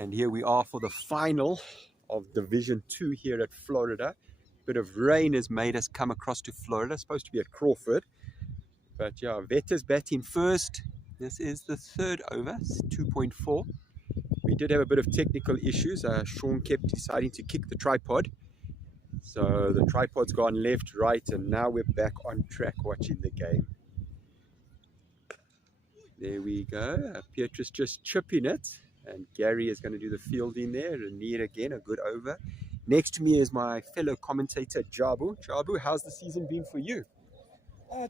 And here we are for the final of Division 2 here at Florida. Bit of rain has made us come across to Florida. Supposed to be at Crawford. But yeah, Vetta's batting first. This is the third over, 2.4. We did have a bit of technical issues. Sean kept deciding to kick the tripod. So the tripod's gone left, right, and now we're back on track watching the game. There we go. Petrus just chipping it. And Gary is going to do the fielding there. Ranier again, a good over. Next to me is my fellow commentator, Jabu. Jabu, how's the season been for you?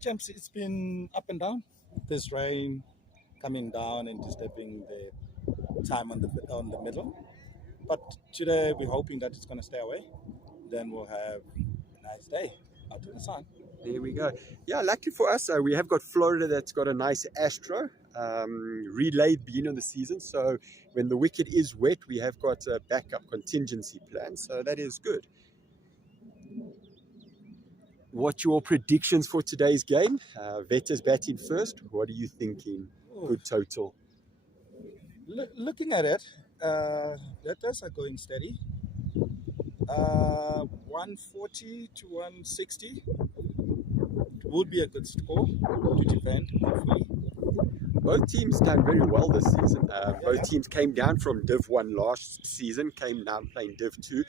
Champs, it's been up and down. This rain coming down and disturbing the time on the middle. But today we're hoping that it's going to stay away. Then we'll have a nice day out in the sun. There we go. Yeah, lucky for us, we have got Florida that's got a nice Astro relay beginning of the season. So when the wicket is wet, we have got a backup contingency plan. So that is good. What's your predictions for today's game? Vetta's batting first. What are you thinking? Good total. Looking at it, Vetta's are going steady. 140 to 160 would be a good score to defend, hopefully. Both teams done very well this season. Both teams came down from Div 1 last season, came down playing Div 2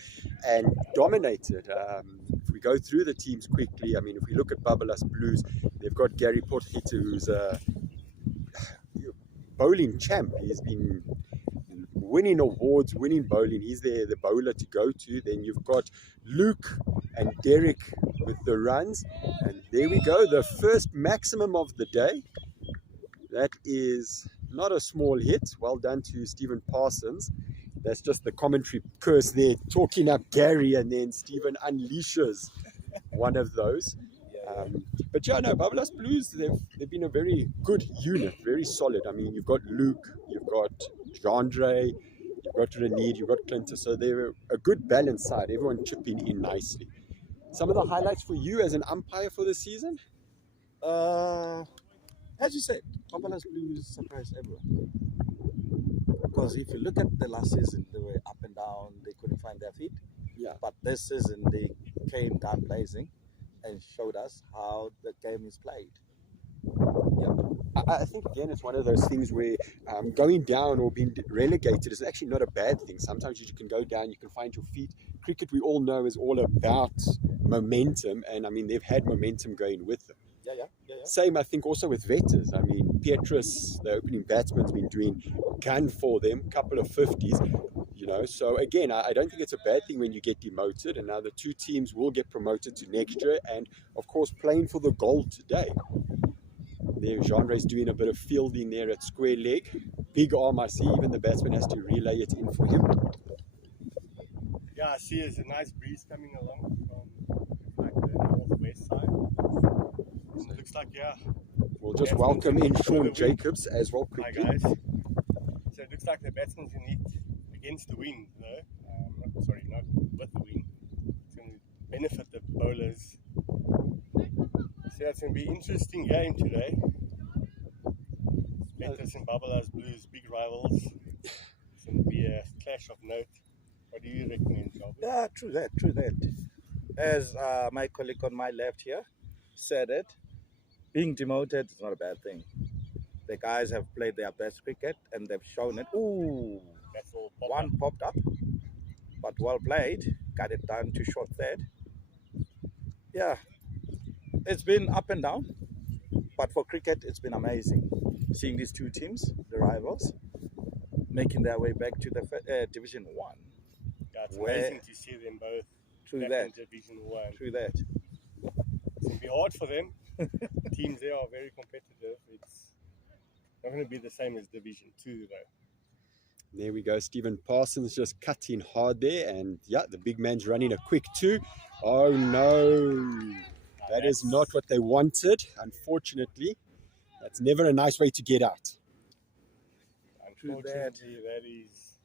and dominated. If we go through the teams quickly, I mean, if we look at BABALAS Blues, they've got Gary Potgieter, who's a bowling champ. He's been winning awards, winning bowling. He's the bowler to go to. Then you've got Luke and Derek with the runs. And there we go, the first maximum of the day. That is not a small hit. Well done to Stephen Parsons. That's just the commentary curse there, talking up Gary, and then Stephen unleashes one of those. But yeah, no, BABALAS Blues, they've been a very good unit, very solid. I mean, you've got Luke, you've got Jandre, you've got Ranier, you've got Clinton. So they're a good balanced side, everyone chipping in nicely. Some of the highlights for you as an umpire for the season? As you said, BABALAS Blues surprised everyone. Because if you look at the last season, they were up and down, they couldn't find their feet. Yeah. But this season, they came down blazing and showed us how the game is played. Yeah. I think, again, it's one of those things where going down or being relegated is actually not a bad thing. Sometimes you can go down, you can find your feet. Cricket, we all know, is all about momentum. And, I mean, they've had momentum going with them. Yeah. Same, I think, also with Vetters. I mean, Petrus, the opening batsman, has been doing gun for them, couple of 50s, you know. So, again, I don't think it's a bad thing when you get demoted. And now the two teams will get promoted to next year. And, of course, playing for the gold today. There, Jandre's doing a bit of fielding there at square leg. Big arm, I see. Even the batsman has to relay it in for him. Yeah, I see there's a nice breeze coming along from like the northwest side. So it looks like, yeah. We'll just welcome in Sean Jacobs as well quickly. Hi guys. So it looks like the batsman's going to hit against the wind, though. Not with the wind. It's going to benefit the bowlers. So it's going to be an interesting game today. Vetters and BABALAS Blues, big rivals. It's going to be a clash of note. What do you recommend, Job? Yeah, true that. As my colleague on my left here said it, being demoted is not a bad thing. The guys have played their best cricket and they've shown it. Ooh, That's all. one popped up, but well played. Got it down to short third. Yeah, it's been up and down, but for cricket, it's been amazing. Seeing these two teams, the rivals, making their way back to the Division 1. Yeah, it's amazing to see them both True back that. in Division 1. True that. It's going to be hard for them. Teams there are very competitive. It's not going to be the same as Division 2, though. There we go. Stephen Parsons just cutting hard there. And, yeah, the big man's running a quick 2. Oh, no. That is not what they wanted, unfortunately. That's never a nice way to get out. Unfortunately, that is...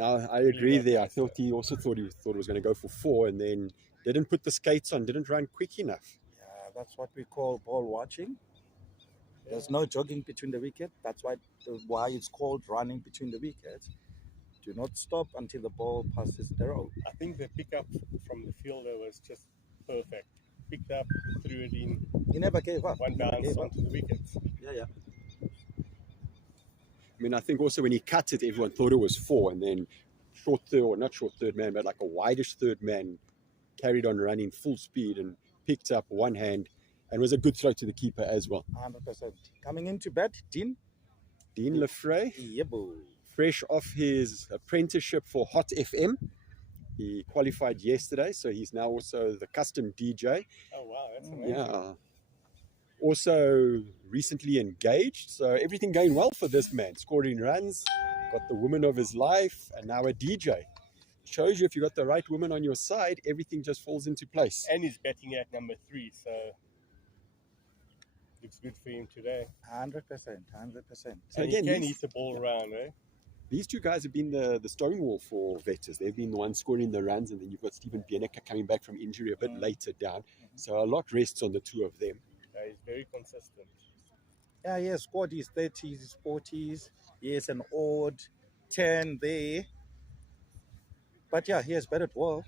I agree there. I thought he thought it was going to go for 4 and then didn't put the skates on, didn't run quick enough. Yeah, that's what we call ball watching. There's no jogging between the wicket. That's why it's called running between the wickets. Do not stop until the ball passes the row. I think the pickup from the fielder was just perfect. Picked up, threw it in, He never gave up. one He never bounce gave up. onto the wickets. Yeah. I mean, I think also when he cut it, everyone thought it was 4, and then short third, or not short third man, but like a wideish third man carried on running full speed and picked up one hand, and was a good throw to the keeper as well. 100%. Coming into bat, Dean. Dean Lefray, Yeah, boo. fresh off his apprenticeship for Hot FM. He qualified yesterday, so he's now also the custom DJ. Oh wow, that's amazing. Yeah. Also recently engaged, so everything going well for this man. Scoring runs, got the woman of his life, and now a DJ. Shows you if you got the right woman on your side, everything just falls into place. And he's batting at number 3, so looks good for him today. 100%. So And again, he can these, hit the ball around, eh? these two guys have been the stonewall for Vetters. They've been the ones scoring the runs, and then you've got Stephen Bieneka coming back from injury a bit later down. So a lot rests on the two of them. He's very consistent. Yeah, he has scored his 30s, his 40s. He has an odd 10 there. But yeah, he has batted well.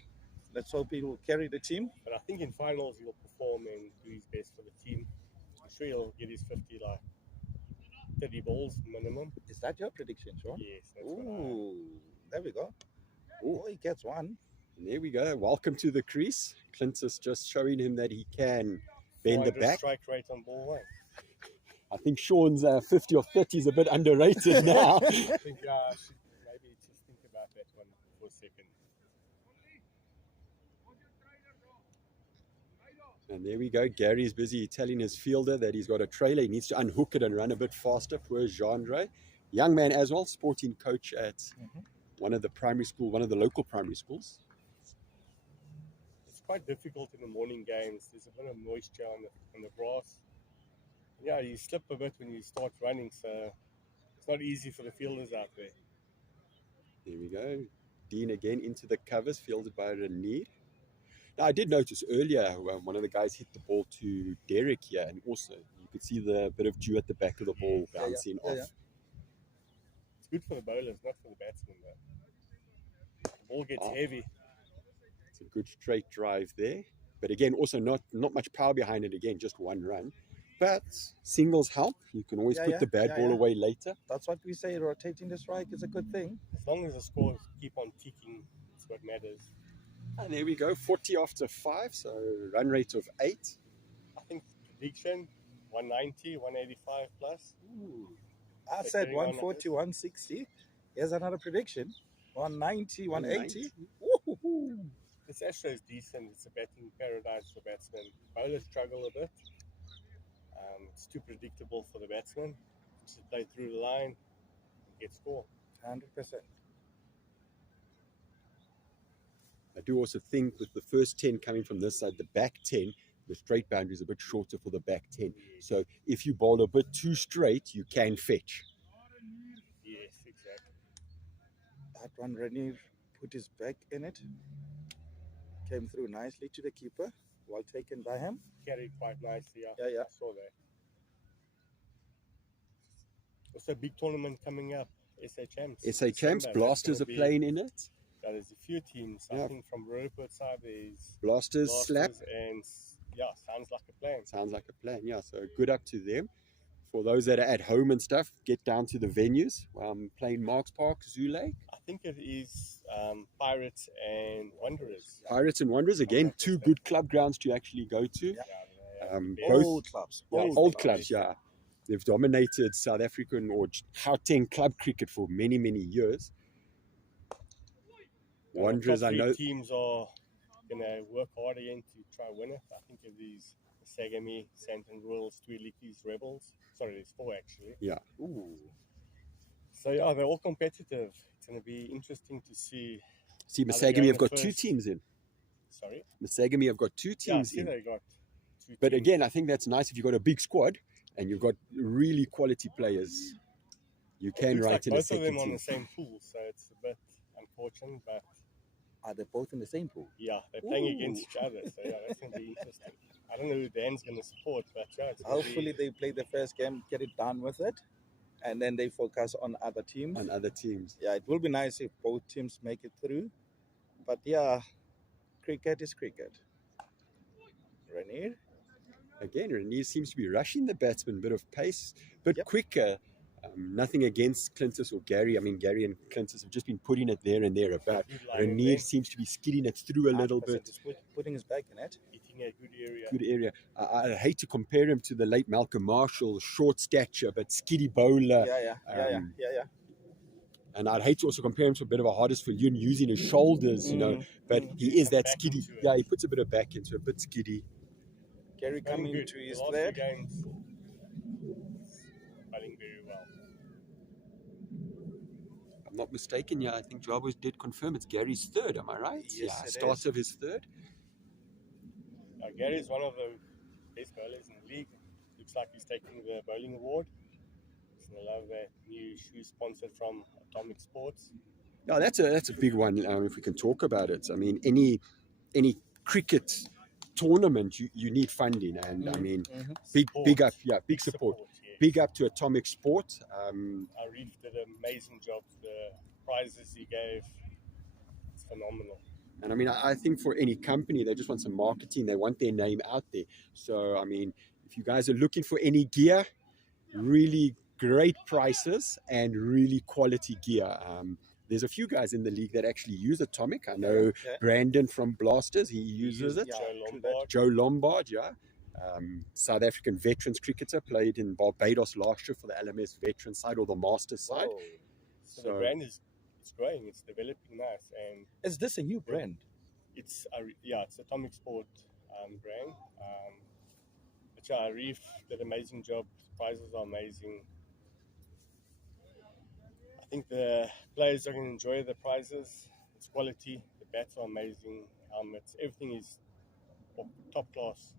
Let's hope he will carry the team. But I think in finals he'll perform and do his best for the team. I'm sure he'll get his 50, like 30 balls minimum. Is that your prediction, Sean? Yes, that's what Ooh, there we go. Ooh. Oh, he gets one. And there we go. Welcome to the crease. Clint is just showing him that he can bend the 400 back. strike rate on ball 1. I think Sean's 50 or 30 is a bit underrated now. I think I should maybe just think about that one for a second. And there we go. Gary's busy telling his fielder that he's got a trailer. He needs to unhook it and run a bit faster. Poor Jeandre. Young man as well, sporting coach at one of the local primary schools. It's quite difficult in the morning games. There's a bit of moisture on the grass. Yeah, you slip a bit when you start running, so it's not easy for the fielders out there. There we go. Dean again into the covers, fielded by Renier. Now, I did notice earlier one of the guys hit the ball to Derek here, and also you could see the bit of dew at the back of the ball bouncing off. Yeah. It's good for the bowlers, not for the batsmen, though. The ball gets heavy. It's a good straight drive there. But again, also not much power behind it again, just one run. But singles help. You can always put the bad ball away later. That's what we say. Rotating the strike is a good thing. As long as the scores keep on ticking, it's what matters. And there we go, 40 after 5, so run rate of 8. I think prediction, 190, 185 plus. Ooh. I said 140, 160. Here's another prediction. 190, 180. Woo-hoo-hoo. This Astros is decent. It's a batting paradise for batsmen. Bowlers struggle a bit. It's too predictable for the batsman. Just play through the line, get score. 100%. I do also think with the first 10 coming from this side, the back 10, the straight boundary is a bit shorter for the back 10. So if you bowl a bit too straight, you can fetch. Yes, exactly. That one, Renier put his back in it. Came through nicely to the keeper. Well taken by him. Carried quite nicely. Yeah. I saw that. Also, big tournament coming up. SA Champs. SA Champs, Blasters are playing in it. There's a few teams. I think from Roodepoort side there's Blasters, Slap. And yeah, sounds like a plan. Sounds like a plan, yeah. So good up to them. For those that are at home and stuff, get down to the venues. Playing Marks Park, Zoo Lake. I think it is Pirates and Wanderers. Pirates and Wanderers, again, two good club grounds to actually go to. Both old clubs. Old clubs, yeah. They've dominated South African or Gauteng club cricket for many, many years. Wanderers, I know. Teams are going to work hard again to try win it. I think of these Sagami, Santon Royals, Tweelikis, Rebels. Sorry, there's 4 actually. Yeah. Ooh. So yeah, they're all competitive. It's going to be interesting to see. See, Masagami have got 2 teams in. Sorry? Masagami have got 2 teams in. They got 2 but teams. Again, I think that's nice if you've got a big squad and you've got really quality players. You can write in a second team. Both of them on team. the same pool, so it's a bit unfortunate, but Are they both in the same pool? Yeah, they're playing against Ooh. each other, so yeah, that's going to be interesting. I don't know who Dan's going to support, but yeah, it's gonna Hopefully they play the first game, get it done with it, and then they focus on other teams. On other teams. Yeah, it will be nice if both teams make it through. But yeah, cricket is cricket. Renier? Again, Renier seems to be rushing the batsman, bit of pace, bit Yep. quicker. Nothing against Clintus or Gary. I mean, Gary and Clintus have just been putting it there and there about. good line Renier there, seems to be skidding it through a little 100% bit. just putting his back in it. hitting a good area. Good area. I hate to compare him to the late Malcolm Marshall, short stature, but skiddy bowler. Yeah. And I'd hate to also compare him to a bit of a Huddersfield using his shoulders, but he is that Back skiddy. into it. Yeah, he puts a bit of back into it, a bit skiddy. Gary Playing coming good. to his The last third. two games, playing very well. If I'm not mistaken, yeah, I think Jabos did confirm it's Gary's third, am I right? Yes, it start is. of his third. Gary is one of the best bowlers in the league. Looks like he's taking the bowling award. He's going to love that new shoe sponsored from Atomic Sports. No, that's a big one. If we can talk about it, I mean, any cricket tournament, you need funding, and I mean, big up, big support. Yes. Big up to Atomic Sport. Arif did an amazing job. The prizes he gave, it's phenomenal. And I mean, I think for any company, they just want some marketing. They want their name out there. So, I mean, if you guys are looking for any gear, really great prices and really quality gear. There's a few guys in the league that actually use Atomic. I know Brandon from Blasters, he uses it. Joe Lombard, yeah. South African veterans cricketer, played in Barbados last year for the LMS veterans side or the Masters side. Whoa. So the brand is growing, it's developing nice, and Is this a new brand? it's Atomic Sport brand. But yeah, Arif did an amazing job. Prizes are amazing. I think the players are going to enjoy the prizes. It's quality. The bats are amazing. Helmets, everything is top class.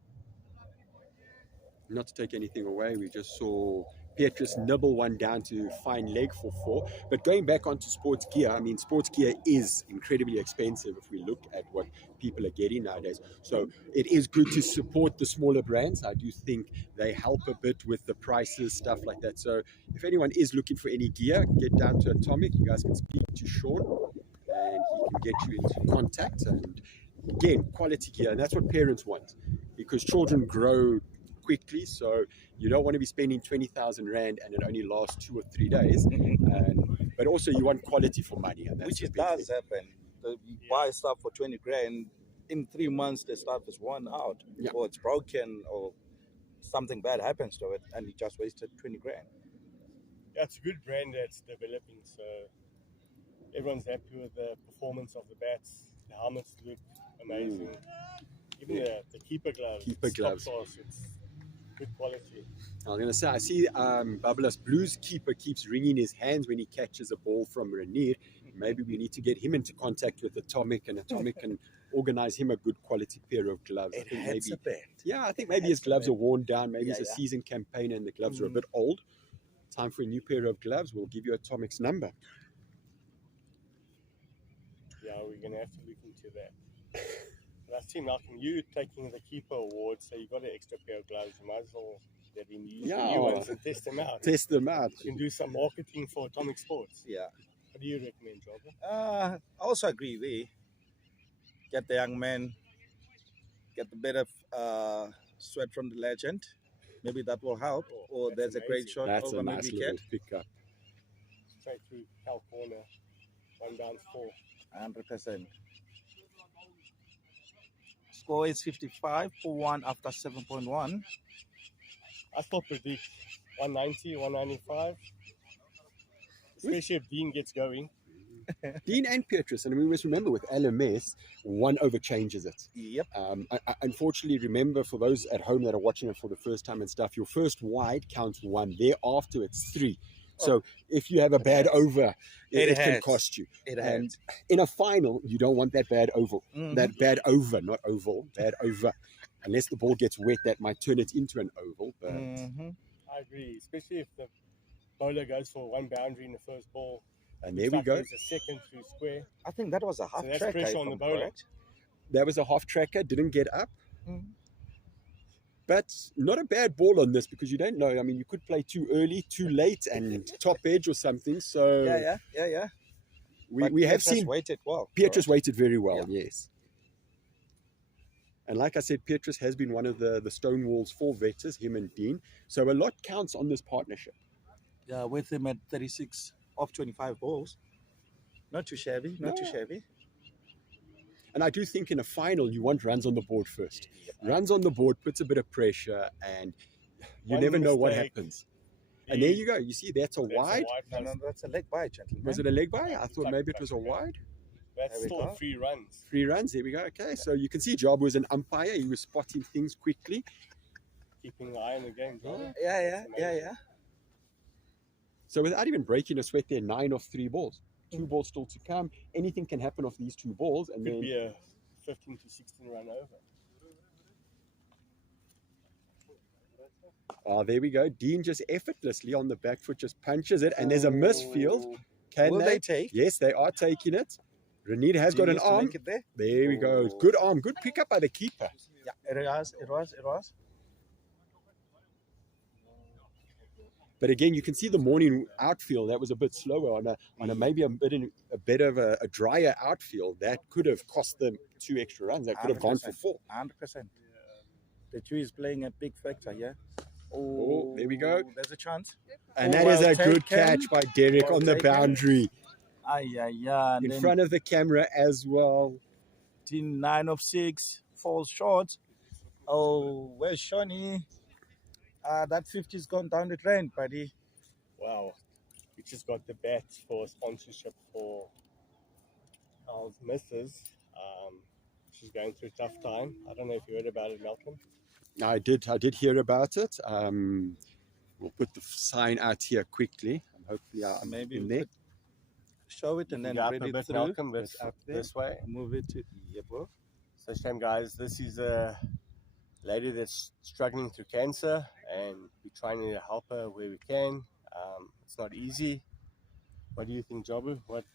Not to take anything away, we just saw Petrus nibble one down to fine leg for 4. But going back onto sports gear, I mean, sports gear is incredibly expensive if we look at what people are getting nowadays. So it is good to support the smaller brands. I do think they help a bit with the prices, stuff like that. So if anyone is looking for any gear, get down to Atomic. You guys can speak to Sean and he can get you into contact. And again, quality gear. And that's what parents want, because children grow quickly, so you don't want to be spending 20,000 rand and it only lasts 2 or 3 days. But also you want quality for money, and that's Which the it big does thing. happen. You buy stuff for 20 grand, in 3 months the stuff is worn out, Yeah. or it's broken, or something bad happens to it, and you just wasted 20 grand. Yeah, it's a good brand that's developing, so everyone's happy with the performance of the bats. The helmets look amazing. Even the keeper gloves. Keeper it's top gloves. class, it's good quality. I was going to say, I see Babalas Blues keeper keeps wringing his hands when he catches a ball from Renier. Maybe we need to get him into contact with Atomic, and Atomic can organize him a good quality pair of gloves. It hurts a bit. Yeah, I think maybe his gloves are worn down. Maybe Yeah, he's a yeah. seasoned campaigner and the gloves are a bit old. Time for a new pair of gloves. We'll give you Atomic's number. Yeah, we're going to have to look into that. But I see, Malcolm, you taking the keeper award, so you got an extra pair of gloves. You might as well get in use the new ones and test them out. Test them out. You can do some marketing for Atomic Sports. Yeah. What do you recommend, Jobber? I also agree there. Get the young man, get a bit of sweat from the legend. Maybe that will help. Or that's there's a great amazing. shot That's over a nice little mid-wicket. pickup. Straight through Cal corner, 1 down 4. 100%. Score is 55 for 1 after 7.1. I still predict 190, 195. Especially if Dean gets going. Dean and Petrus, and we must remember with LMS, one over changes it. Yep. I unfortunately, remember for those at home that are watching it for the first time and stuff, your first wide counts 1. Thereafter, it's 3. So if you have a bad over, it can hurts. cost you. It And hurts. in a final, you don't want that bad oval. That bad over, not oval, bad over. Unless the ball gets wet, that might turn it into an oval. But I agree, especially if the bowler goes for 1 boundary in the first ball. And there we go. There's a second through square. I think that was a half that's track. pressure on the bowler. That was a half tracker, didn't get up. Mm. But not a bad ball on this because you don't know. I mean, you could play too early, too late, and top edge or something. So Yeah. We have seen waited well. Petrus waited very well, yes. And like I said, Petrus has been one of the stonewalls for Vetters, him and Dean. So a lot counts on this partnership. Yeah, with him at 36 off 25 balls. Not too shabby, not too shabby. And I do think in a final, you want runs on the board first. Runs on the board puts a bit of pressure, and you never know what happens. And there you go. You see, that's a wide. No, that's a leg by, gentlemen. Was it a leg by? I thought maybe it was a wide. That's still 3 runs. 3 runs. There we go. Okay, so you can see Job was an umpire. He was spotting things quickly. Keeping the eye on the game, Job. Yeah. So without even breaking a sweat there, 9 off 3 balls. 2 balls still to come. Anything can happen off these 2 balls. And Could be a 15 to 16 run over. Oh, there we go. Dean just effortlessly on the back foot just punches it. And there's a misfield. Can they take? Yes, they are taking it. Ranid has got an arm. There we go. Good arm. Good pickup by the keeper. Yeah, it was. But again, you can see the morning outfield that was a bit slower on a maybe a bit of a drier outfield. That could have cost them 2 extra runs. That could have gone for 4. 100%. The tree is playing a big factor here. Oh, there we go. There's a chance. And that is a good catch by Derek on the boundary. In front of the camera as well. Team 9 of 6 falls short. Oh, where's Shawnee? That 50's gone down the drain, buddy. Wow. We just got the bat for sponsorship for our missus. She's going through a tough time. I don't know if you heard about it, Malcolm. I did hear about it. We'll put the sign out here quickly. Hopefully I'm maybe in there. Show it and then up read a it bit, through. Malcolm, up this way. Move it to bro. So shame, guys. This is a lady that's struggling through cancer, and we're trying to help her where we can. It's not easy. What do you think, Jabu? What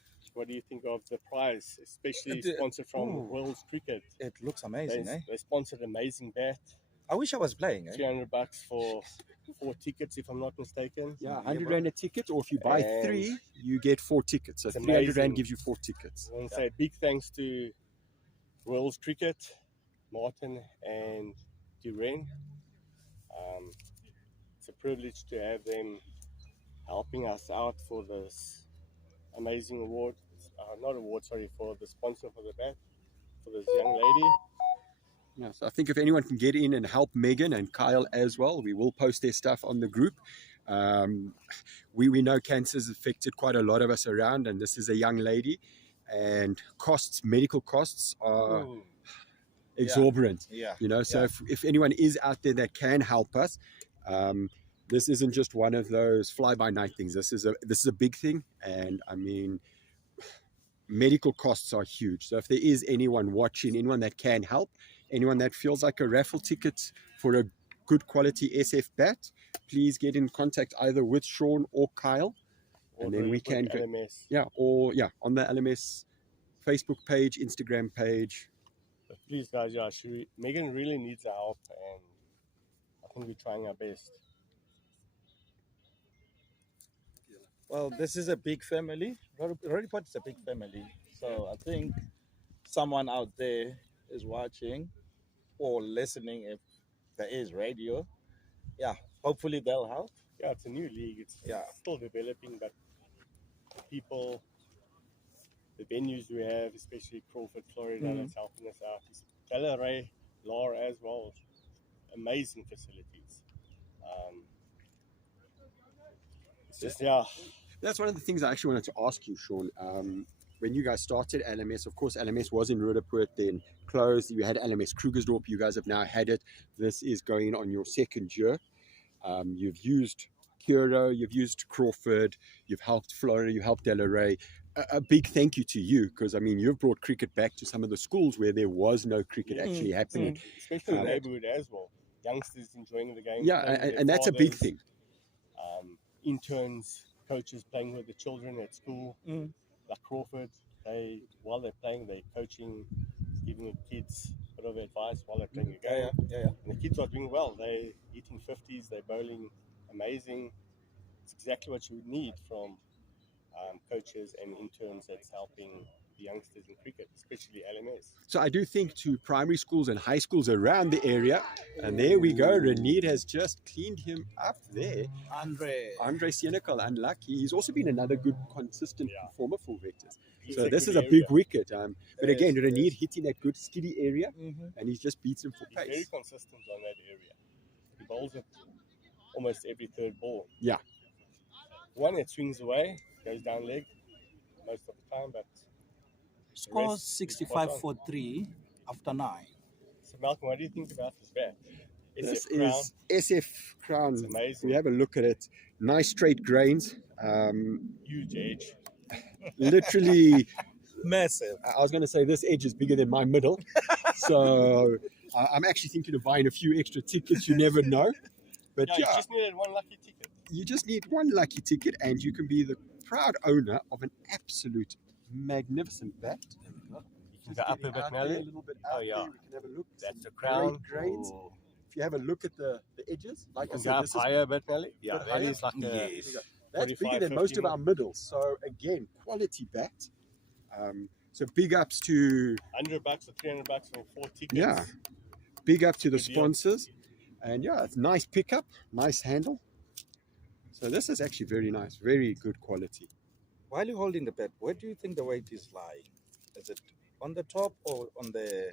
do you think of the prize, especially sponsored from Wilde Cricket? It looks amazing, They sponsored an amazing bat. I wish I was playing. $300 for 4 tickets, if I'm not mistaken. Yeah, 100 Rand a ticket, or if you buy 3, you get 4 tickets. So 300 Rand gives you 4 tickets. I want to say big thanks to Wilde Cricket, Martin and Duran. It's a privilege to have them helping us out for this amazing award. For the sponsor for the bat, for this young lady. Yeah, so I think if anyone can get in and help Megan and Kyle as well, we will post their stuff on the group. We know cancer has affected quite a lot of us around, and this is a young lady, and medical costs are exorbitant. So if anyone is out there that can help us, this isn't just one of those fly-by-night things. This is a big thing, and I mean, medical costs are huge. So if there is anyone watching, anyone that can help, anyone that feels like a raffle ticket for a good quality SF bat, please get in contact either with Sean or Kyle, and then we can go, on the LMS Facebook page, Instagram page. But please, guys, Megan really needs our help, and I think we're trying our best. Well, this is a big family. Roodepoort is a big family. So I think someone out there is watching or listening if there is radio. Yeah, hopefully they'll help. Yeah, it's a new league. It's still developing, but people, the venues we have, especially Crawford, Florida, that's helping us out. Delray, Lar as well. Amazing facilities. That's one of the things I actually wanted to ask you, Sean. When you guys started LMS, of course, LMS was in Roodepoort, then closed. You had LMS Krugersdorp. You guys have now had it. This is going on your 2nd year. You've used Kuro, you've used Crawford, you've helped Florida, you helped Delray. A big thank you to you, because I mean, you've brought cricket back to some of the schools where there was no cricket actually happening. Especially in the neighborhood as well. Youngsters enjoying the game. Yeah, and that's a big thing. Interns coaches playing with the children at school, like Crawford. While they're playing, they're coaching, giving the kids a bit of advice while they're playing a game. And the kids are doing well. They're hitting 50s, they're bowling amazing. It's exactly what you need from coaches and interns that's helping the youngsters in cricket, especially LMS. So I do think to primary schools and high schools around the area, and there we go. Renier has just cleaned him up there. Andre Senekal, unlucky. He's also been another good, consistent performer for Vectors. So this is a big wicket. But again, Renier hitting that good, steady area, and he's just beats him for pace. He's very consistent on that area. He bowls it almost every third ball. Yeah. One that swings away, goes down leg most of the time, but Score 65 for 3 after 9. So Malcolm, what do you think about this bat? This Crown. is SF Crown. It's amazing. We have a look at it. Nice straight grains. Huge edge. Literally Massive. I was going to say this edge is bigger than my middle. So I'm actually thinking of buying a few extra tickets. You never know. But You just needed one lucky ticket. You just need one lucky ticket and you can be the proud owner of an absolute magnificent bat. You can go up a bit, Nelly. A little bit out there. We can have a look. That's Some the crown. great grains. If you have a look at the edges, like I Go said, up this is higher a bit, Nelly. Yeah, That is like a that's 45, bigger than most of 50 our middles. So again, quality bat. So big ups to $100 or $300 for 4 tickets. Yeah. big up to the Good deal. sponsors. And yeah, it's nice pickup, nice handle. So this is actually very nice, very good quality. While you're holding the bat, where do you think the weight is lying? Is it on the top or on the...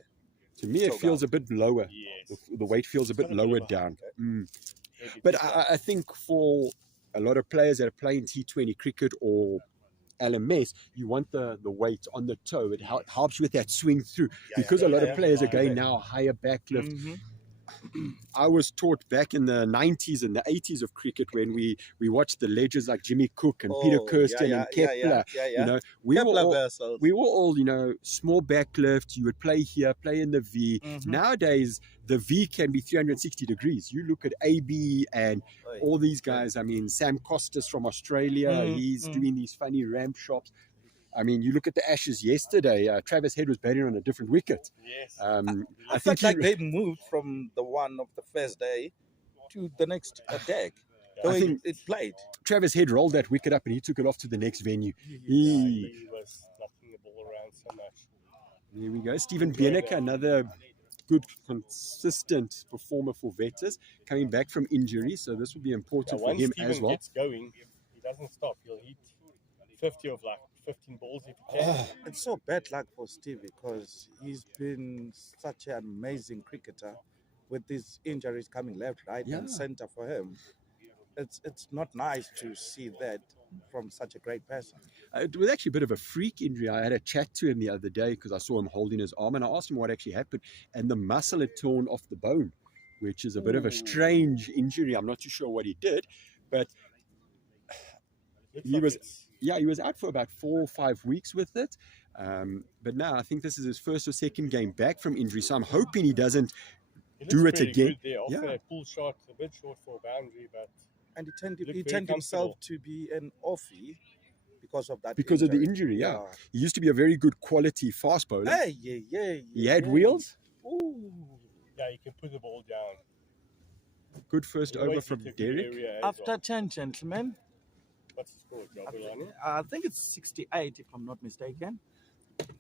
To me, it feels a bit lower. Yes. The weight feels a bit Got a bit lower of a- down. Heavy But pickup. I think for a lot of players that are playing T20 cricket or LMS, you want the weight on the toe. It helps you with that swing through. Because a lot of players are going now higher backlift. I was taught back in the 90s and the 80s of cricket when we watched the legends like Jimmy Cook and Peter Kirsten and Kepler. You know, we were all, you know, small backlift. You would play here, play in the V. Nowadays, the V can be 360 degrees. You look at AB and all these guys. I mean, Sam Costas from Australia, he's doing these funny ramp shots. I mean, you look at the Ashes yesterday, Travis Head was batting on a different wicket. Yes. I think like they moved from the one of the first day to the next deck. The way it played. Travis Head rolled that wicket up and he took it off to the next venue. He was knocking the ball around so much. There we go. Stephen Bieneke, another good, consistent performer for Vectors, coming back from injury. So this will be important for Once him Steven as well. gets going, he doesn't stop. He'll hit 50 of like 15 balls if he can. It's so bad luck for Steve because he's been such an amazing cricketer with these injuries coming left, right, and center for him. It's not nice to see that from such a great person. It was actually a bit of a freak injury. I had a chat to him the other day because I saw him holding his arm and I asked him what actually happened. And the muscle had torn off the bone, which is a bit of a strange injury. I'm not too sure what he did, but he was out for about 4 or 5 weeks with it. But now I think this is his first or second game back from injury. So I'm hoping he doesn't do it again. After a pull shot, a bit short for a boundary, but And he turned very himself comfortable. to be an offie because of that. Because of the injury, yeah. He used to be a very good quality fast bowler. Hey, He had wheels. Ooh. yeah, you can put the ball down. Good first Always over from hit a good Derek. area as After well. 10, gentlemen, What's the score, Jabulani? I think it's 68 if I'm not mistaken.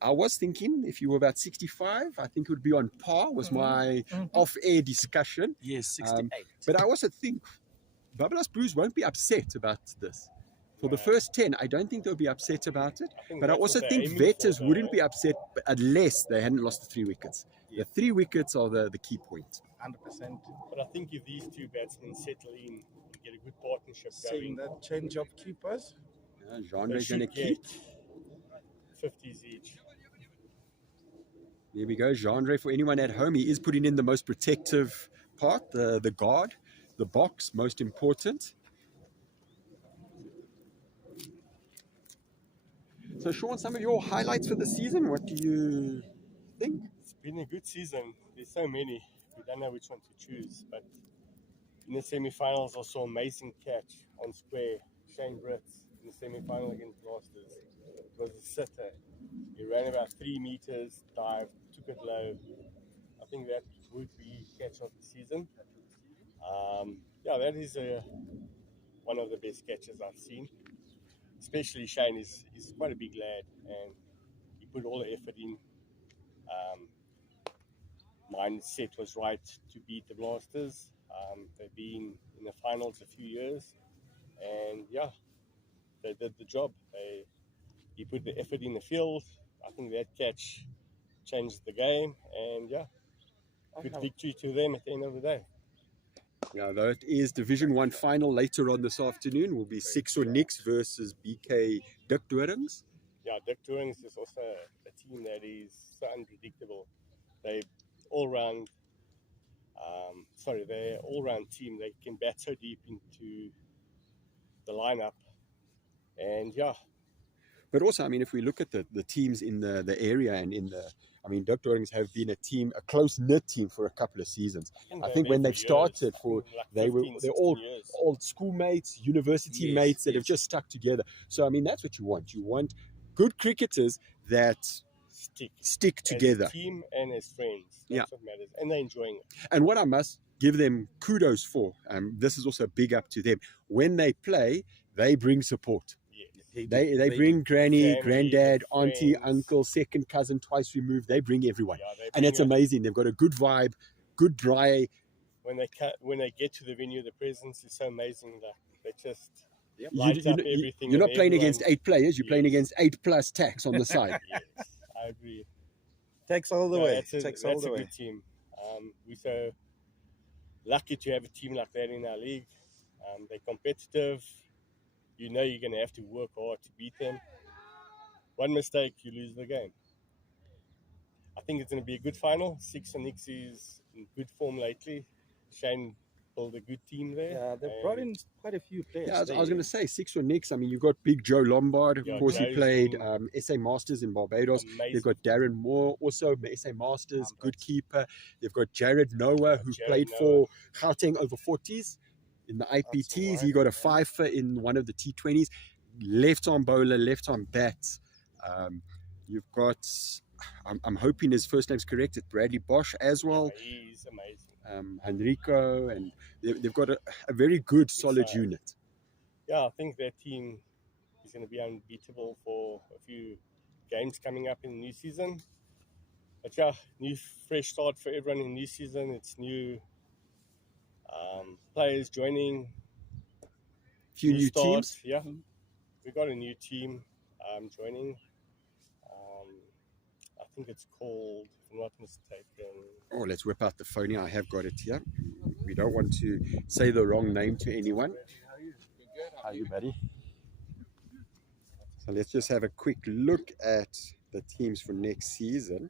I was thinking if you were about 65, I think it would be on par, was my off-air discussion. Yes, 68. But I also think BABALAS Blues won't be upset about this. For the first 10, I don't think they'll be upset about it. think But I that's also what they're think aiming for, Vectors though, wouldn't be upset unless they hadn't lost the 3 wickets. The 3 wickets are the key point. 100%. But I think if these two batsmen settle in, get a good partnership Seeing going, that change of keepers. Genre they is going to should keep. get 50s each. There we go. Genre, for anyone at home, he is putting in the most protective part, the guard, the box, most important. So, Sean, some of your highlights for the season, what do you think? It's been a good season. There's so many. We don't know which one to choose. But in the semi-finals, I saw amazing catch on square, Shane Britz in the semi-final against Blasters. It was a sitter. He ran about 3 meters, dived, took it low. I think that would be catch of the season. Yeah, that is one of the best catches I've seen. Especially Shane is quite a big lad, and he put all the effort in. Mindset was right to beat the Blasters. They've been in the finals a few years, and yeah, they did the job. He put the effort in the field. I think that catch changed the game, and yeah, good victory to them at the end of the day. Yeah, that is Division 1 final later on this afternoon. Will be Six or Nix versus BK Dukdorings. Yeah, Dukdorings is also a team that is so unpredictable. They all-round, they're all-round team. They can bat so deep into the lineup, and yeah. But also, I mean, if we look at the teams in the area and Dukdorings have been a close-knit team for a couple of seasons. I think when they've started, they're all schoolmates, university mates that have just stuck together. So, I mean, that's what you want. You want good cricketers that stick together. As a team and as friends. That's what matters. And they're enjoying it. And what I must give them kudos for, this is also a big up to them, when they play, they bring support. They bring granny, granddad, auntie, uncle, second cousin, twice removed. They bring everyone. And it's amazing. They've got a good vibe, good braai. When they get to the venue, the presence is so amazing that they just light up everything. You're not playing against 8 players. You're playing against 8+ tax on the side. Yes, I agree. Takes all the way. That's a good team. We're so lucky to have a team like that in our league. They're competitive. You know you're going to have to work hard to beat them. One mistake, you lose the game. I think it's going to be a good final. Six and Nix is in good form lately. Shane built a good team there. Yeah, they've brought in quite a few players. Yeah, I was going to say, Six or Nix. I mean, you've got Big Joe Lombard. Of course, he played SA Masters in Barbados. Amazing. They've got Darren Moore, also SA Masters, good keeper. They've got Jared Noah, who played for Gauteng over 40s. In the IPTs, he got a 5 in one of the T20s. Left-arm bowler, left-arm bat. You've got, I'm hoping his first name's correct, it's Bradley Bosch as well. Yeah, he's amazing. Henrico, and they've got a very good, solid unit. Yeah, I think their team is going to be unbeatable for a few games coming up in the new season. But yeah, new fresh start for everyone in the new season. It's new players joining, few new teams. Yeah, we got a new team joining. I think it's called, if I'm not mistaken. Oh, let's whip out the phone here. I have got it here. We don't want to say the wrong name to anyone. How are you, buddy? So let's just have a quick look at the teams for next season.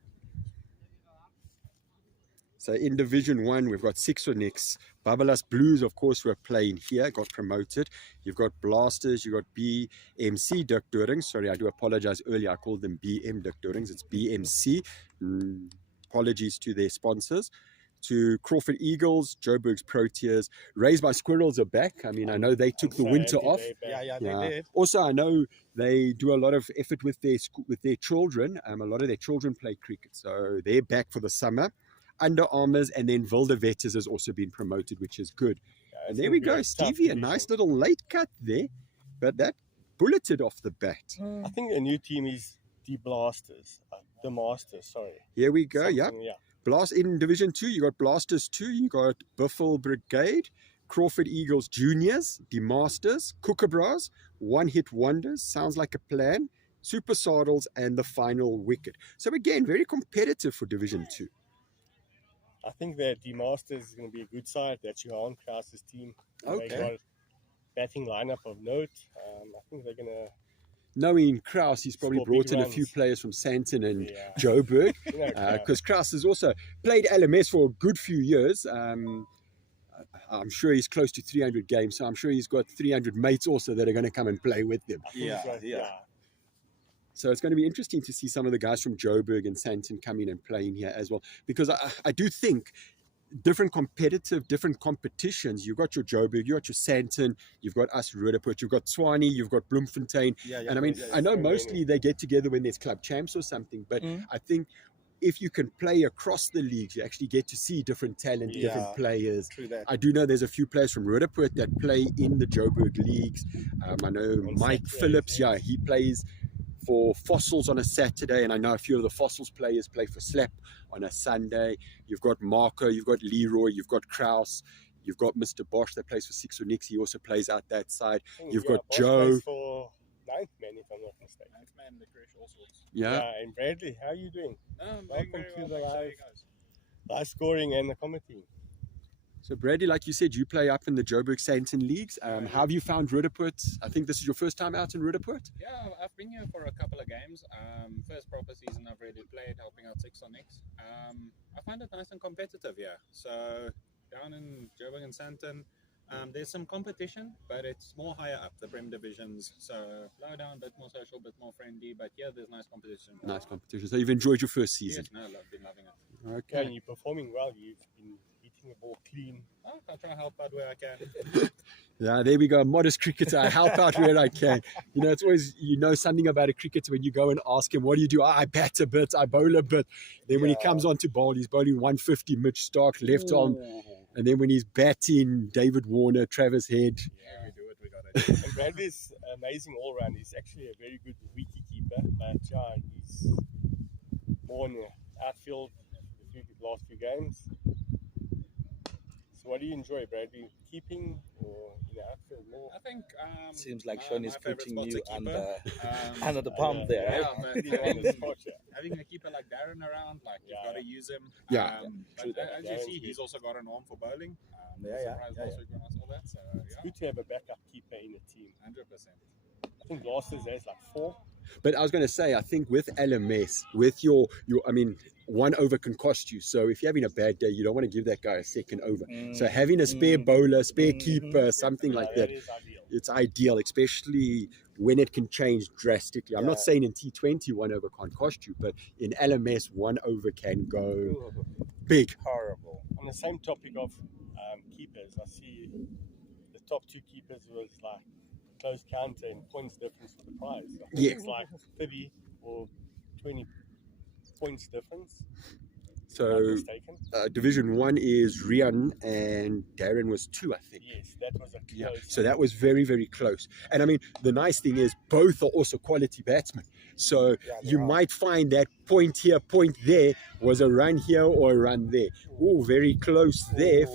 So in Division 1, we've got Six or Nix. BABALAS Blues, of course, were playing here, got promoted. You've got Blasters, you've got BMC Dukdorings. Sorry, I do apologize earlier. I called them BM Dukdorings. It's BMC. Apologies to their sponsors. To Crawford Eagles, Joburg's Proteas. Raised by Squirrels are back. I mean, I know they took the winter off. Yeah, they did. Also, I know they do a lot of effort with their children. A lot of their children play cricket. So they're back for the summer. Under Armours, and then Wilde has also been promoted, which is good. And there we go, Stevie, a nice little late cut there, but that bulleted off the bat. I think a new team is the Blasters, the Masters, sorry. Here we go, yeah. Blast in Division 2, you got Blasters 2, you got Buffalo Brigade, Crawford Eagles Juniors, the Masters, Kookaburras, One Hit Wonders, sounds like a plan, Super Saddles, and the Final Wicket. So again, very competitive for Division 2. I think that the Masters is going to be a good side. That's Johan Kraus's team. Okay. They got a batting lineup of note. I think they're going to... Knowing Kraus, he's probably brought in a few players from Sandton and Joburg. Because Kraus has also played LMS for a good few years. I'm sure he's close to 300 games. So I'm sure he's got 300 mates also that are going to come and play with him. Yeah. So it's going to be interesting to see some of the guys from Joburg and Sandton come in and playing here as well. Because I do think different competitive, different competitions. You've got your Joburg, you've got your Sandton, you've got us Roodepoort, you've got Tshwane, you've got Bloemfontein. And I mean, I know mostly they get together when there's club champs or something, but I think if you can play across the leagues, you actually get to see different talent, different players. True that. I do know there's a few players from Roodepoort that play in the Joburg leagues. I know Mike Phillips, he plays for Fossils on a Saturday, and I know a few of the Fossils players play for Slap on a Sunday. You've got Marco, you've got Leroy, you've got Kraus, you've got Mr. Bosch that plays for Six or Nix. He also plays out that side. You've got Bosch Joe. plays for Ninth Man, if I'm not mistaken. Ninth Man, the crash, all sorts. Yeah, and Bradley, how are you doing? Welcome to the live scoring and the commenting. So Bradley, like you said, you play up in the Joburg Sandton leagues. How have you found Roodepoort? I think this is your first time out in Roodepoort? Yeah, I've been here for a couple of games. First proper season I've really played, helping out Six on Nix. I find it nice and competitive here. So down in Joburg and Sandton, there's some competition, but it's more higher up, the Prem divisions. So low down, a bit more social, a bit more friendly. But yeah, there's nice competition. Nice competition. So you've enjoyed your first season? Yes, no, I've been loving it. Okay. Yeah, and you're performing well. You've been hitting the ball clean. I try to help out where I can. Yeah, there we go. Modest cricketer. I help out where I can. You know, it's always, you know something about a cricketer when you go and ask him, what do you do? I bat a bit, I bowl a bit. Then when he comes on to bowl, he's bowling 150, Mitch Stark, left arm. And then when he's batting, David Warner, Travis Head. Yeah, we do what we got to do. And Bradley's amazing all round. He's actually a very good wicket keeper, but yeah, he's more in the outfield the last few games. So what do you enjoy, Bradley? Keeping or in the outfield more? I think Seems like Sean is my favourite putting spot's you a keeper. under the pump there. Yeah, Right? but having a keeper like Darren around, like you've got to use him. Yeah. But as you see, he's also got an arm for bowling. Also going all that. So It's good to have a backup keeper in the team. 100%. I think last year there's like 4. But I was going to say, I think with LMS, with your, I mean, one over can cost you. So if you're having a bad day, you don't want to give that guy a second over. So having a spare bowler, spare keeper, something like that, Is ideal. it's ideal, especially when it can change drastically. I'm not saying in T20 one over can't cost you, but in LMS 1 over can go big. Horrible. On the same topic of keepers, I see the top 2 keepers was like close counter and points difference for the prize. I think it's like 30 or 20 points difference. So Division 1 is Rian and Darren was 2, I think. Yes, that was a close. So that was very, very close. And I mean, the nice thing is both are also quality batsmen. So you might find that point here, point there was a run here or a run there. Oh, very close there.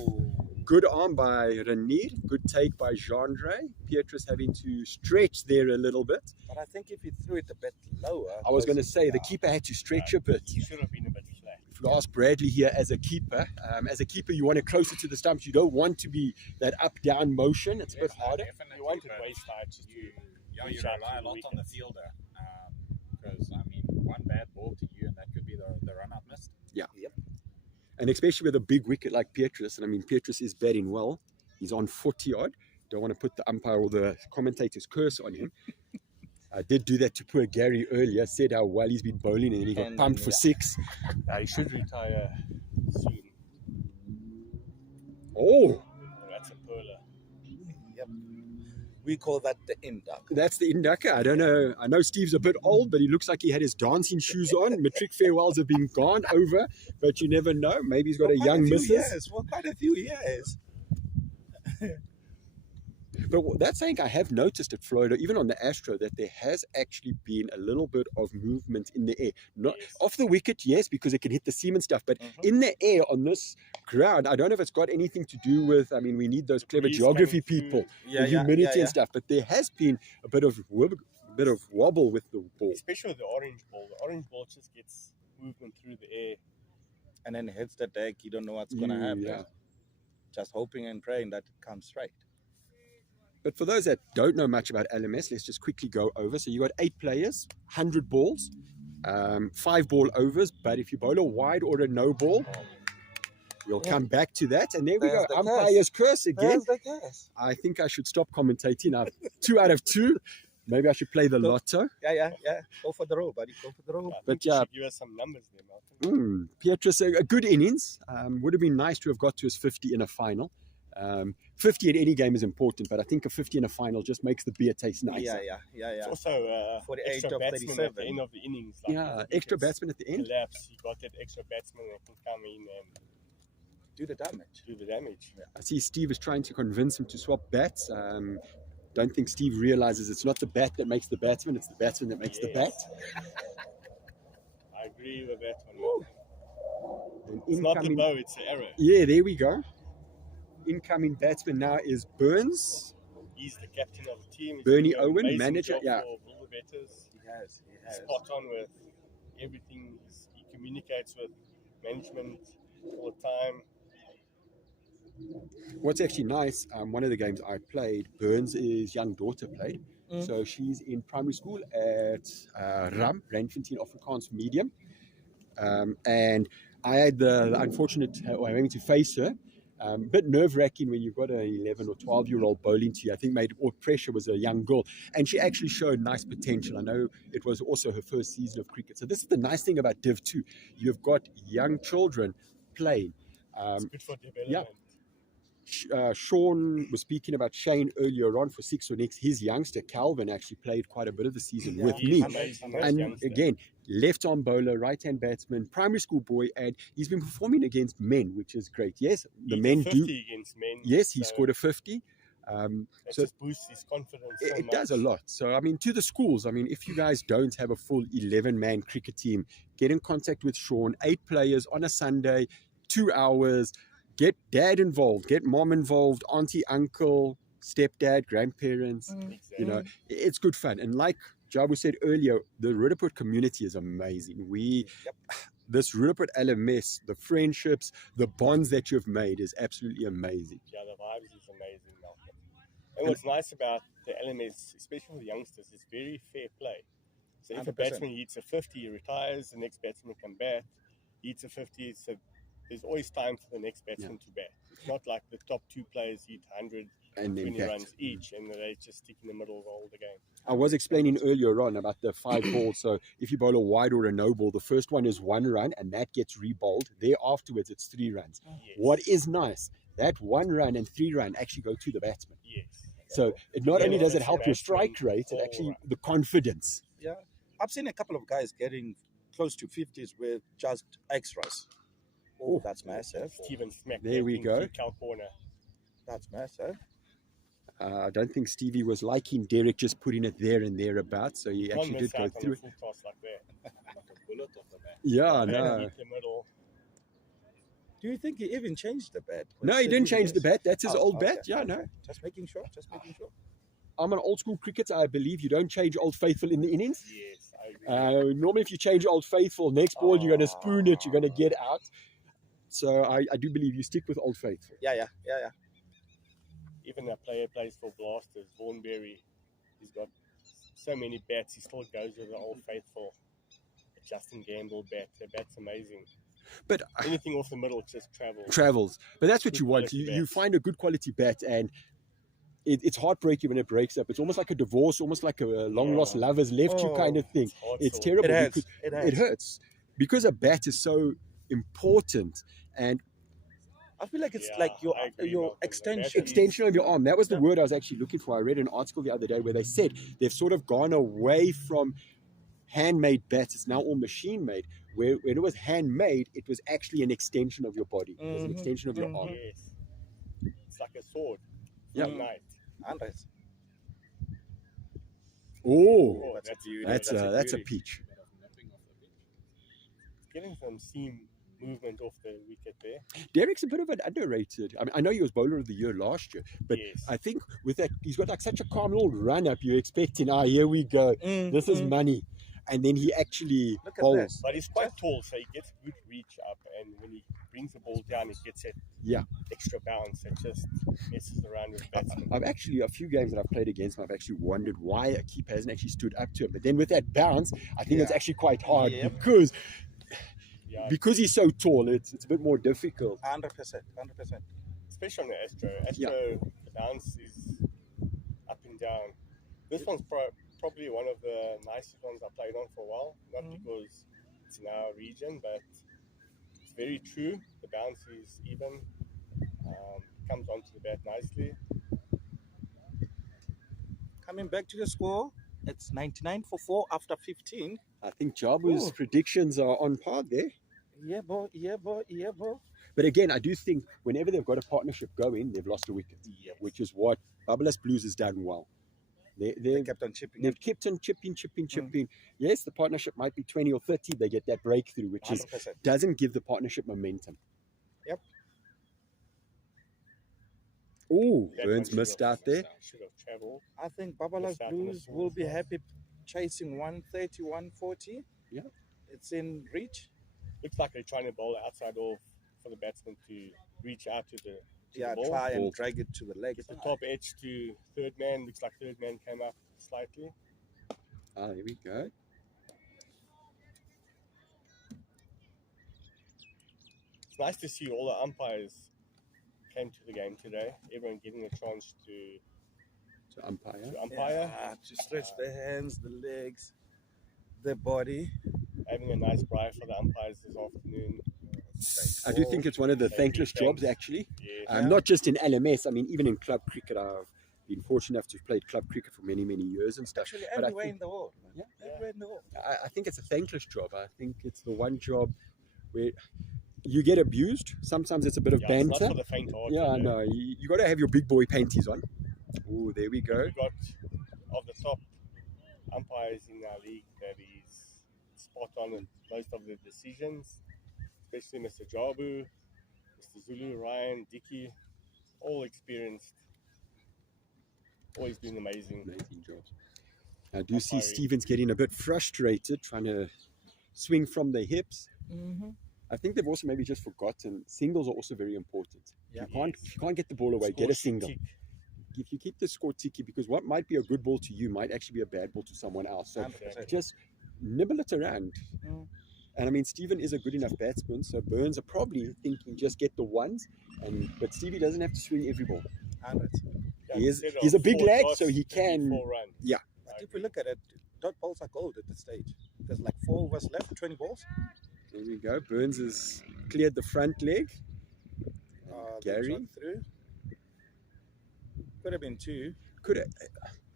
Good arm by Renier. Good take by Gendre. Pietrus having to stretch there a little bit. But I think if he threw it a bit lower. I was going to say the keeper had to stretch a bit. He should have been a bit flat. If you ask Bradley here as a keeper, you want it closer to the stumps. You don't want to be that up-down motion. It's a bit harder. You wanted waist height just to you rely a lot on the fielder. Because, I mean, one bad ball to you and that could be the run-out missed. Yeah. Yep. And especially with a big wicket like Pietrus, and I mean, Pietrus is batting well. He's on 40 odd. Don't want to put the umpire or the commentator's curse on him. I did do that to poor Gary earlier. Said how well he's been bowling, and then he got pumped for 6. He should retire soon. Oh, That's a perler. Yep. We call that the induck. that's the inducker. I don't know. I know Steve's a bit old, but he looks like he had his dancing shoes on. Matric farewells have been gone over, but you never know. Maybe he's got a young missus. For quite a few years. But that's saying I have noticed at Florida, even on the Astro, that there has actually been a little bit of movement in the air. Not off the wicket, yes, because it can hit the seam and stuff, but in the air on this ground, I don't know if it's got anything to do with, I mean, we need those clever geography people, the humidity and stuff, but there has been a bit of wobble with the ball. Especially with the orange ball. The orange ball just gets movement through the air. And then it hits the deck. You don't know what's going to happen. Yeah. Just hoping and praying that it comes straight. But for those that don't know much about LMS, let's just quickly go over. So you got 8 players, 100 balls, 5 ball overs. But if you bowl a wide or a no ball, we'll come back to that. And there we go. Umpire's curse again. I think I should stop commentating. 2 out of 2. Maybe I should play the Go. lotto. Yeah. Go for the roll, buddy. Go for the roll. I But think you yeah. should give us some numbers there, Malcolm. Petrus, a good innings. Would have been nice to have got to his 50 in a final. 50 at any game is important, but I think a 50 in a final just makes the beer taste nicer. Yeah. It's also For the extra age of batsman at 37. the end of the innings. Like Yeah, if extra it's batsman at the end. collapse, you got that extra batsman that can come in and Do the damage. do the damage. I see Steve is trying to convince him to swap bats. Don't think Steve realizes it's not the bat that makes the batsman, it's the batsman that makes the bat. I agree with that one. And It's not the bow, it's the arrow. Yeah, there we go. Incoming batsman now is Burns. He's the captain of the team. He's Bernie doing an Owen, amazing manager, job yeah. For Wilde Betters. He has. Spot on with everything. He communicates with management all the time. What's actually nice, one of the games I played, Burns' young daughter played. So she's in primary school at RAM, Randfontein Afrikaans Medium. And I had the unfortunate having to face her. A bit nerve-wracking when you've got an 11 or 12-year-old bowling to you. I think made all pressure was a young girl. And she actually showed nice potential. I know it was also her first season of cricket. So this is the nice thing about Div 2. You've got young children playing. It's good for development. Yeah. Sean was speaking about Shane earlier on for Six or Next. His youngster, Calvin, actually played quite a bit of the season with He's me. amazing. And Youngster. again, left arm bowler, right hand batsman, primary school boy, and he's been performing against men, which is great. Yes, the He men did do. 50 against men. Yes, he so scored a 50. That So just boosts his confidence. So it much. does a lot. So, I mean, to the schools, I mean, if you guys don't have a full 11-man cricket team, get in contact with Sean. 8 players on a Sunday, 2 hours. Get dad involved, get mom involved, auntie, uncle, stepdad, grandparents. Exactly. You know, it's good fun. And like Jabu said earlier, the Roodepoort community is amazing. This Roodepoort LMS, the friendships, the bonds that you've made is absolutely amazing. Yeah, the vibes is amazing, Malcolm. And what's nice about the LMS, especially for the youngsters, is very fair play. So if a 100%. batsman hits a 50, he retires, the next batsman can bat. He hits a 50, so there's always time for the next batsman to bat. It's not like the top 2 players hit 100 And then 20 bat. runs each, and they just stick in the middle of all the game. I was explaining earlier on about the 5 balls. So if you bowl a wide or a no ball, the first one is 1 run and that gets re-bowled. There afterwards, it's 3 runs. Yes. What is nice, that 1 run and 3 run actually go to the batsman. Yes. So it not Yeah, only does it that's help your batsman strike rate, it all actually round. the confidence. Yeah. I've seen a couple of guys getting close to 50s with just extras. Oh, that's massive. Steven Smack. There we go. Cal corner. That's massive. I don't think Stevie was liking Derek just putting it there and thereabouts, so he Can't actually did miss go out on through a it. full toss like that. Like a bullet off the bat. Yeah, And no. hit the middle. Do you think he even changed the bat? No, he didn't change the bat. That's his Oh, old okay, bat. Yeah, no. okay. Just making sure. I'm an old school cricketer. I believe you don't change Old Faithful in the innings. Yes, I agree. Normally, if you change Old Faithful, next ball you're going to spoon it, you're going to get out. So I do believe you stick with Old Faithful. Yeah. Even a player plays for Blasters, Vaughanberry. He's got so many bats. He still goes with the Old Faithful Justin Gamble bat. The bat's amazing. But Anything off the middle just travels. travels. But that's what Good you want. quality You bats. find a good quality bat, and it's heartbreaking when it breaks up. It's almost like a divorce, almost like a long lost lovers left you kind of thing. hard It's sore. terrible. It hurts. because it hurts because a bat is so important and I feel like it's Yeah, like I agree, your Malcolm. The extension. bat extension of your arm. That was the word I was actually looking for. I read an article the other day where they said they've sort of gone away from handmade bats. It's now all machine made. Where when it was handmade, it was actually an extension of your body. It was an Mhm, extension of your mhm. arm. Yes. It's like a sword. Yeah. A knife. Andres. Oh, Oh, That's a beauty. that's a beauty. peach. Bit of nipping off the pitch. Getting some seam movement off the wicket there. Derek's a bit of an underrated. I mean, I know he was bowler of the year last year, but Yes. I think with that, he's got like such a calm little run up. You're expecting, here we go. This is money. And then he actually Look at bowls. But he's quite tall, so he gets good reach up, and when he brings the ball down, he gets that extra bounce and just messes around with batsmen. I've actually, a few games that I've played against him, I've actually wondered why a keeper hasn't actually stood up to him. But then with that bounce, I think it's actually quite hard Yep. Yeah, because he's so tall, it's a bit more difficult. 100%. especially on the Astro. The bounce is up and down. This one's probably one of the nicest ones I played on for a while. Not because it's in our region, but it's very true. The bounce is even, comes onto the bat nicely. Coming back to the score, it's 99 for 4 after 15. I think Jabu's predictions are on par there. Yeah, boy, yeah, boy, yeah, boy. But again, I do think whenever they've got a partnership going, they've lost a wicket, which is what BABALAS Blues has done well. They kept on chipping. They've kept on chipping. Yes, the partnership might be 20 or 30. They get that breakthrough, which 100%. doesn't give the partnership momentum. Yep. Oh, That Burns one missed out there. Should have travelled. I think BABALAS Start on the Blues small will be side. happy chasing 130, 140. Yeah. It's in reach. Looks like they're trying to bowl outside off for the batsman to reach out to the ball. Try and drag it to the leg. Get the top edge to third man. Looks like third man came up slightly. Ah, there we go. It's nice to see all the umpires came to the game today. Everyone getting a chance To umpire. to umpire. To stretch the hands, the legs, the body. Having a nice bribe for the umpires this afternoon. I do think it's one of the Thank you, thankless jobs, thanks. actually. Yeah. Not just in LMS. I mean, even in club cricket, I've been fortunate enough to have played club cricket for many, many years and stuff. Actually, But I everywhere think- in the world. Yeah. Everywhere in the world. I think it's a thankless job. I think it's the one job where you get abused. Sometimes it's a bit of It's banter. not for the faint heart. Yeah, no, you got to have your big boy panties on. Oh, there we go. We got of the top umpires in our league that is spot on with most of the decisions, especially Mr. Jabu, Mr. Zulu, Ryan, Dicky, all experienced, always been amazing. Amazing jobs. I do see Umpiring. Stevens getting a bit frustrated, trying to swing from the hips. Mm-hmm. I think they've also maybe just forgotten singles are also very important. Yeah. If you can't get the ball away, get a single. Tick. If you keep the score ticky, because what might be a good ball to you might actually be a bad ball to someone else. So 100%. just nibble it around. Mm. And I mean, Steven is a good enough batsman, so Burns are probably thinking just get the ones. But Stevie doesn't have to swing every ball. 100. Yeah, He's instead a of big 4 lad, dots, so he it'll be can. 4 runs. Yeah. But if we look at it, dot balls are gold at this stage. There's like 4 of us left, 20 balls. There we go. Burns has cleared the front leg. They Gary. shot through. Could have been 2. Could have,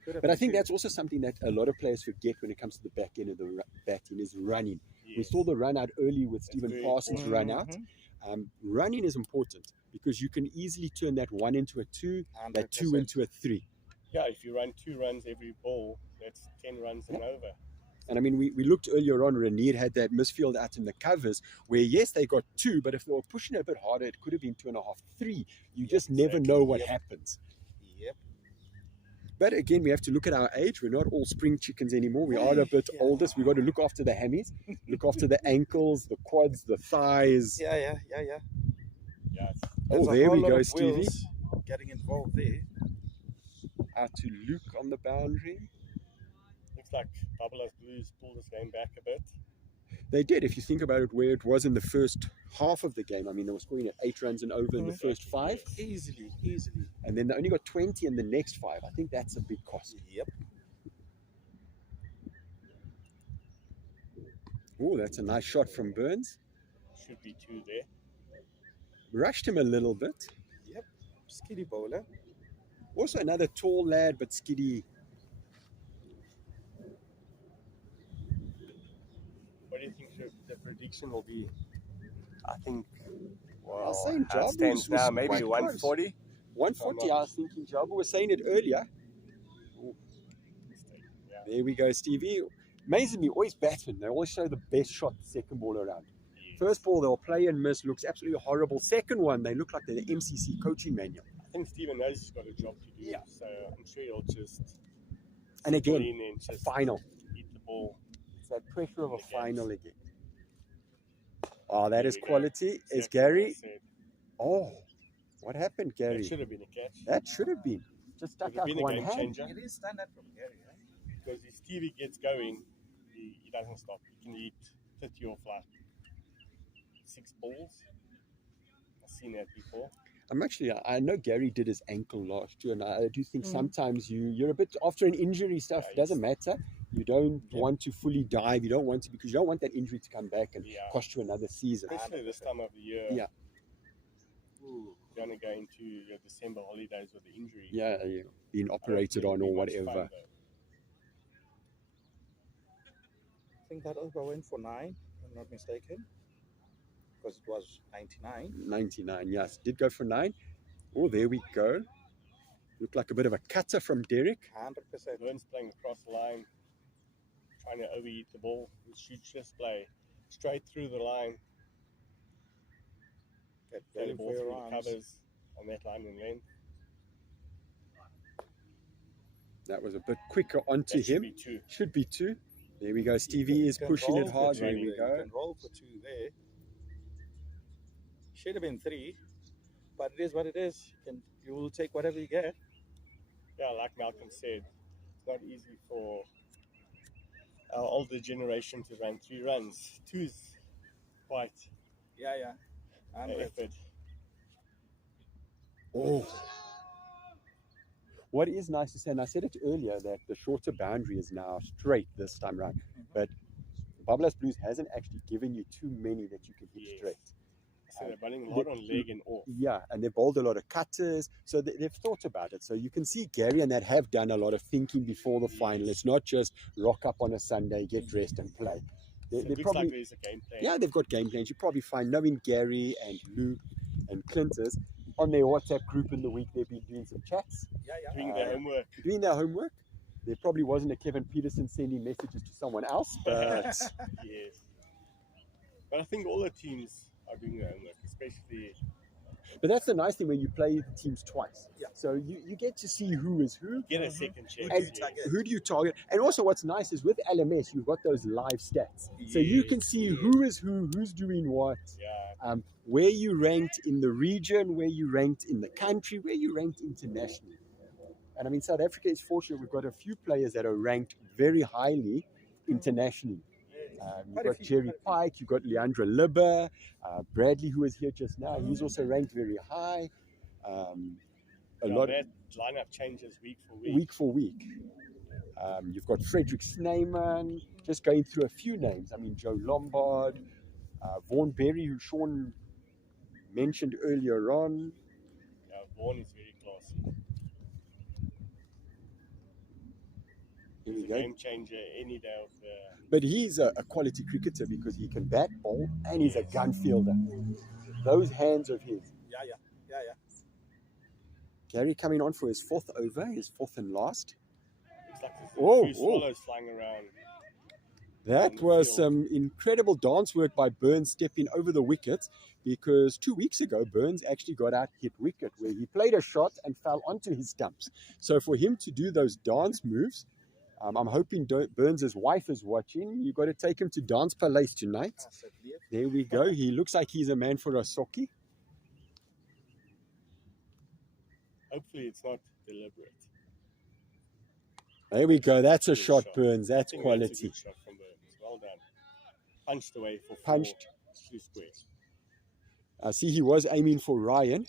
Could have but I been think 2. that's also something that a lot of players forget when it comes to the back end of the batting is running. We Yes. saw the run out early with Stephen very Parsons' run out. Mhm. Running is important because you can easily turn that 1 into a 2, that 2 100%. into a 3. Yeah, if you run 2 runs every ball, that's 10 runs and over. And I mean, we looked earlier on, Renier had that misfield out in the covers where, yes, they got 2, but if they were pushing it a bit harder, it could have been 2.5, 3. You just never exactly. know what Yep. happens. Yep. But again, we have to look at our age. We're not all spring chickens anymore. We are a bit Yeah. older, so we've got to look after the hammies, look after the ankles, the quads, the thighs. Yeah. Yeah, it's Oh, There's a there whole we lot go, of Stevie. wheels getting involved there. Out to Luke on the boundary. looks like BABALAS Blues pulled this game back a bit. They did, if you think about it, where it was in the first half of the game. I mean, they were scoring at 8 runs and over in the first 5, Easily. and then they only got 20 in the next 5. I think that's a big cost. Yep. Oh, that's a nice shot from Burns. Should be 2 there. Rushed him a little bit. Yep. Skiddy bowler. Also another tall lad, but skiddy. What do you think the prediction will be? I think, I was saying how it Jabu stands was now, maybe quite close. 140. 140, I was thinking Jabu was saying it earlier. Yeah. There we go, Stevie. Amazes me, always batsmen. They always show the best shot the second ball around. First ball, they'll play and miss, looks absolutely horrible. Second one, they look like they're the MCC coaching manual. I think Stephen knows he's got a job to do, Yeah. so I'm sure he'll just And again, lean in, a just final. hit the ball. It's that pressure of a Again. final again. Oh, that is There we go. quality. Is Exactly what I Gary? said. Oh, what happened, That Gary? should have been a catch. That should have been. Just stuck Would have out been a one game hand. changer. It is standard from Gary, right? Because if Stevie gets going, he doesn't stop. He can hit 30 off like 6 balls. I've seen that before. I know Gary did his ankle last year, and I do think sometimes you're a bit, after an injury stuff, Yeah, doesn't matter. You don't want to fully dive. You don't want to, because you don't want that injury to come back and cost you another season. Especially this time of the year. Yeah. Ooh, you're going to go into your December holidays with the injury. Yeah, being operated on or whatever. I think that over went for 9, if I'm not mistaken, because it was 99. 99, yes. Did go for 9. Oh, there we go. Looked like a bit of a cutter from Derek. 100%. Vern's playing across the line, trying to overheat the ball. He should just play straight through the line. Get Play very the ball through fair the arms. covers on that line and length. That was a bit quicker onto That should him. be 2. Should be 2. There we go. Stevie is pushing it hard. There we You go. can roll for 2 there. Should have been 3, but it is what it is. You will take whatever you get. Yeah, like Malcolm said, it's not easy for our older generation to run 3 runs. 2's quite Yeah. an effort. Oh. What is nice to say, and I said it earlier, that the shorter boundary is now straight this time round. But BABALAS Blues hasn't actually given you too many that you can hit Yes. straight. So they're running a lot on leg and off. Yeah, and they've bowled a lot of cutters, so they've thought about it. So you can see Gary and that have done a lot of thinking before the final. It's not just rock up on a Sunday, get dressed and play. So it looks like there's a game plan. Yeah, they've got game plans. You probably find, knowing Gary and Luke and Clinters, on their WhatsApp group in the week, they've been doing some chats. Yeah. Doing their homework. Doing their homework. There probably wasn't a Kevin Peterson sending messages to someone else, but Yes. But I think all the teams are doing their homework, especially. but that's the nice thing when you play the teams twice. Yeah. So you get to see who is who. Get a second chance. And who do you target? And also what's nice is with LMS, you've got those live stats. So you can see who is who, who's doing what, Yeah. where you ranked in the region, where you ranked in the country, where you ranked internationally. And I mean, South Africa is fortunate. We've got a few players that are ranked very highly internationally. You've got Jerry Pike, you've got Leandra Libber, Bradley, who was here just now. He's also ranked very high. That lineup changes week for week. Week for week. You've got Frederick Snyman, just going through a few names. I mean, Joe Lombard, Vaughan Berry, who Sean mentioned earlier on. Yeah, Vaughan is very classy. Here He's we a go. game changer any day of the. But he's a quality cricketer because he can bat, bowl, and he's a gun fielder. Those hands of his. Yeah. Gary coming on for his 4th over, his 4th and last. Looks like there's a few Oh. swallows flying around. That was some incredible dance work by Burns stepping over the wicket, because 2 weeks ago, Burns actually got out hit wicket where he played a shot and fell onto his stumps. So for him to do those dance moves, I'm hoping Burns' wife is watching. You've got to take him to Dance Palace tonight. There we go. He looks like he's a man for a socky. Hopefully it's not deliberate. There we go. That's a Good shot, shot. Burns. That's I think quality. That's a good shot from Burns. Well done. Punched away for 4. Punched. Two square. I see he was aiming for Ryan.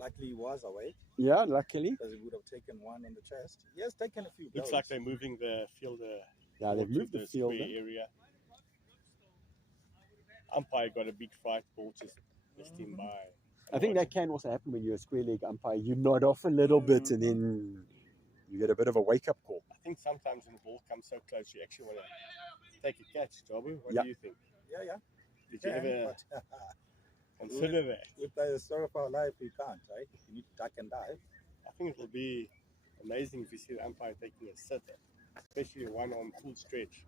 Luckily he was away, Yeah, luckily. because he would have taken one on the chest. He has taken a few blows. Looks like they're moving the fielder. Yeah, they've to moved the square fielder. area. Umpire got a big fright. Ball just missed him by. I think that can also happen when you're a square leg umpire. You nod off a little bit and then you get a bit of a wake up call. I think sometimes when the ball comes so close, you actually want to take a catch, Jabu. What Yeah. do you think? Yeah. Did you ever But consider that? with the story of our life, we can't, right? You need to duck and dive. I think it will be amazing if you see the umpire taking a sitter, especially one on full stretch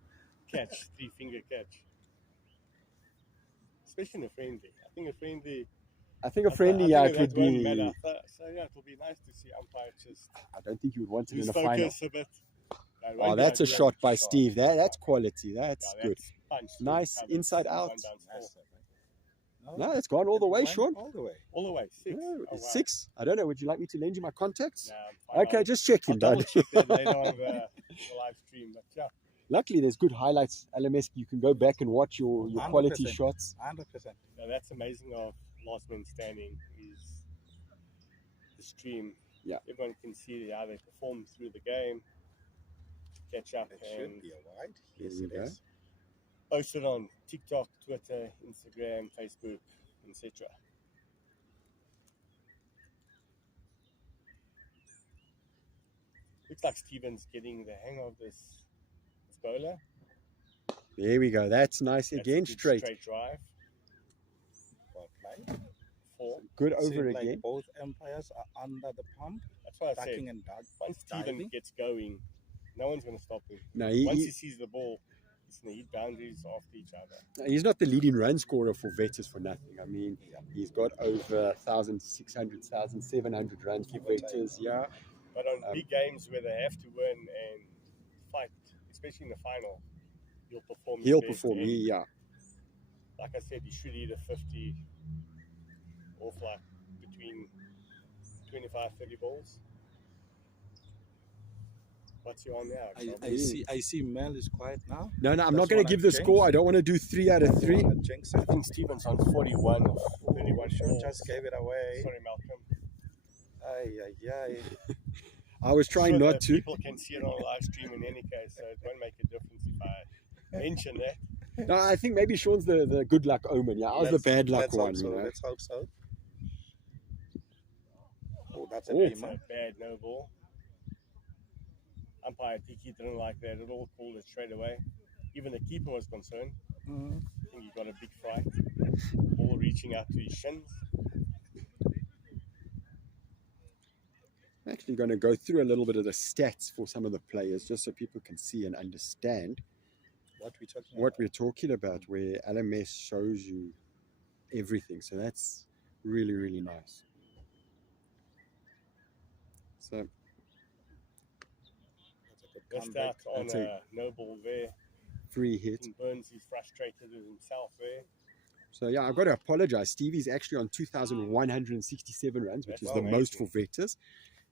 catch, 3-finger catch. Especially in a friendly. I think a friendly. A friendly, yeah, it would that won't be. matter. So yeah, it will be nice to see umpire just I don't think you would want it in lose a final. focus a bit. No, it won't Oh, be that's a ideal. shot by Steve. That's quality. That's Yeah, good. punched Nice through the inside covers, out. one down four. Massive, right? No, it's gone all the way, Went Sean. All the way. All the way, 6. Yeah, Oh, wow. 6. I don't know. Would you like me to lend you my contacts? Nah, I'm fine. Okay, I'll just checking, double bud. check that later on the live stream. But yeah, luckily there's good highlights. LMS, you can go back and watch your quality 100%. shots. 100%. Now, that's amazing of Last Man Standing is the stream. Yeah. Everyone can see how they perform through the game, catch up, It and should be a wide. There Yes, you it go. is. post it on TikTok, Twitter, Instagram, Facebook, etc. Looks like Steven's getting the hang of this bowler. There we go. That's nice That's again. a good Straight. straight drive. Well played. 4. Good Seems over like again. both umpires are under the pump, That's why I said ducking and once Steven diving. gets going, no one's going to stop him. No, Once he sees the ball, he's going to hit boundaries after each other. he's not the leading run scorer for Vetters for nothing. I mean, he's got over 1,600, 1,700 runs for Give or take. Vetters. Yeah. But on big games where they have to win and fight, especially in the final, he'll perform. his He'll best. perform. And Yeah. like I said, he should hit a 50 off like between 25, 30 balls. What's he on now? I see Mel is quiet now. No, I'm That's not going one to give I the score. I don't want to do 3 out of 3. Jinx I it. think Steven's on 41 or 31 Sure, balls. just gave it away. Sorry, Malcolm. Ay. I was trying Sure, not the to. People can see it on live stream in any case, so it won't make a difference if I mention that. No, I think maybe Sean's the good luck omen. Yeah, I was the bad luck one. Hope so. You know? Let's hope so. Oh, that's a Oh. It's a bad no ball. Umpire Tiki didn't like that at all, called it straight away. Even the keeper was concerned. Mhm. I think he got a big fright. Ball reaching out to his shins. I'm actually going to go through a little bit of the stats for some of the players just so people can see and understand What we talking what about? we're talking about, where LMS shows you everything. So that's really, really nice. So That's a good Missed comeback. out on That's a no ball there. 3 hits. And Burns is frustrated with himself there. So yeah, I've got to apologize. Stevie's actually on 2,167 runs, which That's is the most for amazing. Vetters.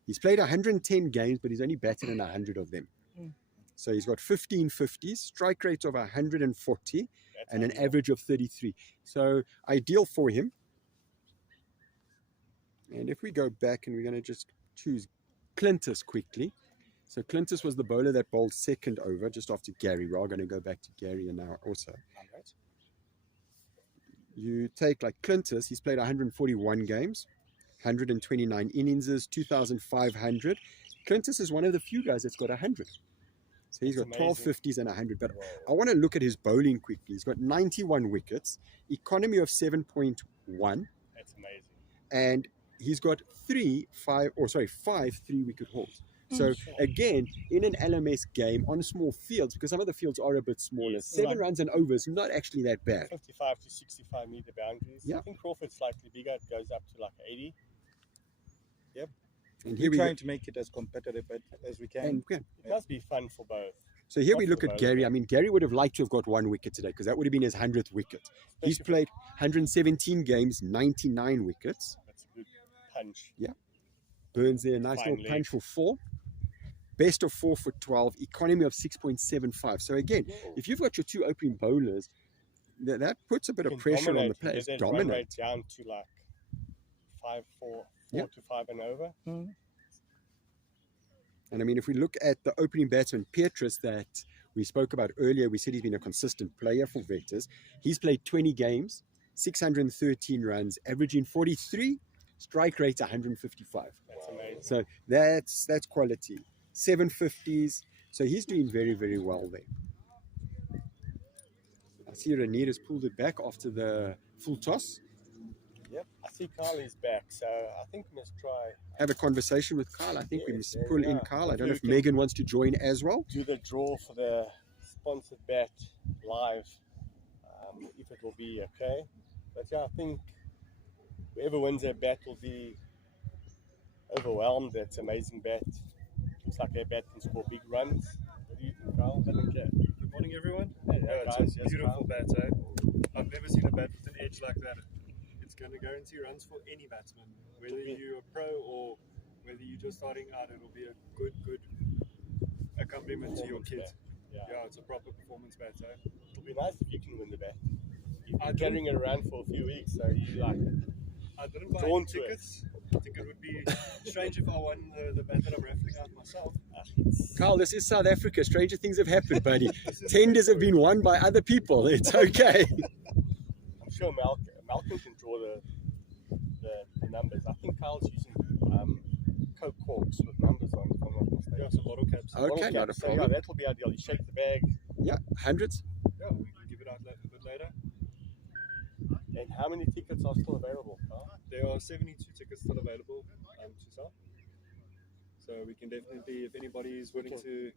He's played 110 games, but he's only batted in 100 of them. Mm. So he's got 15 50s, strike rates of 140, That's and an unreal. average of 33. So ideal for him. And if we go back and we're going to just choose Clintus quickly. So Clintus was the bowler that bowled second over just after Gary. We're going to go back to Gary and now also. Alright. You take like Clintus, he's played 141 games, 129 innings, 2,500. Clintus is one of the few guys that's got 100. So he's That's got 12 amazing. 50s and 100. But Wow. I want to look at his bowling quickly. He's got 91 wickets, economy of 7.1, That's amazing. and he's got 5 3-wicket hauls. So Sure. again, in an LMS game on small fields, because some of the fields are a bit smaller, Yes. 7 runs and over is not actually that bad. 55 to 65 meter boundaries. Yeah. I think Crawford's slightly bigger. It goes up to like 80. And We're here we go. trying to make it as competitive as we can. And, yeah. It must be fun for both. So here we Not look for at both, Gary. yeah. I mean, Gary would have liked to have got 1 wicket today because that would have been his 100th wicket. He's Especially played 117 games, 99 wickets. That's a good punch. Burns there, nice Fine little leg. punch for 4. Best of 4 for 12, economy of 6.75. So again, if you've got your 2 opening bowlers, that puts a bit of Can pressure on the dominate. players. Get that run Dominate. rate down to like 4 Yeah. to 5 and over. Mhm. And I mean, if we look at the opening batsman, Petrus, that we spoke about earlier, we said he's been a consistent player for Vetters. He's played 20 games, 613 runs, averaging 43, strike rate 155. That's amazing. So that's quality. 750s. So he's doing very, very well there. I see Ranier has pulled it back after the full toss. Yep. I see Carly's back, so I think we must try Have a conversation with Carl. I think we Yes, must there pull we in are. Carl. I don't Hopefully know if we can- Megan wants to join as well. do the draw for the sponsored bat live, if it will be okay. But yeah, I think whoever wins that bat will be overwhelmed. That's amazing bat. Looks like that bat can score big runs. What do you think, Carl? I don't care. Good morning, everyone. Yeah, It's guys, a yes, beautiful bat, eh? I've never seen a bat with an edge like that. It's going to guarantee runs for any batsman, whether you're a pro or whether you're just starting out. It'll be a good accompaniment to your kids. Yeah, it's a proper performance bat. It'll be nice if you can win the bet. You've been carrying it around for a few weeks, so you like. I didn't buy Drawn any to it. tickets. I think it would be strange if I won the bet that I'm raffling out myself. Carl, this is South Africa. Stranger things have happened, buddy. Tenders have been won by other people. It's okay. I'm sure Malcolm can draw the numbers. I think Carl's using Coke corks with numbers on, if I'm not mistaken. Yeah, some bottle caps. Okay, not a So problem. yeah, that'll be ideal. You shake the bag. Yeah, hundreds. Yeah, we can give it out a bit later. And how many tickets are still available, Carl? There are 72 tickets still available to sell. So we can definitely, if anybody is willing to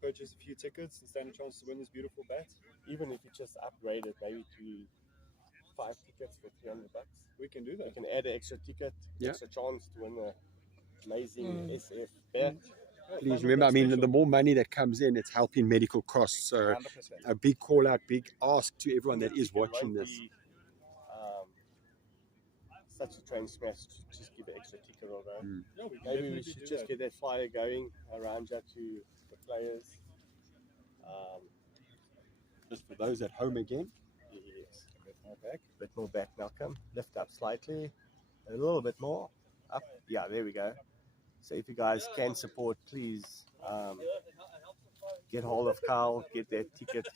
purchase a few tickets and stand a chance to win this beautiful bat, Even if you just upgrade it maybe to 5 tickets for $300, we can do you that. can add an extra ticket, Yeah. extra chance to win an amazing SF bat. Please remember, I mean, the more money that comes in, it's helping medical costs. So 100%. a big call out, big ask to everyone that is It won't watching this. be, such a train smash to just give an extra ticket or that. Yeah, we can Maybe we definitely should do just that. get that flyer going around you to the players. Just for those at home again. Yes, a bit more back, Malcolm. Lift up slightly, a little bit more up. Yeah, there we go. So if you guys can support, please get hold of Carl, get that ticket,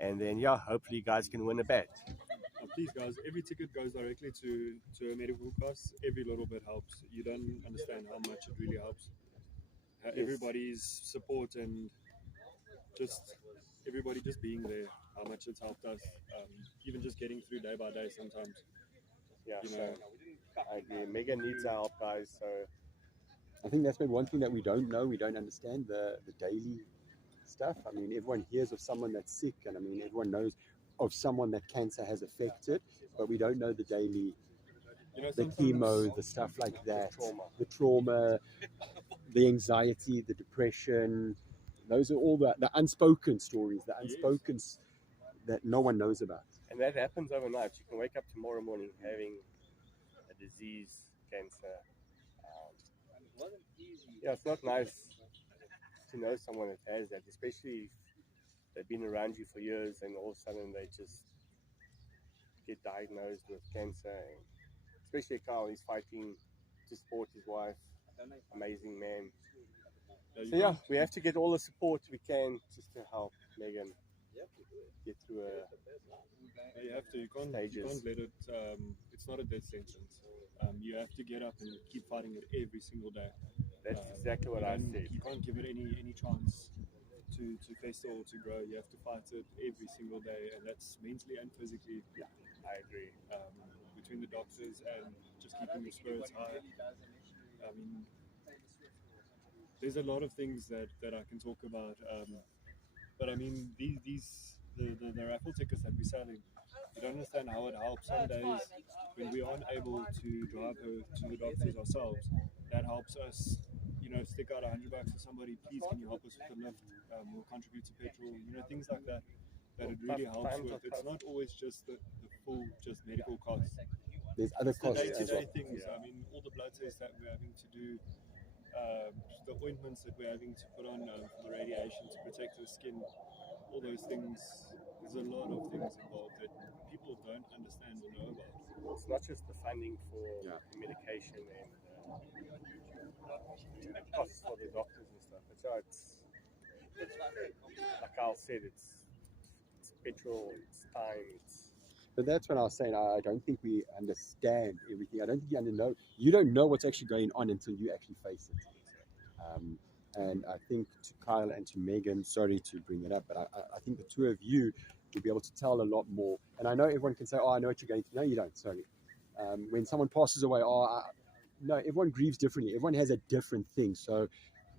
and then yeah, hopefully you guys can win a bat. Please, guys, every ticket goes directly to a medical costs. Every little bit helps. You don't understand how much it really helps. Everybody's support and just everybody just being there, how much it's helped us. Even just getting through day by day sometimes. Yeah, You so know. I agree. Megan needs our help, guys. So I think that's maybe one thing that we don't know. We don't understand the daily stuff. I mean, everyone hears of someone that's sick, and I mean, everyone knows of someone that cancer has affected, but we don't know the daily, You know, the sometimes- chemo, the stuff like that, trauma. the trauma, the anxiety, the depression. Those are all the unspoken stories, the unspoken that no one knows about. And that happens overnight. You can wake up tomorrow morning having a disease, cancer. Yeah, it's not nice to know someone that has that, especially if they've been around you for years and all of a sudden they just get diagnosed with cancer. And especially Carl, he's fighting to support his wife. Amazing man. you So yeah, can't- we have to get all the support we can just to help Megan get through a You have to. You can't stages. let it. It's not a death sentence. You have to get up and keep fighting it every single day. That's exactly what I said. You can't give it any chance to fester or to grow. You have to fight it every single day, and that's mentally and physically. Yeah, I agree. Between the doctors and just keeping your spirits high. I mean, there's a lot of things that I can talk about, but I mean the raffle tickets that we're selling. You don't understand how it helps. Some days when we aren't able to drive her to the doctors ourselves, that helps us. You know, stick out $100 to somebody. Please, can you help us with the lift? We'll contribute to petrol. You know, things like that. That it really helps with. It's not always just the full just medical costs. There's other It's the costs as well. day-to-day things. I mean, all the blood tests that we're having to do, the ointments that we're having to put on for the radiation to protect the skin, all those things. There's a lot of things involved that people don't understand or know about. It's not just the funding for Yeah. the medication and costs for the doctors and stuff. It's like Al said, it's petrol, it's time, it's But that's what I was saying. I don't think we understand everything. I don't think you don't know what's actually going on until you actually face it. And I think to Kyle and to Megan, sorry to bring it up, but I think the two of you will be able to tell a lot more. And I know everyone can say, oh, I know what you're going through. No, you don't. Sorry. When someone passes away, no, everyone grieves differently. Everyone has a different thing. So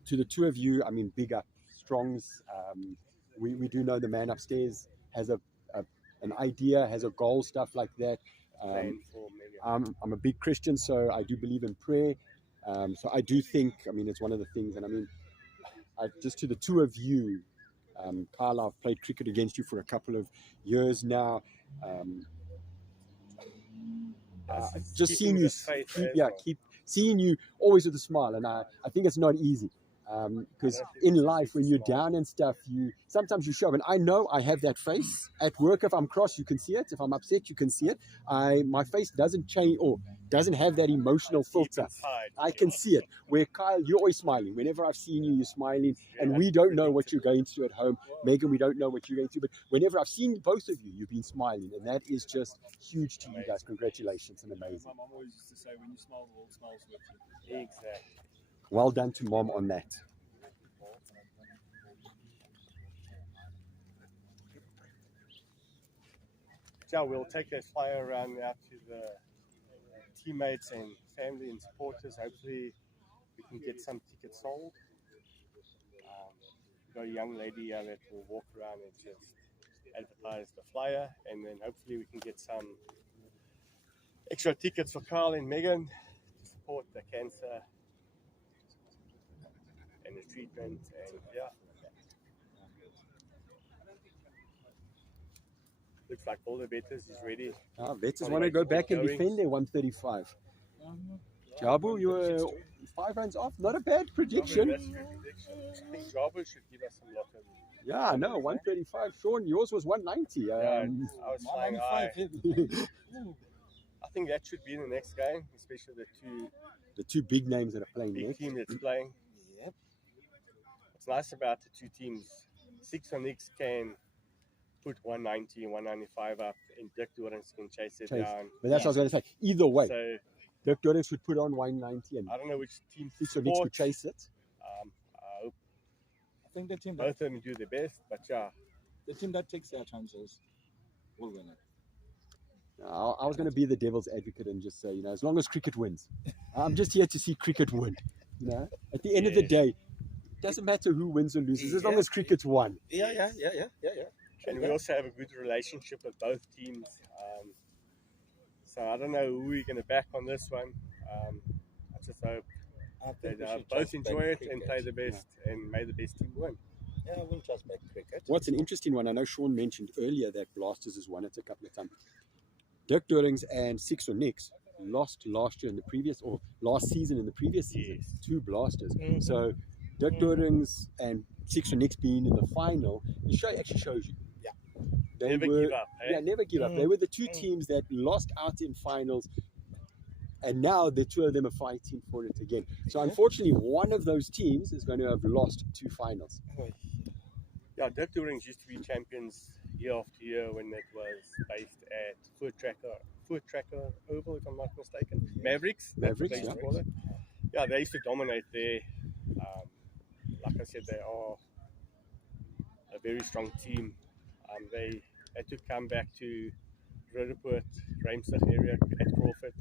to the two of you, I mean, big up, strongs. We do know the man upstairs has an idea, has a goal, stuff like that. plan for Megan. I'm a big Christian, so I do believe in prayer. So I do think, I mean, it's one of the things, and I mean, just to the two of you, Kyle, I've played cricket against you for a couple of years now. Just seeing Keeping you, the faith as well. keep seeing you always with a smile, and I think it's not easy. Because in life, when you're down and stuff, sometimes you show. And I know I have that face at work. If I'm cross, you can see it. If I'm upset, you can see it. My face doesn't change or doesn't have that emotional filter. I can see it. Where Kyle, you're always smiling. Whenever I've seen you, you're smiling. And we don't know what you're going through at home. Megan, we don't know what you're going through. But whenever I've seen both of you, you've been smiling. And that is just huge to you guys. Congratulations and amazing. My mom always used to say, when you smile, the world smiles with you. Exactly. Well done to Mom on that. Yeah, we'll take that flyer around out to the teammates and family and supporters. Hopefully, we can get some tickets sold. We've got a young lady here that will walk around and just advertise the flyer, and then hopefully we can get some extra tickets for Carl and Megan to support the cancer and the treatment, and yeah. Looks like all the betters is ready. Betters want to go back and defend their 135. Jabu, you were 5 runs off. Not a bad prediction. That's a good prediction. I think Jabu should give us some luck. Yeah, no, 135. Sean, yours was 190. I was flying high. I think that should be in the next game, especially the two big names that are playing big next. team that's playing. Yep. What's nice about the two teams, 6 on X can put 190 and 195 up, and Dirk Dorings can chase it down. But that's what I was going to say. Either way, So Dirk Dorings would put on 190 and I don't know which team 6 of each would chase it. I hope I think the team both of them do their best, but yeah. the team that takes their chances will win it. I was going to be the devil's advocate and just say, as long as cricket wins. I'm just here to see cricket win. At the end of the day, it doesn't matter who wins or loses, as long as cricket's won. Yeah. And we also have a good relationship with both teams. So I don't know who we're going to back on this one. I just hope I think we that should both just enjoy back it cricket. and play the best, and may the best team win. Yeah, we'll just back cricket. What's an interesting one, I know Sean mentioned earlier that Blasters has won it a couple of times. Dirk Dorings and Six or Nix lost last year in the previous, or last season in the previous season, Yes. 2 Blasters. Mhm. So Dirk Dorings and Six or Nix being in the final, actually shows you. Yeah. They Never were, give up. Eh? Yeah, never give up. They were the 2 teams that lost out in finals, and now the 2 of them are fighting for it again. So Yeah. unfortunately, one of those teams is going to have lost 2 finals. Yeah, Dirk Dorings used to be champions year after year when it was based at Foot Tracker Oval, if I'm not mistaken. Mavericks. That's what they used to call it. Yeah, they used to dominate there. Like I said, they are a very strong team. They had to come back to Roodepoort, Ramsdale area at Crawford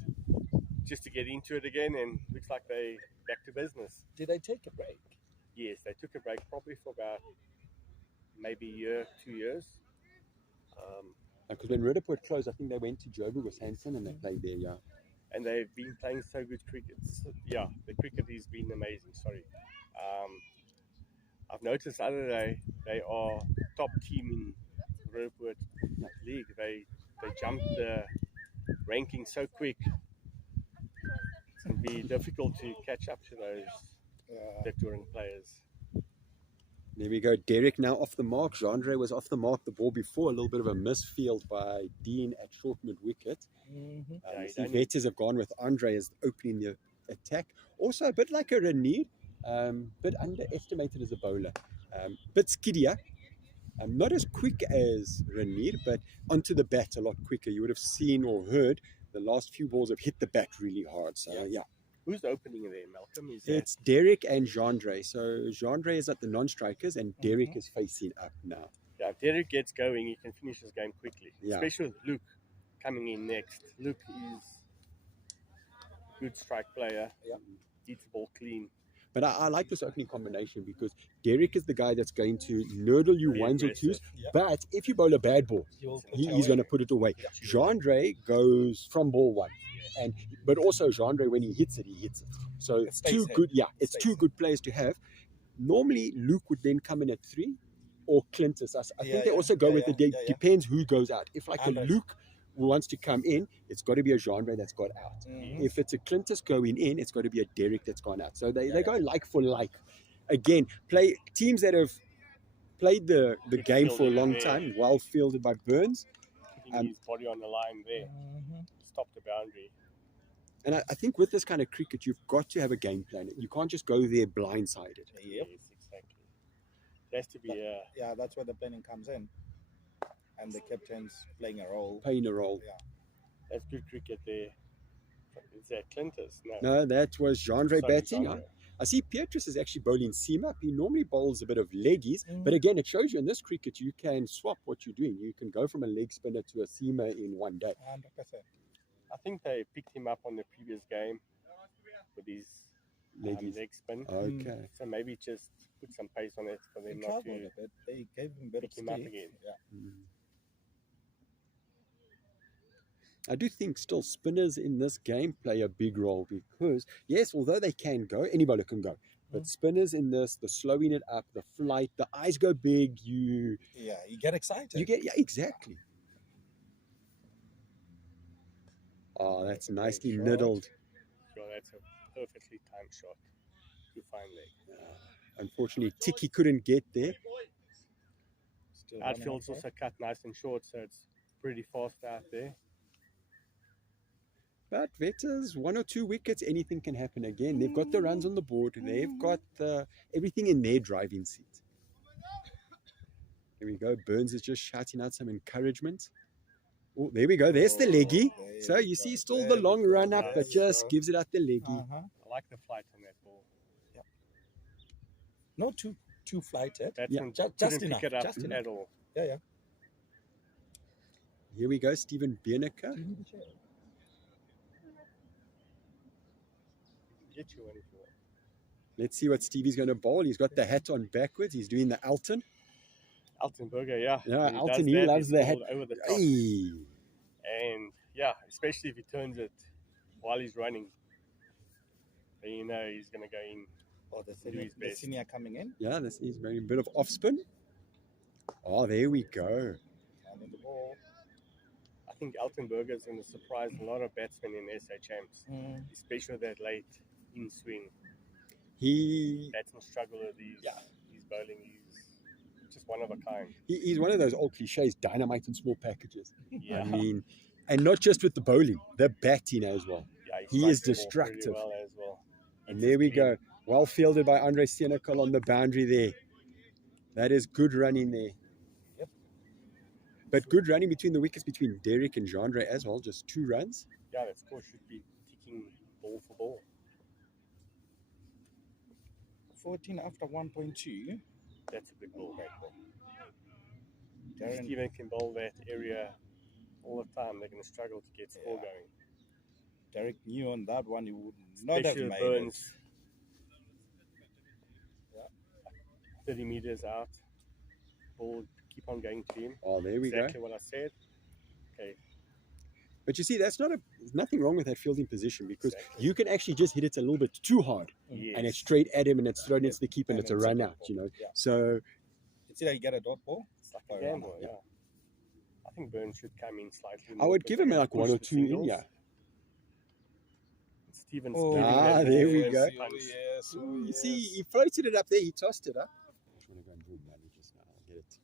just to get into it again, and looks like they back to business. Did I take a break? Yes, they took a break probably for about maybe a year, 2 years. Because when Roodepoort closed, I think they went to Joburg or Santon and they played there, yeah. And they've been playing so good cricket. Yeah, the cricket has been amazing. Sorry. I've noticed the other day they are top team in Roodepoort League. They jumped the ranking so quick. It's going to be difficult to catch up to those touring players. There we go. Derek now off the mark. Jandre was off the mark the ball before. A little bit of a misfield by Dean at short mid wicket. The Vetters have gone with Andre as opening the attack. Also a bit like a Renier, bit underestimated as a bowler. Bit skiddier. Not as quick as Renier, but onto the bat a lot quicker. You would have seen or heard the last few balls have hit the bat really hard. So yeah. Who's the opening there, Malcolm? It's Derek and Jandre. So Jandre is at the non-strikers and Derek is facing up now. Yeah, if Derek gets going, he can finish his game quickly. Yeah. Especially with Luke coming in next. Luke is a good strike player. Yeah. Hits the ball clean. But I like this opening combination because Derek is the guy that's going to nurdle you Very ones or aggressive. twos. But if you bowl a bad ball, he's going to put it away. Yeah. Jandre goes from ball 1. But also Jandre, when he hits it. So It stays two in. good, it's Stays two in. good players to have. Normally Luke would then come in at 3 or Clintus. I think they also go with the depends who goes out. If like a And Luke who wants to come in, it's got to be a Jandre that's got out. If it's a Clintus going in, it's got to be a Derek that's gone out. So they go like for like. again, play teams that have played the Good game for a fielding long there. time, well fielded by Burns. Putting his body on the line there. Stop the boundary. And I think with this kind of cricket, you've got to have a game plan. You can't just go there blindsided. Yep. Yes, exactly. There has to be a... Yeah, that's where the planning comes in. And the captain's playing a role. Playing a role. Yeah. That's good cricket there. Is that Clintus? No. No, that was Jandre Sorry, batting. Jandre. I see Petrus is actually bowling seam up. He normally bowls a bit of leggies. Mm. But again, it shows you in this cricket, you can swap what you're doing. You can go from a leg spinner to a seamer in one day. 100%. I think they picked him up on the previous game with his Leggies. leg spin. Okay. So maybe just put some pace on it for They them not travelled to a bit. They gave him a bit of pick him up speed. again. Yeah. Mm. I do think still spinners in this game play a big role because, yes, although they can go, any bowler can go. But spinners in this, the slowing it up, the flight, the eyes go big, you get excited. get, yeah, exactly. Oh, that's a great nicely shot. niddled. Sure, that's a perfectly timed shot. Good fine leg. Unfortunately, Tiki couldn't get there. Still running Outfield's outside. also cut nice and short, so it's pretty fast out there. But Vetters, 1 or 2 wickets, anything can happen again. They've got the runs on the board. They've got everything in their driving seat. Here we go. Burns is just shouting out some encouragement. Oh, there we go. There's the leggy. There So we you go. see still There the we long go. run up, There but we just go. gives it out the leggy. Uh-huh. I like the flight on that ball. Not too flighted. Batsman Just couldn't enough. pick it up Just enough. at all. Yeah. Here we go. Stephen Bieneker. Get you when you want. Let's see what Stevie's going to bowl. He's got the hat on backwards. He's doing the Alton. Altenberger, yeah. Yeah, When Alton, does he that, loves he's the hat. bowled over the top. Hey. And yeah, especially if he turns it while he's running, then you know he's going to go in. Oh, the Do his best. senior coming in. Yeah, this is maybe a bit of off spin. Oh, there we go. Finding the ball. I think Altenberger is going to surprise a lot of batsmen in SA Champs, especially that late in swing. He Batsmen struggle with these. Yeah. He's bowling. He's just one of a kind. he's one of those old cliches, dynamite in small packages. Yeah. I mean, and not just with the bowling, the batting as well. Yeah, he is strikes the ball pretty destructive. well as well. And It's there we clean. go. Well fielded by Andre Senekal on the boundary there. That is good running there. Yep. But good running between the wickets between Derek and Jandre as well. Just 2 runs. Yeah, that score should be ticking ball for ball. 14 after 1.2. That's a good ball. Great ball. If Darren, Steven can bowl that area all the time, they're going to struggle to get score Yeah. going. Derek knew on that one he would not have Especially made Burns. Yeah. 30 meters out. Ball keep on going to him. Oh, there we Exactly go. what I said. Okay. But you see, there's nothing wrong with that fielding position because Exactly. you can actually just hit it a little bit too hard Yes. and it's straight at him and it's thrown into the keeper and And it's a it's a run dot out, ball. you know. Yeah. So It's either you get a dot ball. It's like or a a gamble, runner, yeah. I think Burns should come in slightly I more would because give they're him gonna like 1 push or the 2 in, singles. yeah. Stevens Oh, giving Ah, that there ball we a go. punch. yes. You see, he floated it up there, he tossed it up. I just want to go and boom that just now. I'll get it.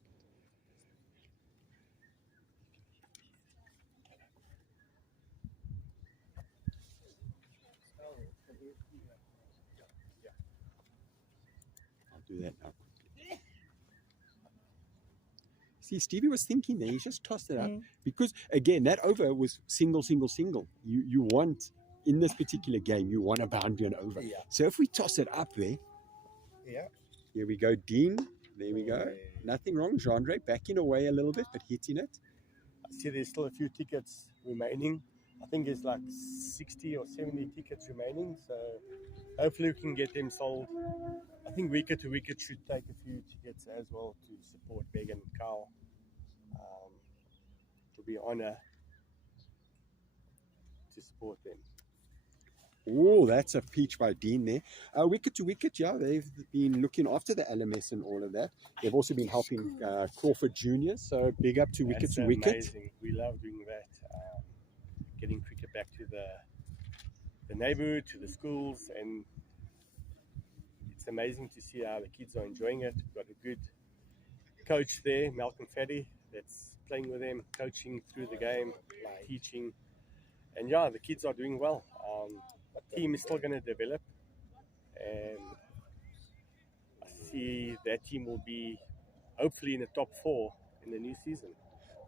I'll do that now quickly. See, Stevie was thinking there, he just tossed it up. Because, again, that over was single, single, single. You want, in this particular game, you want a boundary and over. Yeah. So if we toss it up there, Yeah. here we go, Dean. There we go. Okay. Nothing wrong, Jandre. Backing away a little bit, but hitting it. I see there's still a few tickets remaining. I think there's like 60 or 70 tickets remaining. So hopefully we can get them sold. I think wicket to wicket should take a few tickets as well to support Meg and Carl. It'll be an honour to support them. Oh, that's a peach by Dean there. Wicket to wicket, yeah, they've been looking after the LMS and all of that. They've also been helping Crawford Jr., so big up to wicket That's to wicket. amazing. We love doing that. Getting cricket back to the neighbourhood, to the schools, and it's amazing to see how the kids are enjoying it. We've got a good coach there, Malcolm Faddy, that's playing with them, coaching through the game, teaching. And yeah, the kids are doing well. The team is still going to develop. And I see that team will be hopefully in the top 4 in the new season.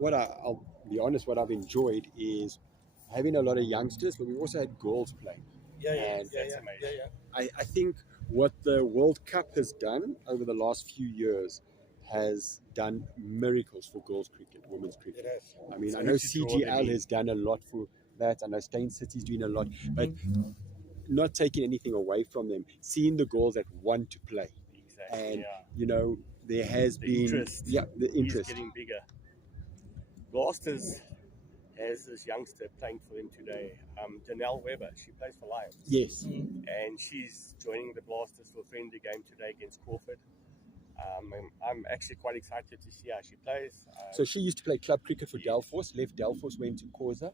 I'll be honest, what I've enjoyed is having a lot of youngsters, but we also had girls playing. And That's amazing. I think what the World Cup has done over the last few years has done miracles for girls cricket, women's cricket. It has. I mean, So I know we should draw them CGL in. has done a lot for that. I know Stain City's doing a lot, but not taking anything away from them. Seeing the girls that want to play. Exactly. And, you know, there has The been... interest Yeah, the is interest. getting bigger. Blasters has this youngster playing for them today, Janelle Weber. She plays for Lions. Yes. And she's joining the Blasters for a friendly game today against Crawford. I'm actually quite excited to see how she plays. So she used to play club cricket for Delphos, left Delphos, went to Xhosa.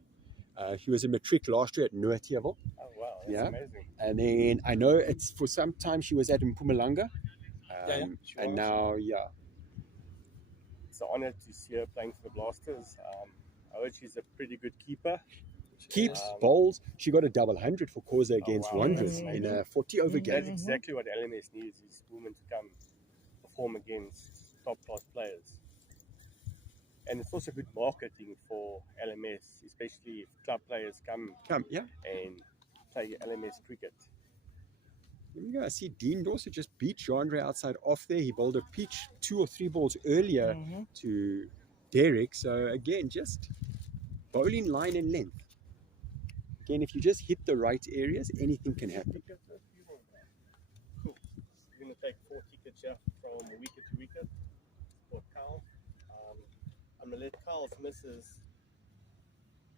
She was a matric last year at Noordhoevel. Oh wow, that's Yeah. amazing. And then I know it's for some time she was at Mpumalanga. She And was. now, yeah. It's an honor to see her playing for the Blasters. I heard she's a pretty good keeper. Keeps, bowls. She got a double 100 for Xhosa against wow, Wanderers that's in a 40-over That's game. exactly what LMS needs, is women to come perform against top-class players. And it's also good marketing for LMS, especially if club players come Yeah. and play LMS cricket. There we go. I see Dean Dawson just beat Jeandre outside off there. He bowled a pitch 2 or 3 balls earlier to Derek. So again, just bowling line and length. Again, if you just hit the right areas, anything can happen. Cool. We're going to take 4 tickets here from wicket to wicket for Carl. I'm going to let Carl's missus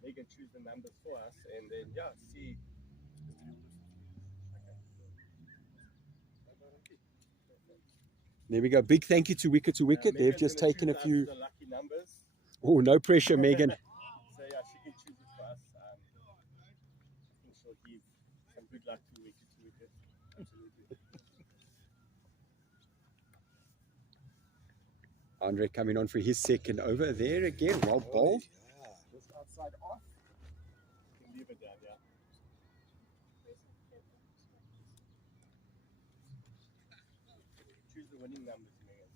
Megan choose the numbers for us, and then see. There we go. Big thank you to Wicket to Wicket. They've Megan's just gonna taken a choose us few. the lucky numbers. Oh, no pressure, Megan. So she can choose it for us. I think she'll give some good luck to wicket to wicket. Absolutely. Andre coming on for his second over. There again, well bowled. Just outside off. You can leave it down, yeah. Choose the winning numbers, Megan.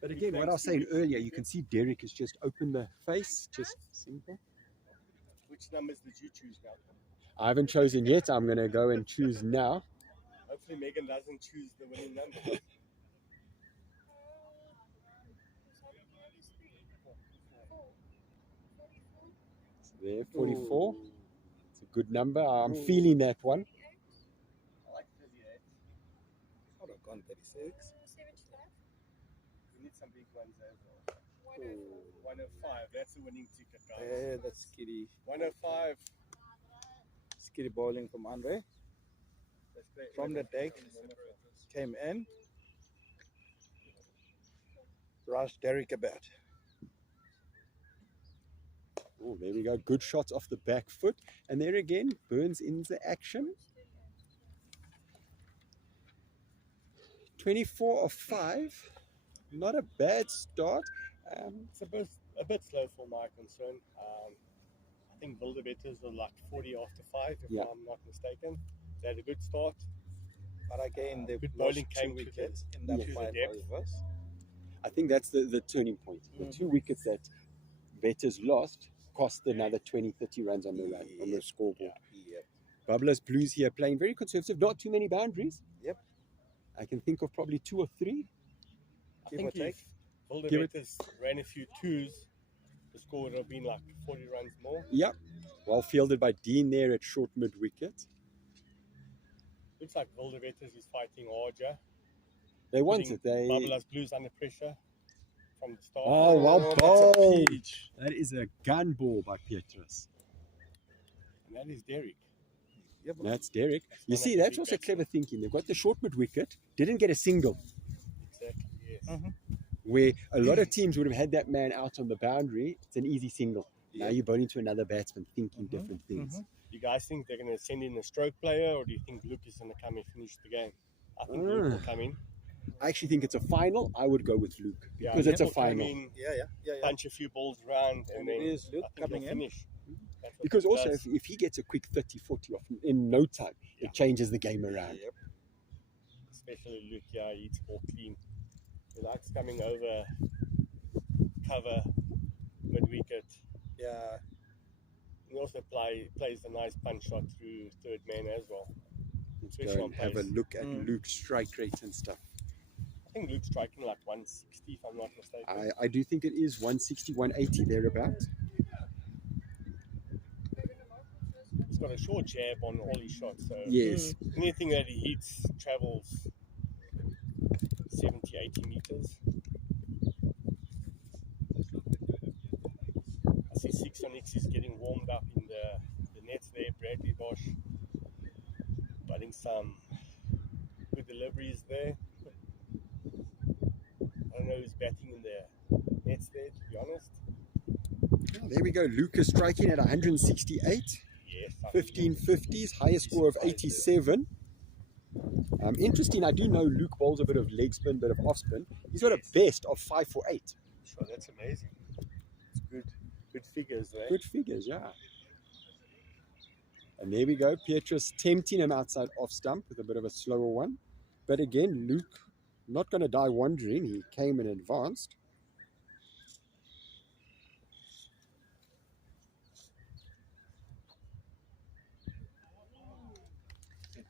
But again, what I was saying earlier, you can see Derek has just opened the face, just simple. Which numbers did you choose, Malcolm? I haven't chosen yet. I'm going to go and choose now. Hopefully Megan doesn't choose the winning number. There, 44. It's a good number. I'm feeling that one. I like 38. Hold on, gone 36. We need some big ones as well. 105. That's the winning ticket, guys. Yeah, that's Skitty. 105. Skitty bowling from Andre. That's great. From the deck, came in. Rushed Derek about. Oh, there we go. Good shots off the back foot. And there again, Burns in the action. 24 of 5. Not a bad start. It's a bit slow for my concern. I think Wilde was like 40 after 5, if Yeah. I'm not mistaken. They had a good start. But again, they've Good lost bowling 2 came to wickets the- in that to the 5 depth. overs. I think that's the turning point. The 2 wickets that Vetters lost cost another 20, 30 runs on the run, on the scoreboard. Yep. BABALAS Blues here playing very conservative, not too many boundaries. Yep. I can think of probably 2 or 3. I Give think or take. if Wilde Give it- ran a few twos, the score would have been like 40 runs more. Yep. Well fielded by Dean there at short mid wicket. Looks like Wilde is fighting harder. They want Putting it. They. BABALAS Blues under pressure from the start. Oh, well that's a bowled. peach. That is a gun ball by Petrus. And that is Derek. Yep. That's Derek. You one see, of the that's big also batsmen. clever thinking. They've got the short mid wicket, didn't get a single, Exactly, yes. where a lot of teams would have had that man out on the boundary. It's an easy single. Now you're bowling to another batsman thinking different things. You guys think they're going to send in a stroke player, or do you think Luke is going to come and finish the game? I think Luke will come in. I actually think it's a final. I would go with Luke Yeah, because Luke it's a will come final. in, Yeah. punch a few balls around, and then it is Luke I think coming he'll in. finish. That's what Because Luke also, does. if he gets a quick 30-40 off in no time, it changes the game around. Yep. Especially Luke, yeah, he hits ball clean. He likes coming over cover mid-wicket. Yeah. He also plays a nice punch shot through third man as well. Let's Especially go on and have a pace. look at Luke's strike rate and stuff. I think Luke's striking like 160 if I'm not mistaken. I do think it is 160, 180 thereabout. He's got a short jab on all his shots, so Yes. anything that he hits travels 70, 80 meters. I see 6 on X is getting warmed up in the nets there. Bradley Bosch putting some good deliveries there. I don't know who's batting in the nets there, to be honest. Oh, there we go. Luke is striking at 168. Yes, I 15 50s, highest score of 87. Interesting, I do know Luke bowls a bit of leg spin, bit of off spin. He's got a best of 5 for 8. Sure, that's amazing. It's good figures there. Good figures, yeah. And there we go. Petrus tempting him outside off stump with a bit of a slower one. But again, Luke not going to die wandering. He came and advanced.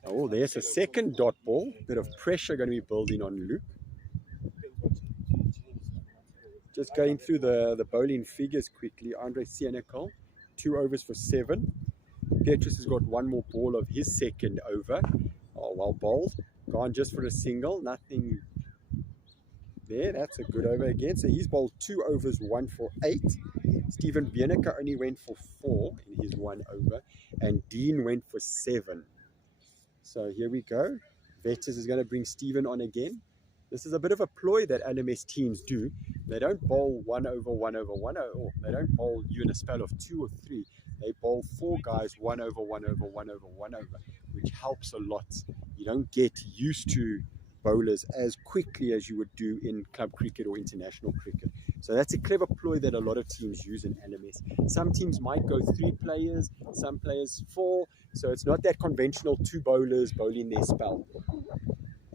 Oh, there's a second dot ball. Bit of pressure going to be building on Luke. Just going through the bowling figures quickly. Andre Sienekal, 2 overs for 7. Petrus has got one more ball of his second over. Oh, well bowled. Gone just for a single. Nothing there. That's a good over again. So he's bowled 2 overs, 1 for 8. Stephen Bienica only went for 4 in his 1 over. And Dean went for 7. So here we go. Vetters is going to bring Stephen on again. This is a bit of a ploy that LMS teams do. They don't bowl 1 over, 1 over, 1 over. Or they don't bowl you in a spell of 2 or 3. They bowl 4 guys 1 over, 1 over, 1 over, 1 over, which helps a lot. You don't get used to bowlers as quickly as you would do in club cricket or international cricket. So that's a clever ploy that a lot of teams use in LMS. Some teams might go 3 players, some players 4. So it's not that conventional 2 bowlers bowling their spell.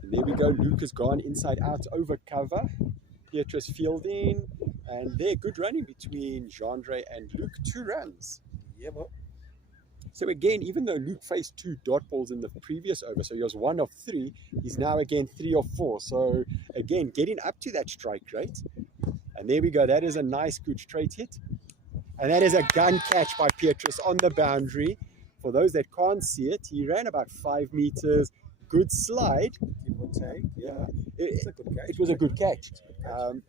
And there we go. Luke has gone inside out over cover. Petrus fielding. And there, good running between Jandre and Luke. 2 runs. Yeah, bro. So again, even though Luke faced 2 dot balls in the previous over, so he was 1 of 3, he's now again 3 of 4. So again, getting up to that strike rate. And there we go. That is a nice, good straight hit. And that is a gun catch by Petrus on the boundary. For those that can't see it, he ran about 5 meters. Good slide. Give or take. Yeah. It, It's a good catch. it was a good catch.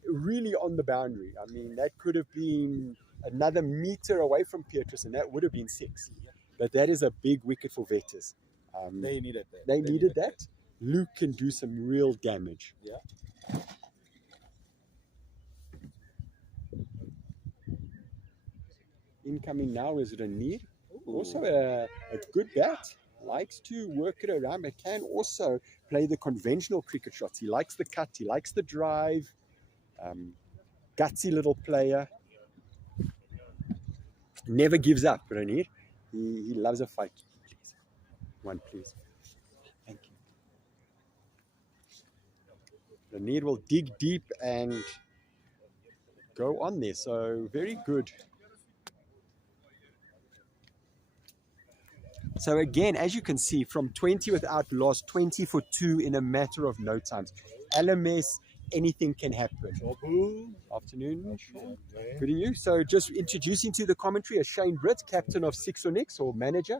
Really on the boundary. I mean, that could have been another meter away from Petrus, and that would have been 6. But that is a big wicket for Vetters. They needed that. They needed that. Luke can do some real damage. Yeah. Incoming now is Renier. Also a good bat. Likes to work it around, but can also play the conventional cricket shots. He likes the cut. He likes the drive. Gutsy little player. Never gives up, Renier. He loves a fight. Please. One, please. Thank you. Renier will dig deep and go on there. So very good. So again, as you can see, from 20 without loss, 20 for 2 in a matter of no times. LMS, anything can happen. Afternoon, Sean. Good to you. So just introducing to the commentary, Shane Britt, captain of 6 on X or manager.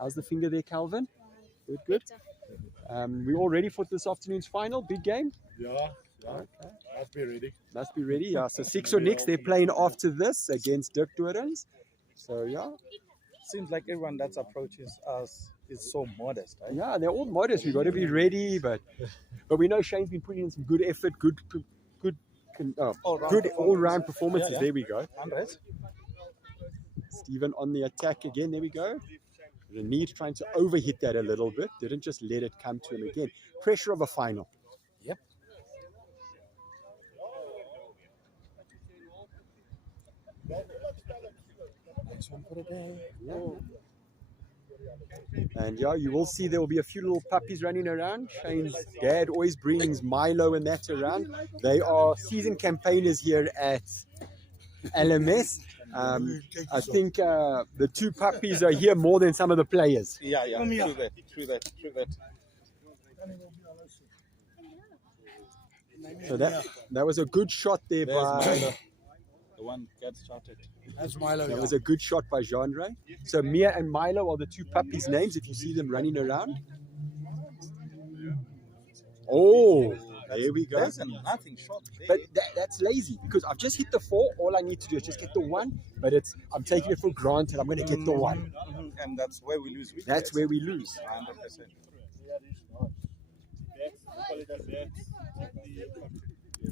How's the finger there, Calvin? Good, good. We all ready for this afternoon's final? Big game? Yeah, Okay. must be ready. Must be ready. Yeah. So 6 on X, they're playing after this against Dirk Dorens. So yeah. Seems like everyone that approaches us is so modest, right? Yeah, they're all modest. We've got to be ready, but we know Shane's been putting in some good effort, good All-round all-round performance. performances. Yeah, yeah. There we go. Andres? Steven on the attack again. There we go. Renier trying to overhit that a little bit. Didn't just let it come to him again. Pressure of a final. Yep. Nice one for the day. Yeah. And yeah, you will see there will be a few little puppies running around. Shane's dad always brings Milo and that around. They are season campaigners here at LMS. I think the two puppies are here more than some of the players. Yeah, true that. So that was a good shot there by... The one gets started. That's Milo. That was a good shot by Jean-Ray. So Mia and Milo are the two puppies' names if you see them running around. Oh, there we go. There's a nothing shot there. But that's lazy because I've just hit the 4. All I need to do is just get the 1. But I'm taking it for granted. I'm going to get the 1. And that's where we lose. That's where we lose. 100%.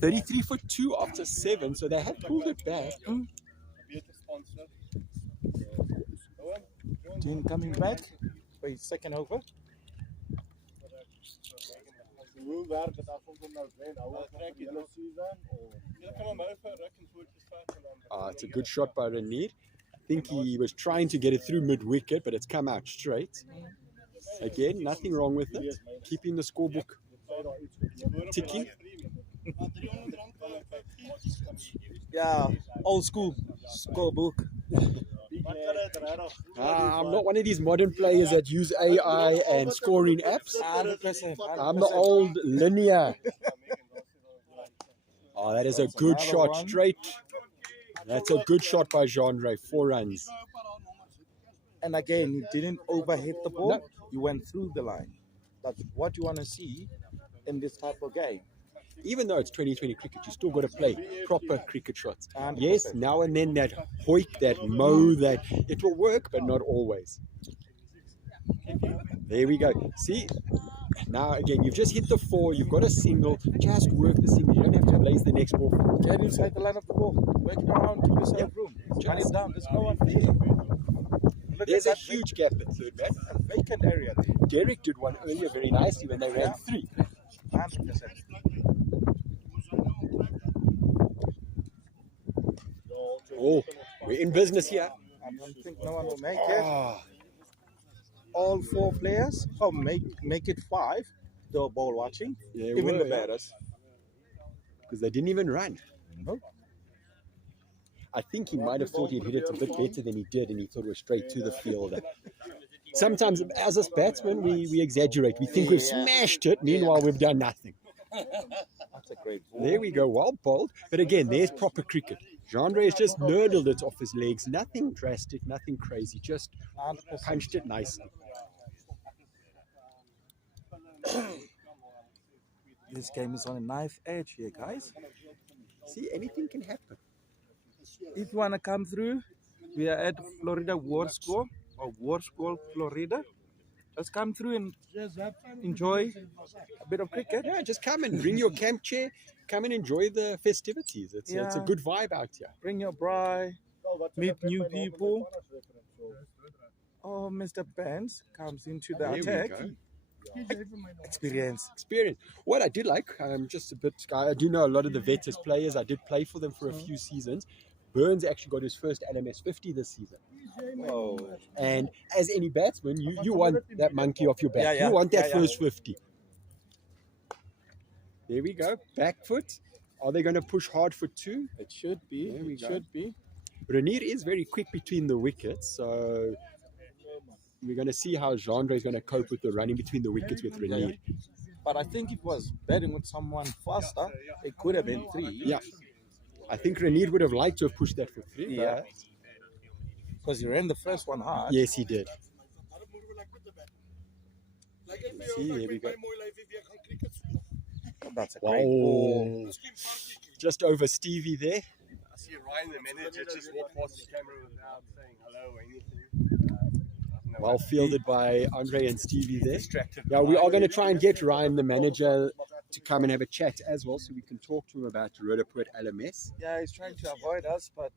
33-2 after 7, so they had pulled it back. Dean coming back for his second over. It's a good shot by Renier. I think he was trying to get it through mid-wicket, but it's come out straight. Again, nothing wrong with it. Keeping the scorebook ticking. Yeah, old school scorebook. I'm not one of these modern players that use AI and scoring apps. 100%. I'm the old linear. Oh, that is a good shot straight. That's a good shot by Jean-Ray. 4 runs. And again, you didn't overhit the ball. No. You went through the line. That's what you want to see in this type of game. Even though it's 2020 cricket, you still got to play proper cricket shots. 100%. Yes, now and then that hoik, that mow, that it will work, but not always. There we go. See, now again, you've just hit the 4. You've got a single. Just work the single. You don't have to blaze the next ball. Get inside the line of the ball. Work it around. Give yourself room. Run it down. There's no one there. There's a huge gap at third, man. A vacant area there. Derek did one earlier very nicely when they ran 3. 100%. Oh, we're in business here. I don't think no one will make it. All 4 players, make it 5. They were ball watching. Yeah, Even the batters. Because they didn't even run. No. I think he might have thought he'd hit it a bit better than he did, and he thought it was straight to the fielder. Sometimes, as us batsmen, we exaggerate. We think we've smashed it. Meanwhile, we've done nothing. That's a great ball. There we go, well bowled. But again, there's proper cricket. Jean-Ray has just nurdled it off his legs. Nothing drastic, nothing crazy. Just 100%. punched it nicely. This game is on a knife edge here, guys. See, anything can happen. If you want to come through, we are at Florida War School, Florida. Let's come through and enjoy a bit of cricket. Yeah, just come and bring your camp chair. Come and enjoy the festivities. It's a good vibe out here. Bring your bride, meet new people. Oh, Mr. Benz comes into the There we attack. go. Experience. What I did like, just a bit, I do know a lot of the Vetters players. I did play for them for a few seasons. Burns actually got his first LMS 50 this season. Oh. And as any batsman, you want that monkey off your back. Yeah, yeah. You want that Yeah, yeah. first 50. There we go. Back foot. Are they going to push hard for 2? It should be. There we It go. should be. Renier is very quick between the wickets, so we're going to see how Jean-Ray is going to cope with the running between the wickets with Renier. But I think it was betting with someone faster. It could have been 3. Yeah. I think Renier would have liked to have pushed that for 3. Yeah. Because he ran the first one hard. Yes, he did. See, here we go. That's a great ball. Wow. Just over Stevie there. I see Ryan, the manager, just walk past the camera without saying hello or anything. Well fielded by Andre and Stevie there. Distracted. Yeah, we are going to try and get Ryan, the manager, to come and have a chat as well, so we can talk to him about Roodepoort LMS. Yeah, he's trying to avoid us, but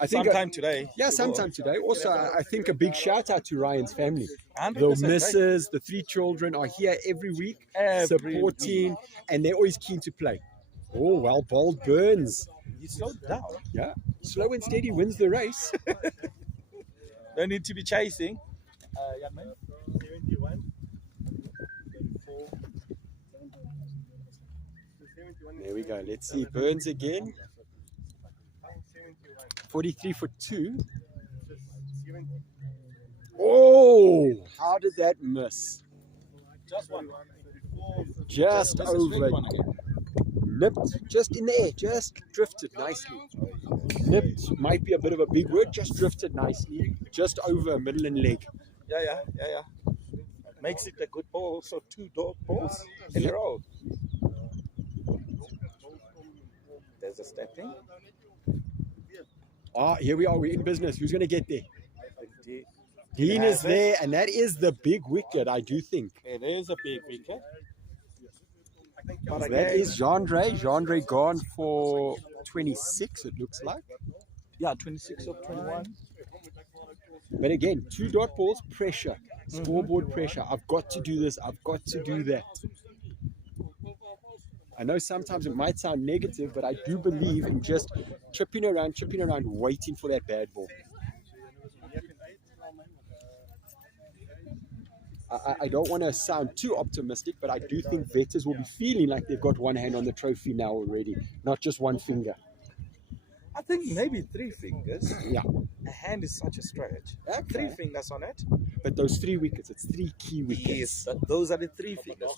I think sometime today. Yeah, sometime today. Also, I think a big shout out to Ryan's family. 100%, The right? missus, the 3 children are here every week, supporting, and they're always keen to play. Oh, well, bold Burns. He slowed down. Yeah, slow and steady wins the race. Don't need to be chasing. Young man. 71. 34. 71. There we go. Let's see. Burns again. 43 for 2. Oh, how did that miss? Just one. Just over. Nipped, just in the air, just drifted nicely. Nipped might be a bit of a big word, just drifted nicely, just over middle and leg. Yeah. Makes it a good ball. So 2 dog balls in a row. There's a stepping. Ah, here we are, we're in business. Who's going to get there? Dean is there, and that is the big wicket, I do think. It is a big wicket. But That again, is Jandre. Jandre gone for 26, it looks like. yeah, 26 or 21. But again, 2 dot balls, pressure, scoreboard pressure. I've got to do this, I've got to do that. I know sometimes it might sound negative, but I do believe in just chipping around, waiting for that bad ball. I don't want to sound too optimistic, but I do think Vetters will be feeling like they've got one hand on the trophy now already, not just one finger. I think maybe 3 fingers. Yeah. A hand is such a stretch. Okay. 3 fingers on it. But those 3 wickets, it's 3 key wickets. Yes, those are the 3 fingers.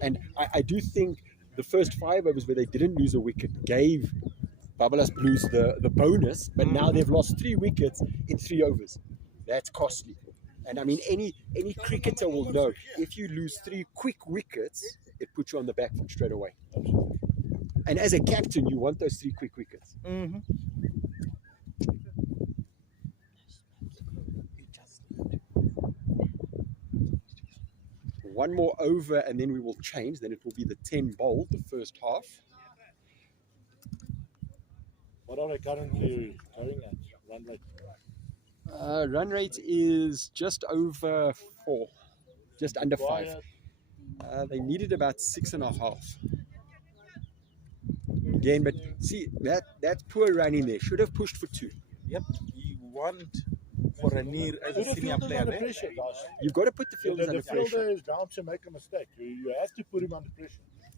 And I do think the first 5 overs where they didn't lose a wicket gave Babalas Blues the bonus, but now they've lost 3 wickets in 3 overs. That's costly. And I mean, any cricketer will know, if you lose 3 quick wickets, it puts you on the back foot straight away. And as a captain, you want those 3 quick wickets. One more over, and then we will change. Then it will be the 10 bowled, the first half. What are they currently going at? Run rate? Run rate is just over 4, just under 5. They needed about 6.5. Again, but see, that's poor running there. Should have pushed for 2. Yep, you want for a near as a senior player under there. pressure, guys. You've got to put the fielders The under pressure. fielder is bound to make a mistake. You have to put him under pressure.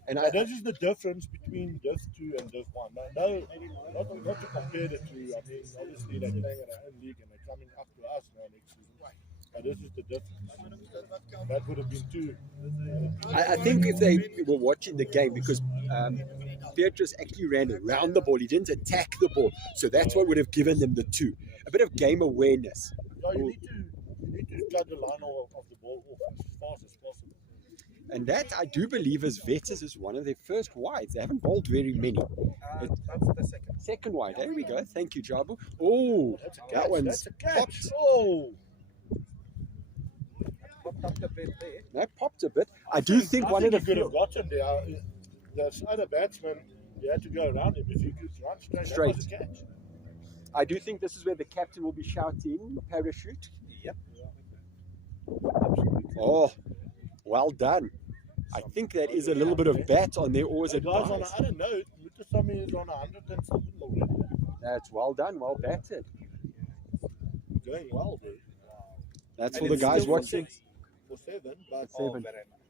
And But this is the difference between Div 2 and Div 1. No, not to compare the two. I mean, obviously they're playing in their own league and they're coming up to us now next season. But this is the difference. That would have been 2. I think if they were watching the game, because Beatrice actually ran around the ball, he didn't attack the ball, so that's what would have given them the 2. A bit of game awareness. Yeah, you need to cut the line of the ball off as fast as possible. And that, I do believe, as Vetters is one of their first wides. They haven't bowled very many. That's the second. Second wide. There we go. Thank you, Jabu. Oh, That's a catch. that one's That's a catch. popped. Oh, Popped up the bit there. That popped a bit. I do think one of the he could have gotten there. The other batsman, you had to go around him. If you could run straight, that was a catch. I do think this is where the captain will be shouting parachute. Yep. Oh, well done. I think that is a little bit of bat on there, or is it Guys, on bias? another note, Mutasamy is on 100 and something already. That's well done, well batted. Going well, bro. That's And for the it's guys still for watching. For 7, but 7.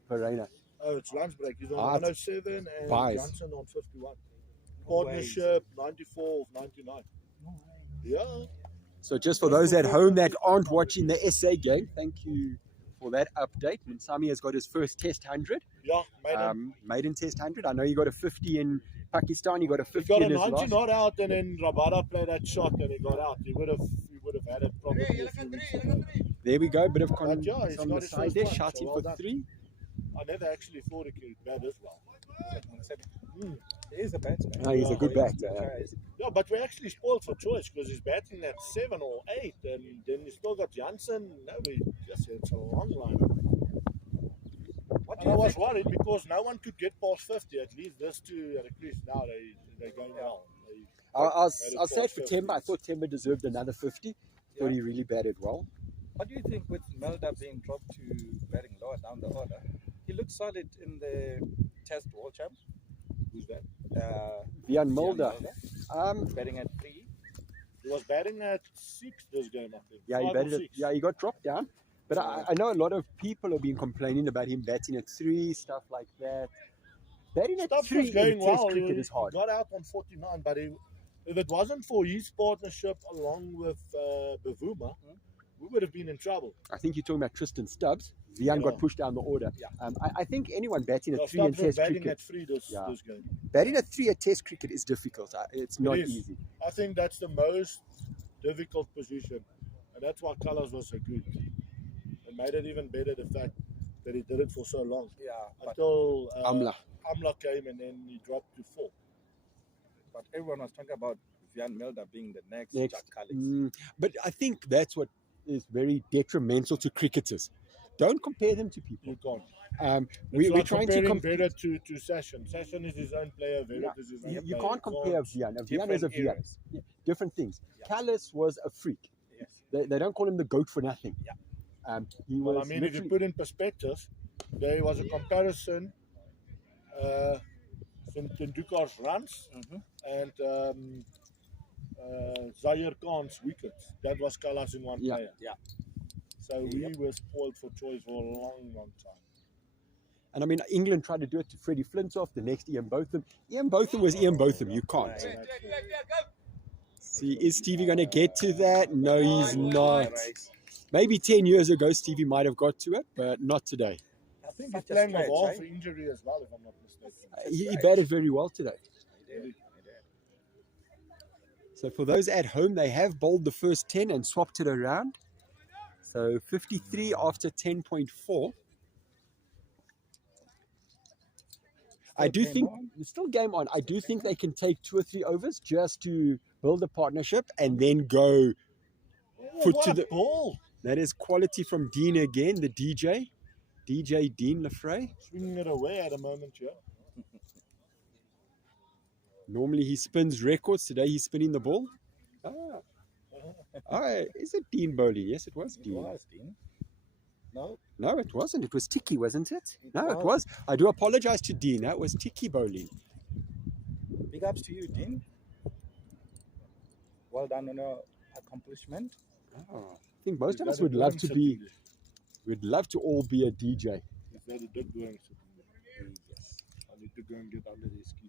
Verena. oh, it's lunch break. He's on Ah, 107 and pies. Johnson on 51. Partnership 94 of 99. Yeah. So just for those at home that aren't watching the SA game, thank you for that update. Munsami has got his first test 100. Yeah, maiden. Maiden test 100. I know you got a 50 in Pakistan, you got a He 50 got a in his 90 last. not out, and then Rabada played that shot and he got out. He would have had it probably a few weeks ago. There we go, bit of But yeah, he's on got the his side first there, one, so shouting well for done. 3. I never actually thought he could bat as well. He is a batsman. Oh, he's a good batter. Yeah, but we're actually spoiled for choice because he's batting at 7 or 8, and then you still got Janssen. No, it's a long line. And I was worried because no one could get past 50. At least these two at the crease now they're going well. I'll Batted say it for 50. Temba. I thought Temba deserved another 50. Thought he really batted well. What do you think with Wilde being dropped to batting lower down the order? He looked solid in the Test World Champ. Who's that? Vian Mulder. Batting at 3. He was batting at 6 this game, I think. Yeah, he 5 or batted it. 6. Yeah, he got dropped down. But I know a lot of people have been complaining about him batting at 3, stuff like that. Batting at Stuff 3 was in going Test well. cricket He is hard. got out on 49, but if it wasn't for his partnership along with Bavuma, we would have been in trouble. I think you're talking about Tristan Stubbs. Vian got pushed down the order. Yeah. I think anyone batting at So 3 in Stubbs was Test batting cricket, at 3 this game. batting at 3 at Test cricket is difficult. It's not is. easy. I think that's the most difficult position, and that's why Colors was so good. It made it even better the fact that he did it for so long. Yeah, but, Until Amla. Amla came and then he dropped to 4. but everyone was talking about Vian Wilde being the next Next. Jack Collins. But I think that's what is very detrimental to cricketers. Don't compare them to people. You can't. We're It's like trying to comparing compare. Vera to Session. Session is his own player. Vera is his own You player. can't compare Vian. Vian is a Vian. eras. Yeah, different things. Callis was a freak. Yes. They don't call him the GOAT for nothing. Yeah. He was Well, I mean, if you literally- put in perspective, there was a comparison from Tendukar's runs and Zaire Khan's wickets. That was Kalas in one Yeah. player. Yeah. So we were spoiled for choice for a long, long time. And I mean, England tried to do it to Freddie Flintoff, the next Ian Botham. Ian Botham was Ian Botham. You can't. See, is Stevie going to get to that? No, he's not. Maybe 10 years ago, Stevie might have got to it, but not today. I think Such he's a playing with stretch, half eh? injury as well, if I'm not mistaken. He batted very well today. So for those at home, they have bowled the first 10 and swapped it around. So 53 after 10.4. I do think it's still game on. I do think they can take 2 or 3 overs just to build a partnership and then go foot what to a the. ball! That is quality from Dean again, the DJ. DJ Dean Lefray. Swinging it away at the moment, yeah. Normally he spins records. Today he's spinning the ball. Is it Dean bowling? Yes, it was Dean. Dean. No, No, it wasn't. It was Tiki, wasn't it? No, it was. was. I do apologize to Dean. That was Tiki bowling. big ups to you, Dean. Well done on your accomplishment. Oh, I think most of Is us that a would love doing to sitting be, there? we'd love to all be a DJ. Is that a dog doing sitting there? Yes. I need to go and get under their skis.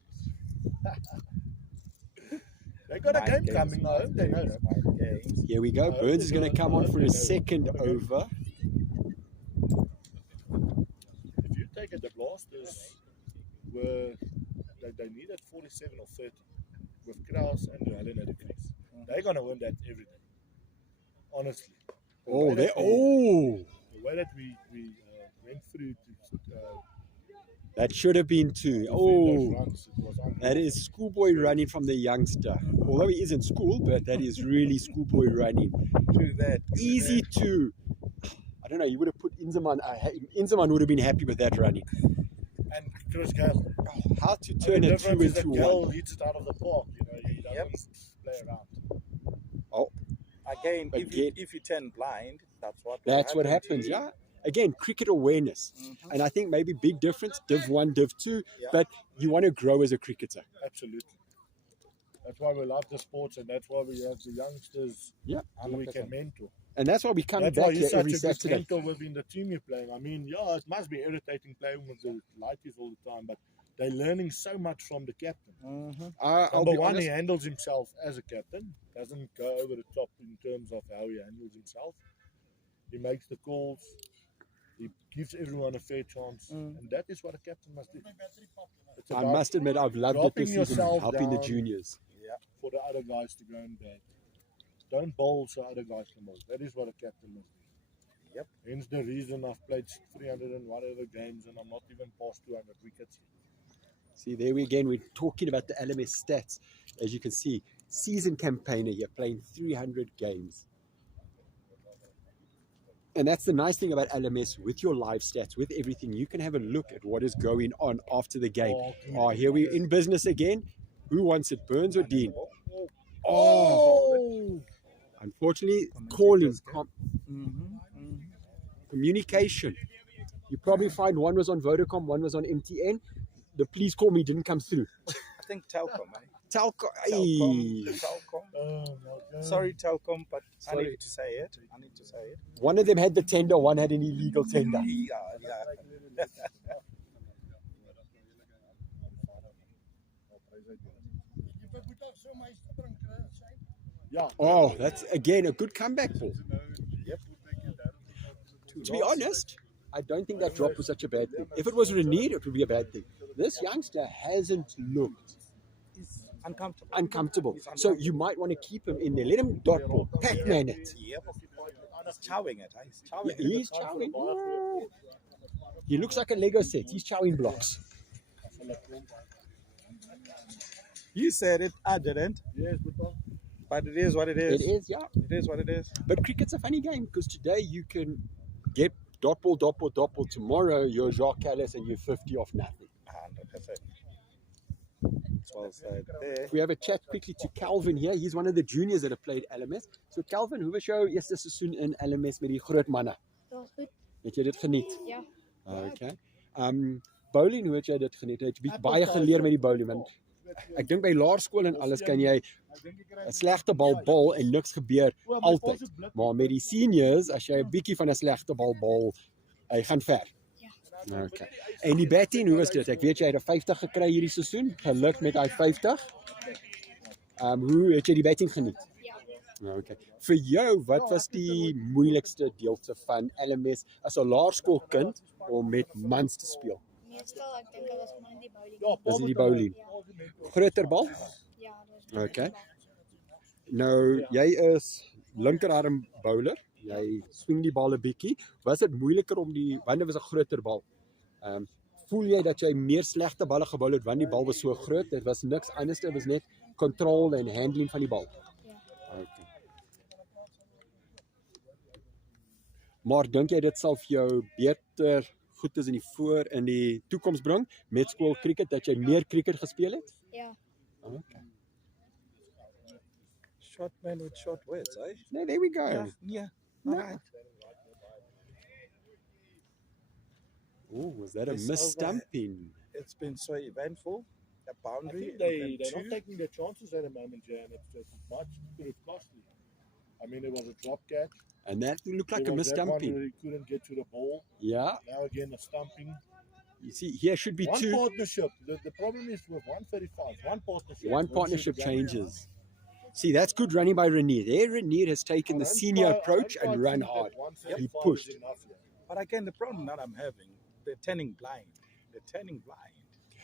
They got a Mind game games, coming, I hope they know that. mind games. Here we go. hope Burns they is going to know- come I on hope for they his know. second Okay. over. If you take it, the Blasters were, they needed 47 or 30 with Kraus and Joellen at the crease. They're going to win that every day. Honestly. The Oh, way they that we- oh, The way that we went through to that should have been 2. defend those Oh, runs, it was unreal. that is schoolboy running from the youngster. Although he is in school, but that is really schoolboy running. True that. Easy to, I don't know, you would have put Inzaman. Inzaman would have been happy with that running. And Chris Gale. How to The turn a 2 difference is that into Gale 1. hits it out of the park. You know, he doesn't play around. Again, But if you turn blind, that's what will That's what happen to happens, you. yeah. Again, cricket awareness. Mhm. And I think maybe big difference, Div 1, Div 2, Yeah. but you want to grow as a cricketer. Absolutely. That's why we love the sports, and that's why we have the youngsters Yeah. who we 100%. can mentor. And that's why we come That's back why here you're such every a good Saturday. mentor within the team you're playing. I mean, yeah, it must be irritating playing with the lighties all the time, but they're learning so much from the captain. Mhm. I'll Number be one, honest, he handles himself as a captain, doesn't go over the top in terms of how he handles himself. He makes the calls, he gives everyone a fair chance, and that is what a captain must do. It's I about must admit, I've loved it this dropping season, yourself helping the down. juniors. for the other guys to go and bat. Don't bowl so other guys can bowl. That is what a captain must do. Yep. Hence the reason I've played 300 and whatever games and I'm not even past 200 wickets. See, there we again, we're talking about the LMS stats. As you can see, season campaigner here playing 300 games. And that's the nice thing about LMS with your live stats, with everything. You can have a look at what is going on after the game. Oh, good. Oh, here we're in business again. Who wants it, Burns or Dean? Oh, Oh! Unfortunately, calling, Mm-hmm. communication. You probably find one was on Vodacom, one was on MTN. The please call me didn't come through. I think Telcom, eh? Telco. Telcom. Oh, my God. Sorry, Telcom, but I Sorry. need to say it. I need to say it. One of them had the tender, one had an illegal tender. Yeah. Yeah. Oh, that's again a good comeback, Paul. Yep. To be honest, I don't think that drop was such a bad thing. If it was Renier, it would be a bad thing. This youngster hasn't looked It's uncomfortable. uncomfortable. He's So you might want to keep him in there. Let him dot ball, Pac-Man it. Yep. He's chowing it. He's chowing it. He's chowing. He looks like a Lego set. He's chowing blocks. You said it. I didn't. Yes, But it is what it is. It is, yeah. It is what it is. But cricket's a funny game because today you can get dot ball, dot ball, dot ball. Tomorrow you're Jacques Callis and you're 50 off nothing. 100%. Well said there. If we have a chat quickly to Calvin here, he's one of the juniors that have played LMS. So Calvin, hoe was jou eerste seisoen in LMS met die groot manne? Dat was goed, Het jy dit geniet? ja. Okay. Bowling, hoe het jy dit geniet? Het jy baie geleer met die bowling? Want ek dink by laerskool en alles kan jy 'n slegte bal bal en niks gebeur altyd. Maar met die seniors, as jy 'n bietjie van 'n slegte bal bal, hy gaan ver. Ja. Okay. En die batting, hoe was dit? Ek weet jy het 'n 50 gekry hierdie seisoen. Geluk met daai 50. Hoe het jy die batting geniet? Ja. Okay. Vir jou, wat was die moeilikste deelte van LMS as 'n laerskoolkind om met mans te speel? Meestal, ek dink dat was gewoon die bowling. Dis die bowling. Groter bal? Ja, dat was Okay. Nou, jy is linkerarm bowler. Jy swing die bal 'n bietjie. Was dit moeiliker om want dit was 'n groter bal? Voel jy dat jy meer slegte balle gebou het want die bal was so groot? Dit was niks anders, dit was net control en handling van die bal. Ja. Okay. Maar dink jy dit sal vir jou beter goedes in die toekoms bring met skool cricket dat jy meer cricket gespeel het? Ja. Okay. Short man with short words, eh? No, there we go. Yeah. Alright. Oh, was that a It's misstumping? It's been so eventful. The I boundary. think and they're two. not taking their chances at the moment, Jan. It's much too costly. I mean, there was a drop catch. And that looked like a There was that one misstumping. where he couldn't get to the ball. Yeah, Now again, a stumping. you see, here should be One two. partnership. The problem is with 135. One partnership. One will partnership shoot the game. changes. See, that's good running by Renier. There, Renier has taken the I don't senior quite- approach I don't and quite run think that hard. 135 He is pushed. enough, yeah. But again, the problem that I'm having, they're turning blind. They're turning blind.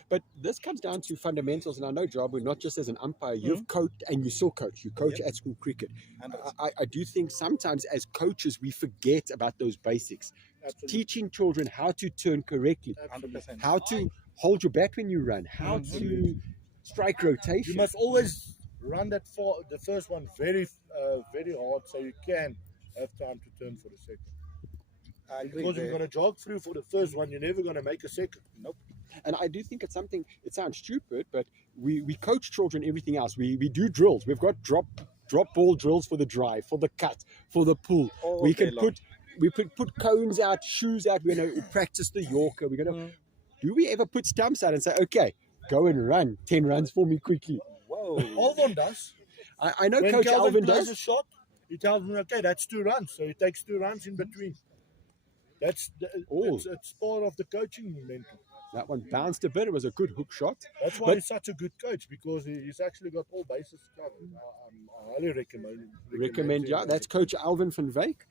But this comes down to fundamentals, and I know, Jabu, not just as an umpire, you've coached and you still coach. You coach Yep. at school cricket. And I do think sometimes as coaches we forget about those basics. Absolutely. Teaching children how to turn correctly, 100%. how to hold your bat when you run, how to strike rotation. You must always run the first one very hard so you can have time to turn for the second. I agree Because if you're there. going to jog through for the first one, you're never going to make a second. Nope. And I do think it's something, it sounds stupid, but we coach children everything else. We do drills. We've got drop ball drills for the drive, for the cut, for the pull. All We day can long. put cones out, shoes out. We're going to practice the Yorker. We're going to. Do we ever put stumps out and say, okay, go and run 10 runs for me quickly? Whoa. Alvin does. I know When Coach Calvin Alvin plays does. a shot, he tells me, okay, that's 2 runs. So he takes 2 runs in between. Oh. It's part of the coaching mental. That one bounced a bit. It was a good hook shot. That's why But- he's such a good coach, because he's actually got all bases covered. I highly recommend Yeah, him. that's Coach Alvin van Wyk.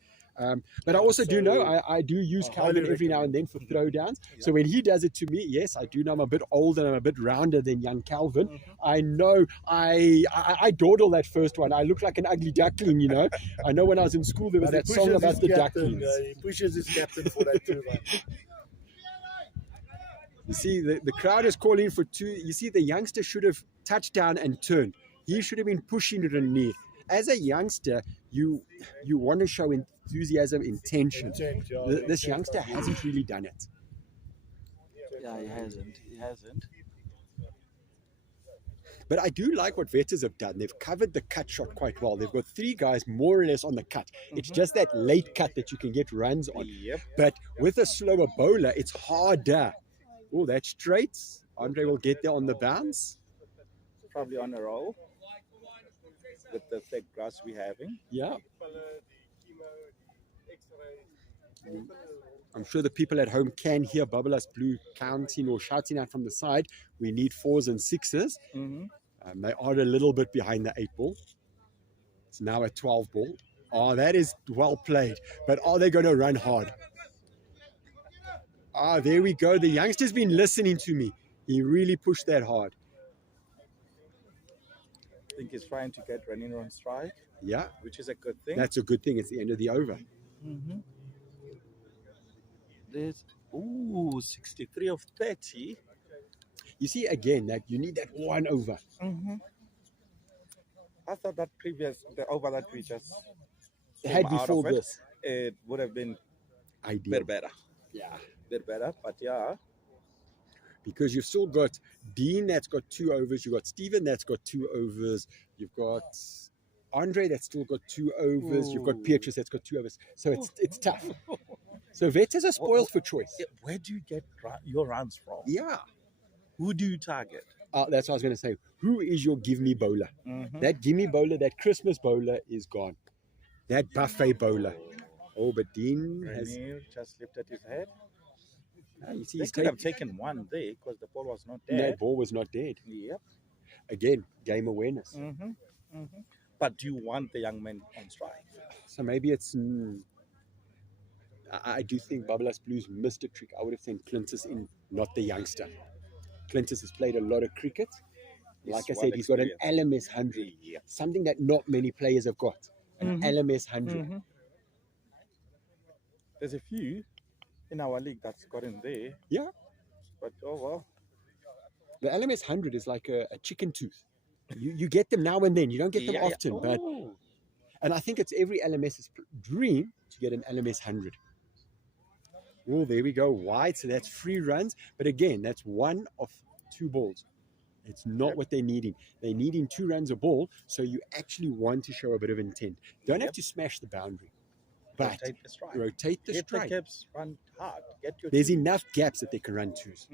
But I also do know I do use I Calvin highly every now and then for throwdowns. So when he does it to me, yes, I do know I'm a bit older and I'm a bit rounder than young Calvin. I know I dawdle that first one. I look like an ugly duckling, you know. I know when I was in school there was But that he song pushes about his the captain, ducklings. he pushes his captain for that 2 runs. You see, the crowd is calling for 2. You see, the youngster should have touched down and turned. He should have been pushing it underneath. As a youngster, you want to show enthusiasm, intention. Intent, yeah, This intent, youngster I agree. hasn't really done it. Yeah, he hasn't. He hasn't. But I do like what Vetters have done. They've covered the cut shot quite well. They've got 3 guys more or less on the cut. It's just that late cut that you can get runs on. Yep. But with a slower bowler, it's harder. Oh, that's straight. Andre will get there on the bounce. Probably on a roll with the thick grass we're having. Yeah. I'm sure the people at home can hear BABALAS Blue counting or shouting out from the side. We need 4s and 6s. They are a little bit behind the 8 ball. It's now a 12 ball. Oh, that is well played. But are they going to run hard? Ah, there we go. The youngster's been listening to me. He really pushed that hard. I think he's trying to get running on strike. Yeah. Which is a good thing. That's a good thing. It's the end of the over. There's 63 of 30. You see, again, that you need that 1 over. I thought that the over that we just Had came out before of it, this. it would have been Ideal. bit better. Yeah. Bit better, but yeah. Because you've still got Dean that's got 2 overs. You've got Stephen that's got 2 overs. You've got Andre that's still got 2 overs. You've got Beatrice that's got 2 overs. So it's tough. So Vetters are spoiled for choice. Where do you get your runs from? Yeah. Who do you target? That's what I was going to say. Who is your give-me bowler? That give-me bowler, that Christmas bowler is gone. That buffet bowler. Oh, but Dean has... Renier just lifted his head. You see, They he's could have taken one there because the ball was not dead. No, ball was not dead. Yep. Again, game awareness. But do you want the young man on strike? So maybe it's... I do think BABALAS Blues missed a trick. I would have sent Clintus in, not the youngster. Clintus has played a lot of cricket. Like I said, he's got an LMS 100. Something that not many players have got. An LMS 100. There's a few in our league that's got in there. Yeah. But oh well. The LMS 100 is like a chicken tooth. You get them now and then. You don't get them often. But and I think it's every LMS's dream to get an LMS 100. Oh, there we go. Wide. So that's 3 runs. But again, that's 1 of 2 balls. It's not what they're needing. They're needing 2 runs a ball. So you actually want to show a bit of intent. Don't have to smash the boundary. But rotate the strike. Rotate the Get strike. the gaps, run hard. Get your There's two. enough gaps that they can run 2s.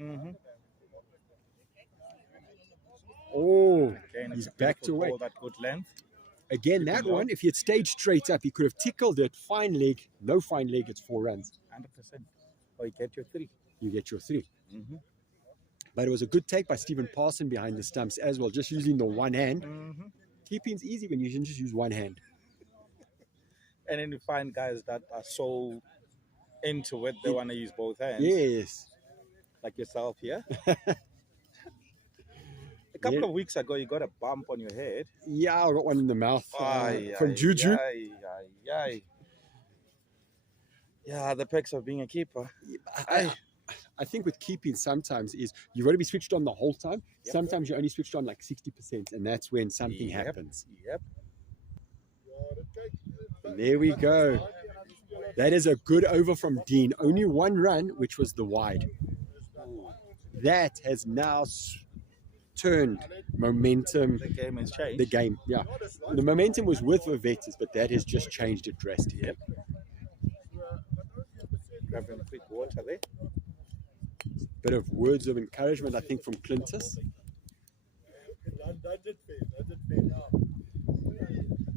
Oh, Again, he's it's a back to beautiful away. ball, that good length. Again, that one, if he had stayed straight up, he could have tickled it. Fine leg. No fine leg, it's 4 runs. 100%. Or you get your 3. You get your 3. But it was a good take by Stephen Parson behind the stumps as well, just using the one hand. Keeping's easy when you can just use one hand. And then you find guys that are so into it, they want to use both hands. Yes. Like yourself here. A couple of weeks ago, you got a bump on your head. Yeah, I got one in the mouth from Juju. Yeah, the perks of being a keeper. I think with keeping sometimes is you've got to be switched on the whole time. Sometimes you're only switched on like 60%, and that's when something happens. And there we go. That is a good over from Dean. Only 1 run, which was the wide. That has now turned momentum. The game has changed. The game, yeah. The momentum was with the Vetters, but that has just changed it drastically. Grabbing quick water there. Bit of words of encouragement, I think, from Clintus.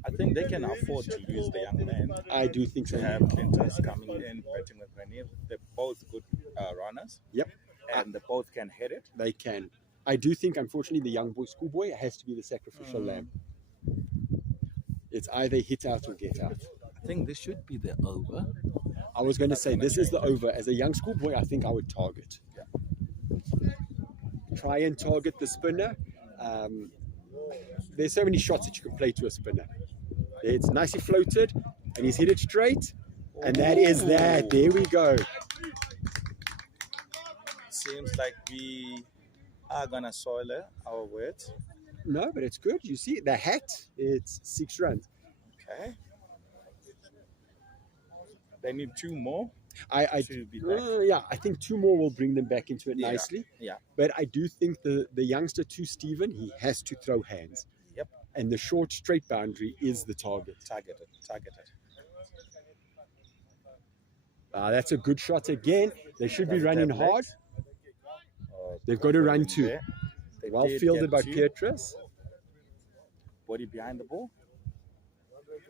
I think they can afford to use the young man. I do think so. To have Clintus coming in, batting with Renier. They're both good runners. Yep. And they both can hit it. They can. I do think, unfortunately, the young boy, schoolboy, has to be the sacrificial lamb. It's either hit out or get out. I think this should be the over. I was going to say, this is the over. As a young schoolboy, I think I would target. Try and target the spinner. There's so many shots that you can play to a spinner. It's nicely floated, and he's hit it straight. And that is that. There we go. Seems like we are going to soil our words. No, but it's good. You see, the hat, it's 6 runs. Okay. They need 2 more. I to be back. yeah, I think 2 more will bring them back into it Yeah, nicely. yeah. But I do think the youngster too, Stephen, he has to throw hands. Yep. And the short straight boundary is the target. Targeted. That's a good shot again. They should be Does it running have hard. legs? They've got to run in two. there. They Well did fielded get by two. Petrus. Body behind the ball.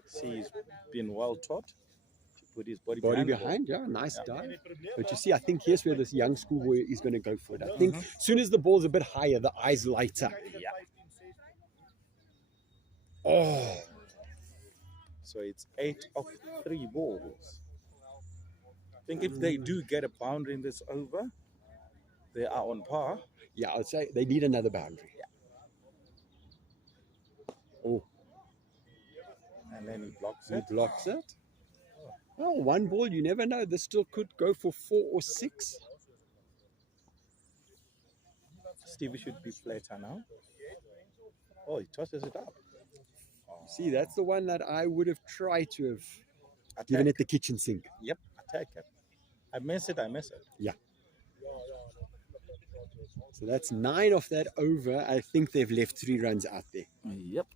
See, he's been well taught to put his body Behind, yeah, nice dive. But you see, I think here's where this young schoolboy is going to go for it. I think as soon as the ball's a bit higher, the eyes light up. Yeah. Oh, So it's 8 of 3 balls. I think if they do get a boundary in this over, they are on par. yeah, I'd say they need another boundary. Oh, And then he blocks he it. blocks it. Oh, 1 ball, you never know. This still could go for 4 or 6. Stevie should be flatter now. Oh, he tosses it up. See, that's the one that I would have tried to have Attack. given it the kitchen sink. Yep, attack it. I miss it. Yeah. So that's 9 of that over. I think they've left 3 runs out there. Yep.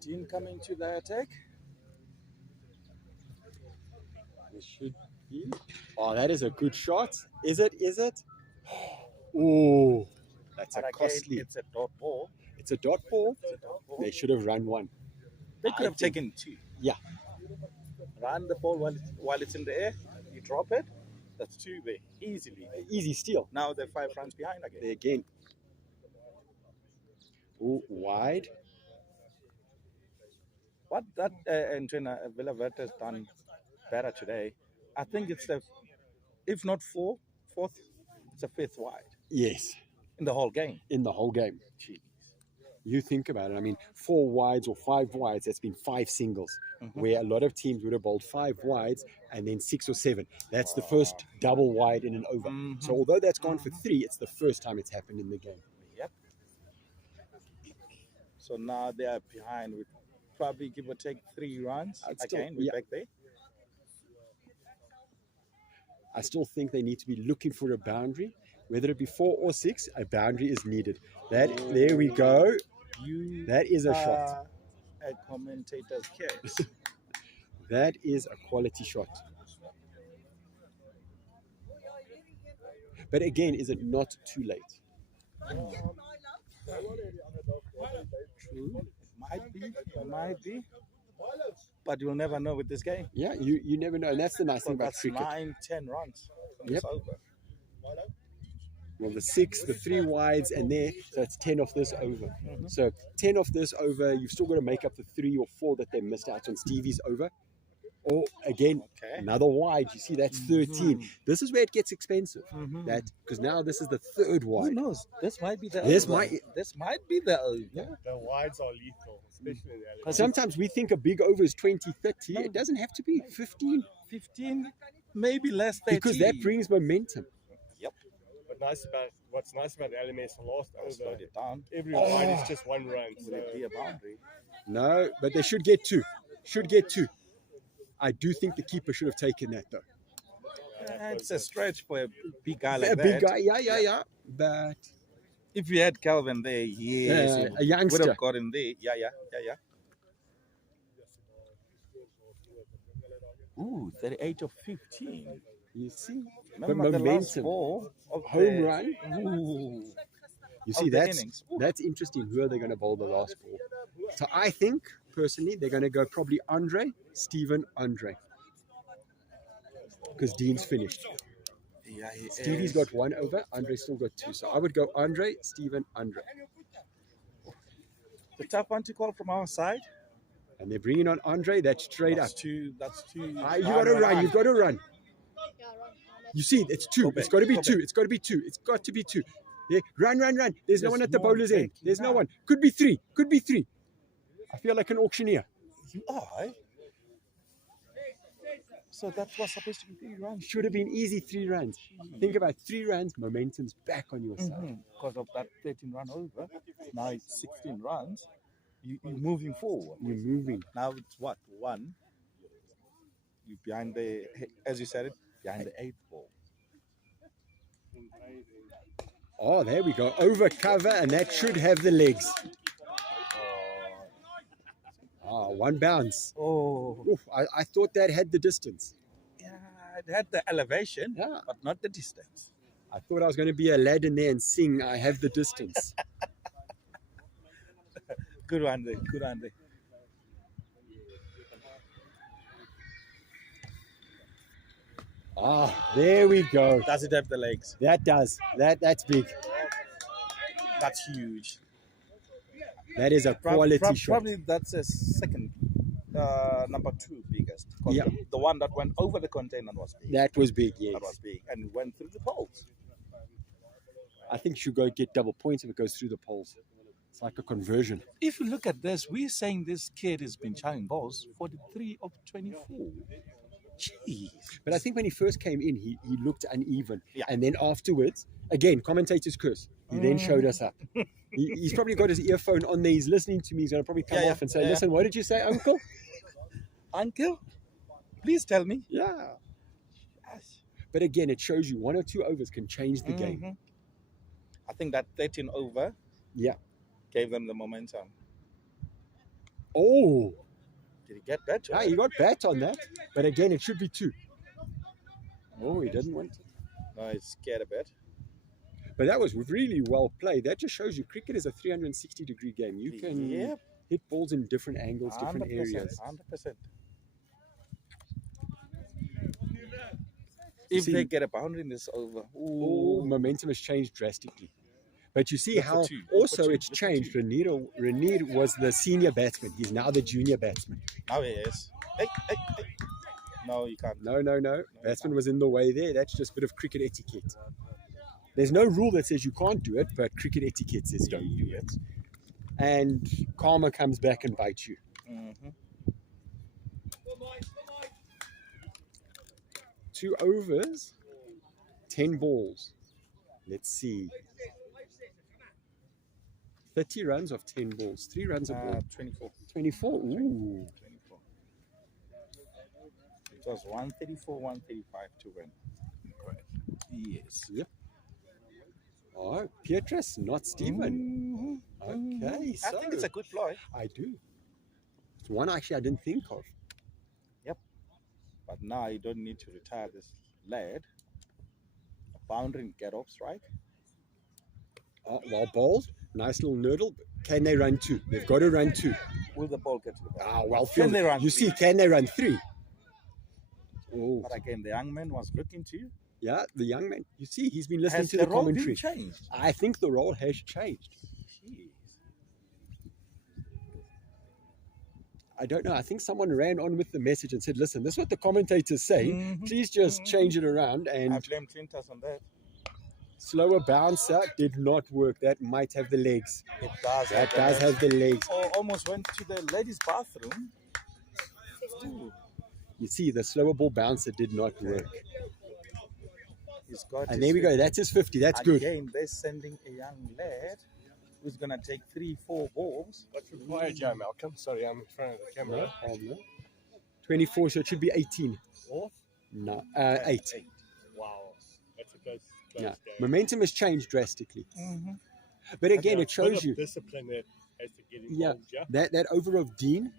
Dean coming to the attack. It should be. Oh, that is a good shot. Is it? Is it? Oh, that's But a again, costly. it's a dot ball. It's a dot ball. It's a dot ball. They should have run 1. They could I have think- taken 2. Yeah. Run the ball while it's in the air. You drop it. That's 2 there. Easily. Easy steal. Now they're 5 runs behind again. There again. Oh, wide. What that trainer Villavert has done better today, I think it's the, if not fourth, it's a 5th wide Yes, in the whole game. in the whole game. Jeez. You think about it. I mean, 4 wides or 5 wides, that's been 5 singles, where a lot of teams would have bowled 5 wides and then 6 or 7. That's the first double wide in an over. So although that's gone for 3, it's the first time it's happened in the game. Yep. So now they are behind with probably give or take 3 runs. I'd still- Again, we're yeah. back there. I still think they need to be looking for a boundary. Whether it be 4 or 6, a boundary is needed. There we go. You That is a shot. are a commentator's case. That is a quality shot. But again, is it not too late? True. Might be. But you'll never know with this game. Yeah, you never know. And that's the nice thing about That's cricket. 9-10 runs from this over. Well, the 6, the 3 wides, and there, so it's 10 off this over. So 10 off this over, you've still got to make up the 3 or 4 that they missed out on Stevie's over. Or again, Okay. another wide. You see, that's 13. This is where it gets expensive. That because now this is the 3rd Who wide. knows? This might be the This over. might- This might be the over. The wides are lethal, especially in the element. Sometimes we think a big over is 20, 30. It doesn't have to be 15 15, maybe less than because that brings momentum. But what's nice about the LMS, the last slowed over, it down. every wide is just 1 run. Will it be a boundary? No, but they should get 2. Should get 2. I do think the keeper should have taken that though. It's a stretch for a big guy like A that. big guy, yeah. But If you had Calvin there, yes, a he would youngster. have got in there. Yeah. Ooh, 38 of 15. You see, Remember the last momentum. ball of Home the- run. Ooh. You Of see, the that's innings. interesting. Who are they going to bowl the last ball? So I think personally they're going to go probably Stephen Andre, because Dean's finished. Yeah, he Stevie's is. got 1 over. Andre's still got 2. So I would go Andre, Stephen, Andre, The tough one to call from our side. and they're bringing on Andre. That's straight up. That's two. You got to run. You've got to run. Yeah, run. You see, it's two. Go It's back, got to be go two. back. It's got to be two. It's got to be two. Yeah. Run. There's no There's one at the no one bowler's end. backing There's no up. one. Could be three. Could be three. I feel like an auctioneer. You are. Eh? So that was supposed to be 3 runs. Should have been easy 3 runs. Think about 3 runs, momentum's back on your side. Because of that 13 run over. Now it's 16 runs. You're moving forward. You're moving. Now it's what? 1. You behind the, as you said it, behind the 8th ball. Oh, there we go. Over cover, and that should have the legs. Ah, 1 bounce. Oh, Oof, I thought that had the distance. yeah, it had the elevation, Yeah. but not the distance. I thought I was going to be Aladdin there and sing, I have the distance. Good one there, good one there. Ah, there we go. Does it have the legs? That does. That's big. That's huge. That is a quality shot. Probably that's a second, number 2 biggest. 'Cause Yeah. the one that went over the container was big. That was big, yes. That was big, and went through the poles. I think you should go get double points if it goes through the poles. It's like a conversion. If you look at this, we're saying this kid has been trying balls 43 of 24. Jeez. But I think when he first came in, he looked uneven. Yeah. And then afterwards, again, commentator's curse. He then showed us up. He's probably got his earphone on there. He's listening to me. He's going to probably come Yeah, off and say, yeah. listen, what did you say, uncle? Uncle, please tell me. Yeah. But again, it shows you 1 or 2 overs can change the game. Mhm. I think that 13 over Yeah. gave them the momentum. Oh, Did he get that? yeah, he got bat on that. But again, it should be 2. Oh, he didn't want it. No, he's scared a bit. But that was really well played. That just shows you cricket is a 360-degree game. You can Yep. hit balls in different angles, different 100%, areas. 100%. If See- they get a boundary in this over, Oh, ooh, momentum has changed drastically. But you see Good for how 2. Good also for 2. it's Good for changed. 2. Renier was the senior batsman. He's now the junior batsman. Now he is. Hey. No, you can't. No. Batsman was in the way there. That's just a bit of cricket etiquette. There's no rule that says you can't do it, but cricket etiquette says don't do it. And karma comes back and bites you. Mhm. 2 overs, 10 balls. Let's see. 30 runs of 10 balls. 3 runs a ball. 24. 24. Ooh. 24. It was 134, 135 to win. Yes. Yep. Oh, Pietrus, not Stephen. Okay, I think it's a good ploy. I do. It's one actually I didn't think of. But now you don't need to retire this lad. A boundary and get off strike. Oh, well bowled. Nice little nurdle. Can they run 2? They've got to run 2. Will the ball get to the ball? Ah, well Can fielded. they run You 3? see, can they run 3? Oh, But again, the young man was looking to you. yeah, the young man. You see, he's been listening Has to the the role commentary. been changed? I think the role has changed. Jeez. I don't know. I think someone ran on with the message and said, listen, this is what the commentators say. Mhm. Please just change it around. I And blame Clintus on that. slower bouncer did not work. That might have the legs. It does. That does have the legs. Or almost went to the ladies' bathroom. Ooh, You see, the slower ball bouncer did not work. he's got And his there we go. 50. That's his 50. That's good. Again, they're sending a young lad who's going to take 3-4 balls. What's required, Joe Malcolm? Sorry, I'm in front of the camera. 24, so it should be 18. Fourth? No, 8. Wow. That's a close Yeah. game. Momentum has changed drastically. Mm-hmm. But again, Yeah, it shows bit of you discipline that has to get Yeah. involved, yeah. that over of Dean,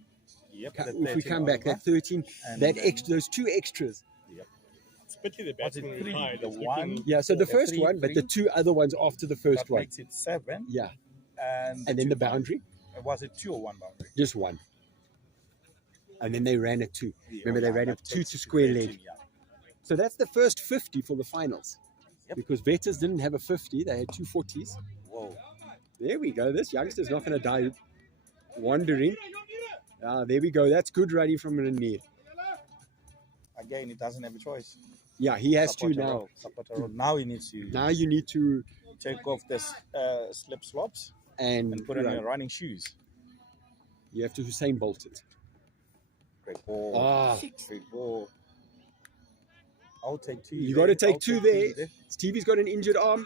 Yep. if we come back, that 13, And that then- extra, those 2 extras. It's pity the Was it batsman 3? retired. The He's 1? looking- Yeah, so the The first 3, one, but the 2 other ones after the first That one. makes it 7. Yeah. And And then the 2-5. boundary, Was it 2 or 1 boundary? just 1. And then they ran it 2. Remember, they ran that it 2 takes to it square 13, leg. yeah. So that's the first 50 for the finals. Yep. Because Vetters didn't have a 50, they had 2 40s. Whoa. There we go. This youngster's not going to die wandering. There we go. That's good running from Renier. Again, he doesn't have a choice. Yeah, he has to Support a now. roll, support a roll. Now he needs to Now you need to take off the slip slops and and put on run. your running shoes. You have to Hussein Bolt it. Great ball. Ah. Great ball. I'll take two. You there. got to take I'll two there. Stevie's got an injured arm.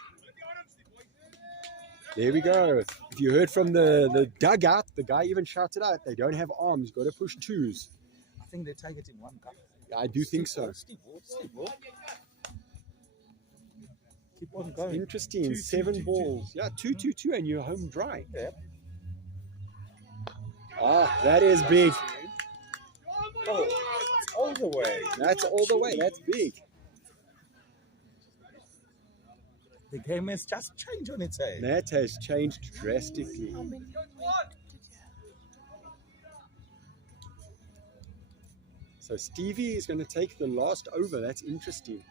There we go. If you heard from the dugout, the guy even shouted out, they don't have arms. Got to push twos. I think they're targeting one cup. I do think so. Steve ball. Keep on going. Interesting. Two, 7 two, balls. Yeah, 2-2-2 and you're home dry. Yeah. Ah, that is big. Oh, it's all the way. That's all the way. That's big. The game has just changed on its head. That has changed drastically. So Stevie is going to take the last over. That's interesting.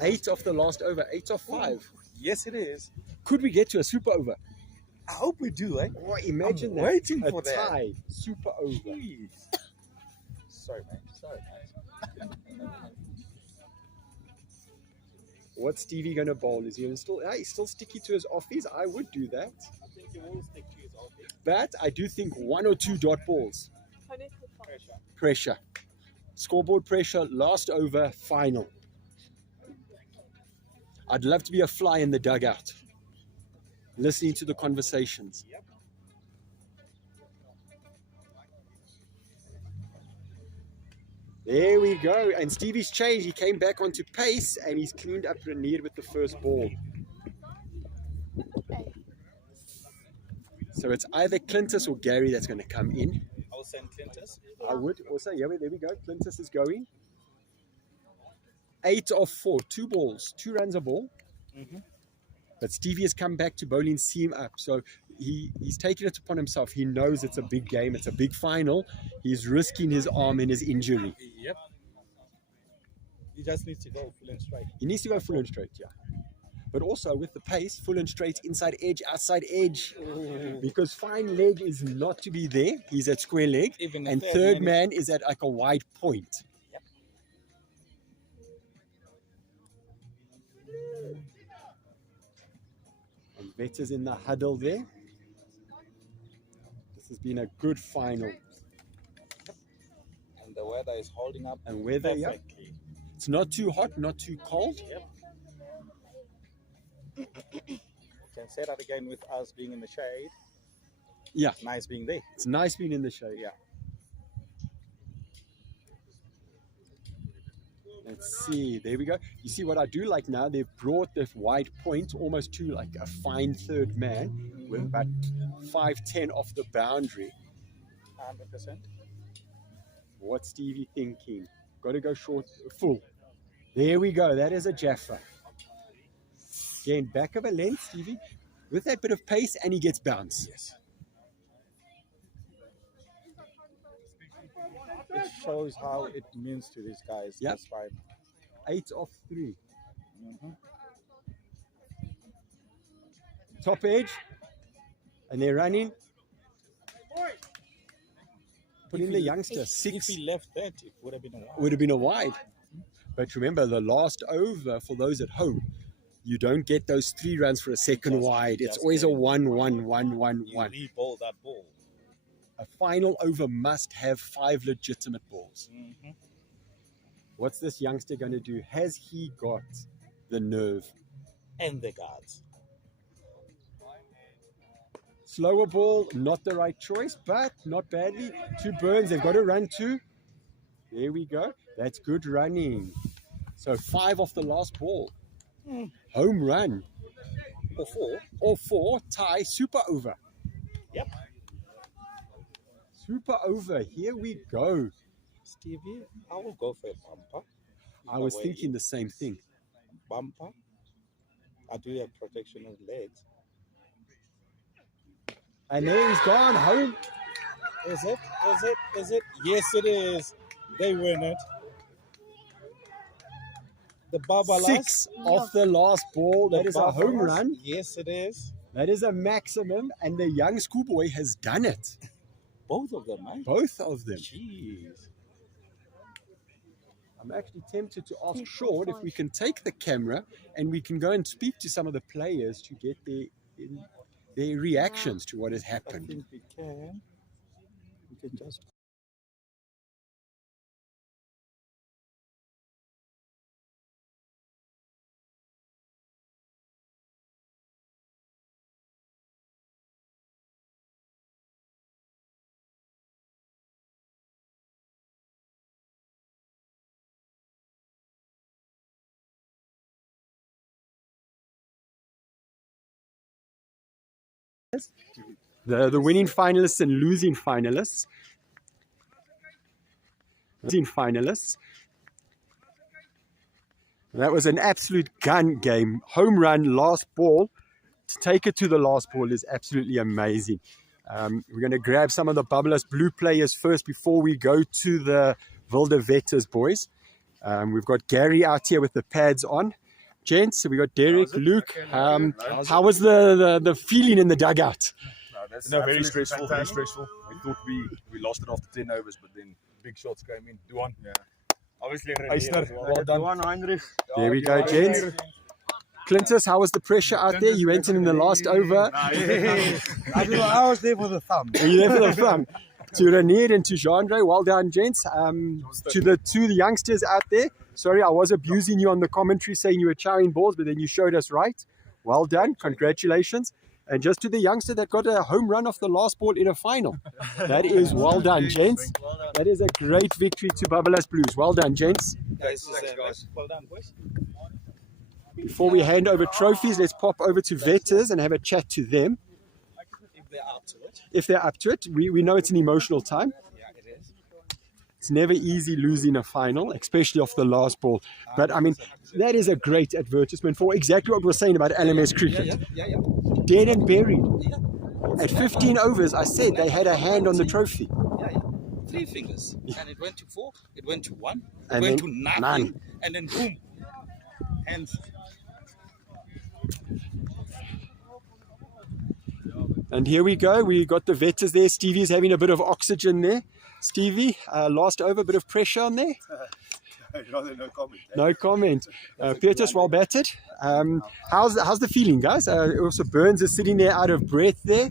8 of the last over. 8 of 5. Yes, it is. Could we get to a super over? I hope we do, eh? Oh, imagine I'm that. waiting a for that. tie. Super over. Jeez. Sorry, man. Sorry, man. What's Stevie going to bowl? Is he gonna still? He's still sticky to his offies. I would do that. But I do think 1 or 2 dot balls. Pressure. Scoreboard pressure. Last over. Final. I'd love to be a fly in the dugout, listening to the conversations. There we go. And Stevie's changed. He came back onto pace and he's cleaned up Renier with the first ball. So it's either Clintus or Gary that's going to come in. I'll send Clintus. I would also. Yeah, there we go. Clintus is going. 8 of 4. 2 balls. 2 runs a ball. But Stevie has come back to bowling seam up. So he's taken it upon himself. He knows it's a big game. It's a big final. He's risking his arm and his injury. Yep. He just needs to go full and straight. He needs to go full and straight, yeah. But also with the pace, full and straight, inside edge, outside edge. Because fine leg is not to be there. He's at square leg. Even And third man is at like a wide point. Yep. And Vetter's in the huddle there. This has been a good final. And the weather is holding up And weather, yeah. perfectly. It's not too hot, not too cold. Can say that again with us being in the shade. Yeah, Nice being there. it's nice being in the shade. Yeah. Let's see, there we go. You see what I do like now? They've brought this wide point almost to like a fine third man with about 5'10" off the boundary. 100%. What's Stevie thinking? Got to go short, full. There we go. That is a Jaffa. Again, back of a length, Stevie, with that bit of pace, and he gets bounce. Yes. It shows how it means to these guys. Yep. That's fine. 8 of 3. Top edge, and they're running. Put in the youngster, If 6. he left that, it would have been a while. Would have been a wide. But remember, the last over for those at home, you don't get those 3 runs for a second wide. It's always a 1-1-1-1-1. You re-bowl that ball. A final over must have 5 legitimate balls. What's this youngster going to do? Has he got the nerve? And the guards. Slower ball, not the right choice, but not badly. 2 burns, they've got to run 2. There we go. That's good running. So 5 off the last ball. Home run. Or 4, tie, super over. Yep. Super over. Here we go. Stevie, I will go for a bumper. I was thinking the same thing. Bumper. I do have protection of legs. And there he's gone home. Is it? Is it? Is it? Yes, it is. They win it. The BABALAS. 6 off the last ball. That is a home BABALAS. run. Yes, it is. That is a maximum. And the young schoolboy has done it. Both of them, eh? Both of them. Jeez. I'm actually tempted to ask Sean if we can take the camera and we can go and speak to some of the players to get their reactions to what has I happened. think we can. We can just. The winning finalists and losing finalists. That was an absolute gun game. Home run, last ball. To take it to the last ball is absolutely amazing. We're going to grab some of the BABALAS blue players first before we go to the Wilde Vetters boys. We've got Gary out here with the pads on. Gents, so we got Derek, Luke. How was the feeling in the dugout? Very stressful, very stressful. We thought we lost it after 10 overs, but then big shots came in. Duan. Yeah. Obviously, Well done. There we go, gents. Clintus, how was the pressure out there? You went in the last over. I was there for the thumb. Were you there for the fun? To Renier and to Jeandre, well done, gents. To the youngsters out there, sorry, I was abusing you on the commentary saying you were chowing balls, but then you showed us right. Well done, congratulations. And just to the youngster that got a home run off the last ball in a final. That is well done, gents. That is a great victory to BABALAS Blues. Well done, gents. Well done, boys. Before we hand over trophies, let's pop over to Vetters and have a chat to them. If they're up to it. If they're up to it, we know it's an emotional time. Yeah, it is. It's never easy losing a final, especially off the last ball. But I mean, that is a great advertisement for exactly what we're saying about LMS cricket. Yeah. Dead and buried. At 15 overs, I said they had a hand on the trophy. Yeah. 3 fingers. And it went to 4, it went to 1, it And went then to nothing. none. And then boom. Hands. And here we go. We got the Vetters there. Stevie's having a bit of oxygen there. Stevie, last over, bit of pressure on there. No comment. No comment. Petrus, well batted. How's the feeling, guys? Also, Burns is sitting there out of breath there.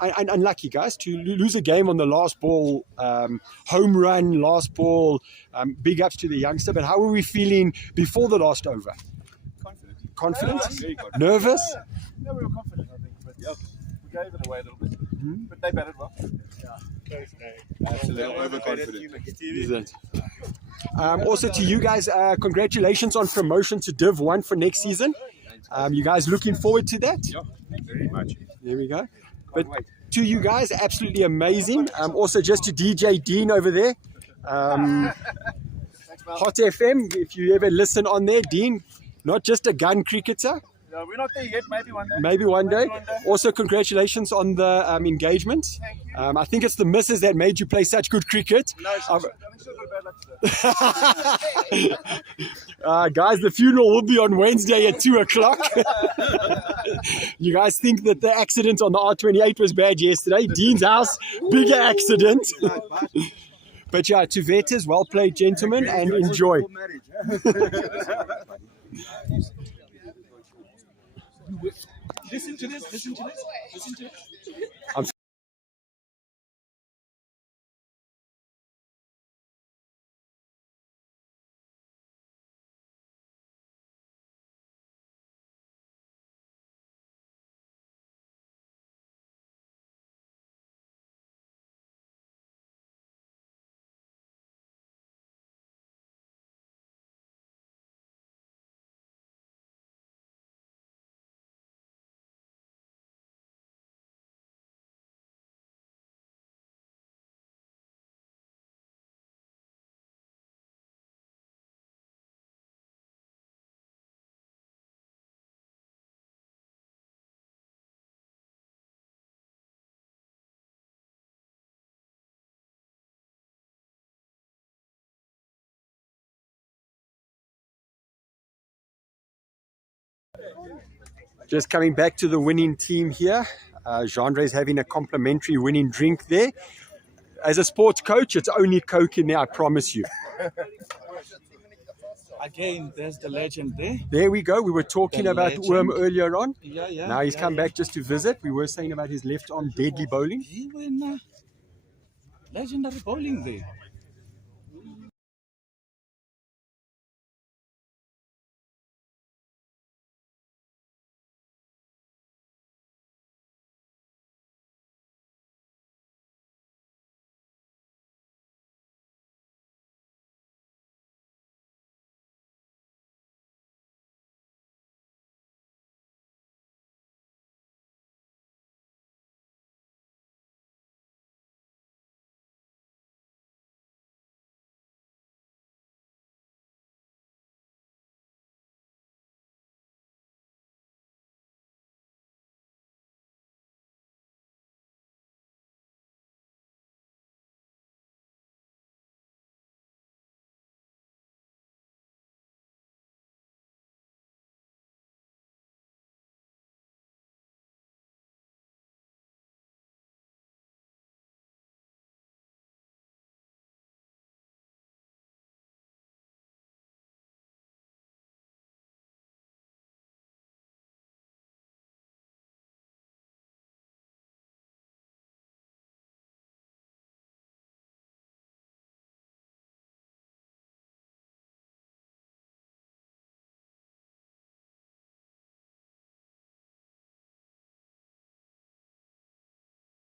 Unlucky, guys, to lose a game on the last ball. Home run, last ball. Big ups to the youngster. But how were we feeling before the last over? Confident? Nervous? Yeah, we were confident, I think. But yeah, we gave it away a little bit. But they batted well. Absolutely overconfident. Is it? Also to you guys, congratulations on promotion to Div 1 for next season. You guys looking forward to that? Yeah, very much. There we go. But to you guys, absolutely amazing. Also just to DJ Dean over there. Hot FM, if you ever listen on there, Dean, not just a gun cricketer. No, we're not there yet. Maybe one day. Maybe one day. Also, congratulations on the engagement. I think it's the missus that made you play such good cricket. No, I think she's got bad luck. Guys, the funeral will be on Wednesday at 2 o'clock. You guys think that the accident on the R28 was bad yesterday? Dean's house, bigger accident. But yeah, to Vetters, well played, gentlemen, and enjoy. Listen to this, listen to this, listen to this. Just coming back to the winning team here. Jeandre is having a complimentary winning drink there. as a sports coach, it's only Coke in there, I promise you. Again, there's the legend there. There we go. We were talking The about legend. Worm earlier on. Yeah. Now he's come yeah. back just to visit. We were saying about his left arm deadly bowling. He went legendary bowling there.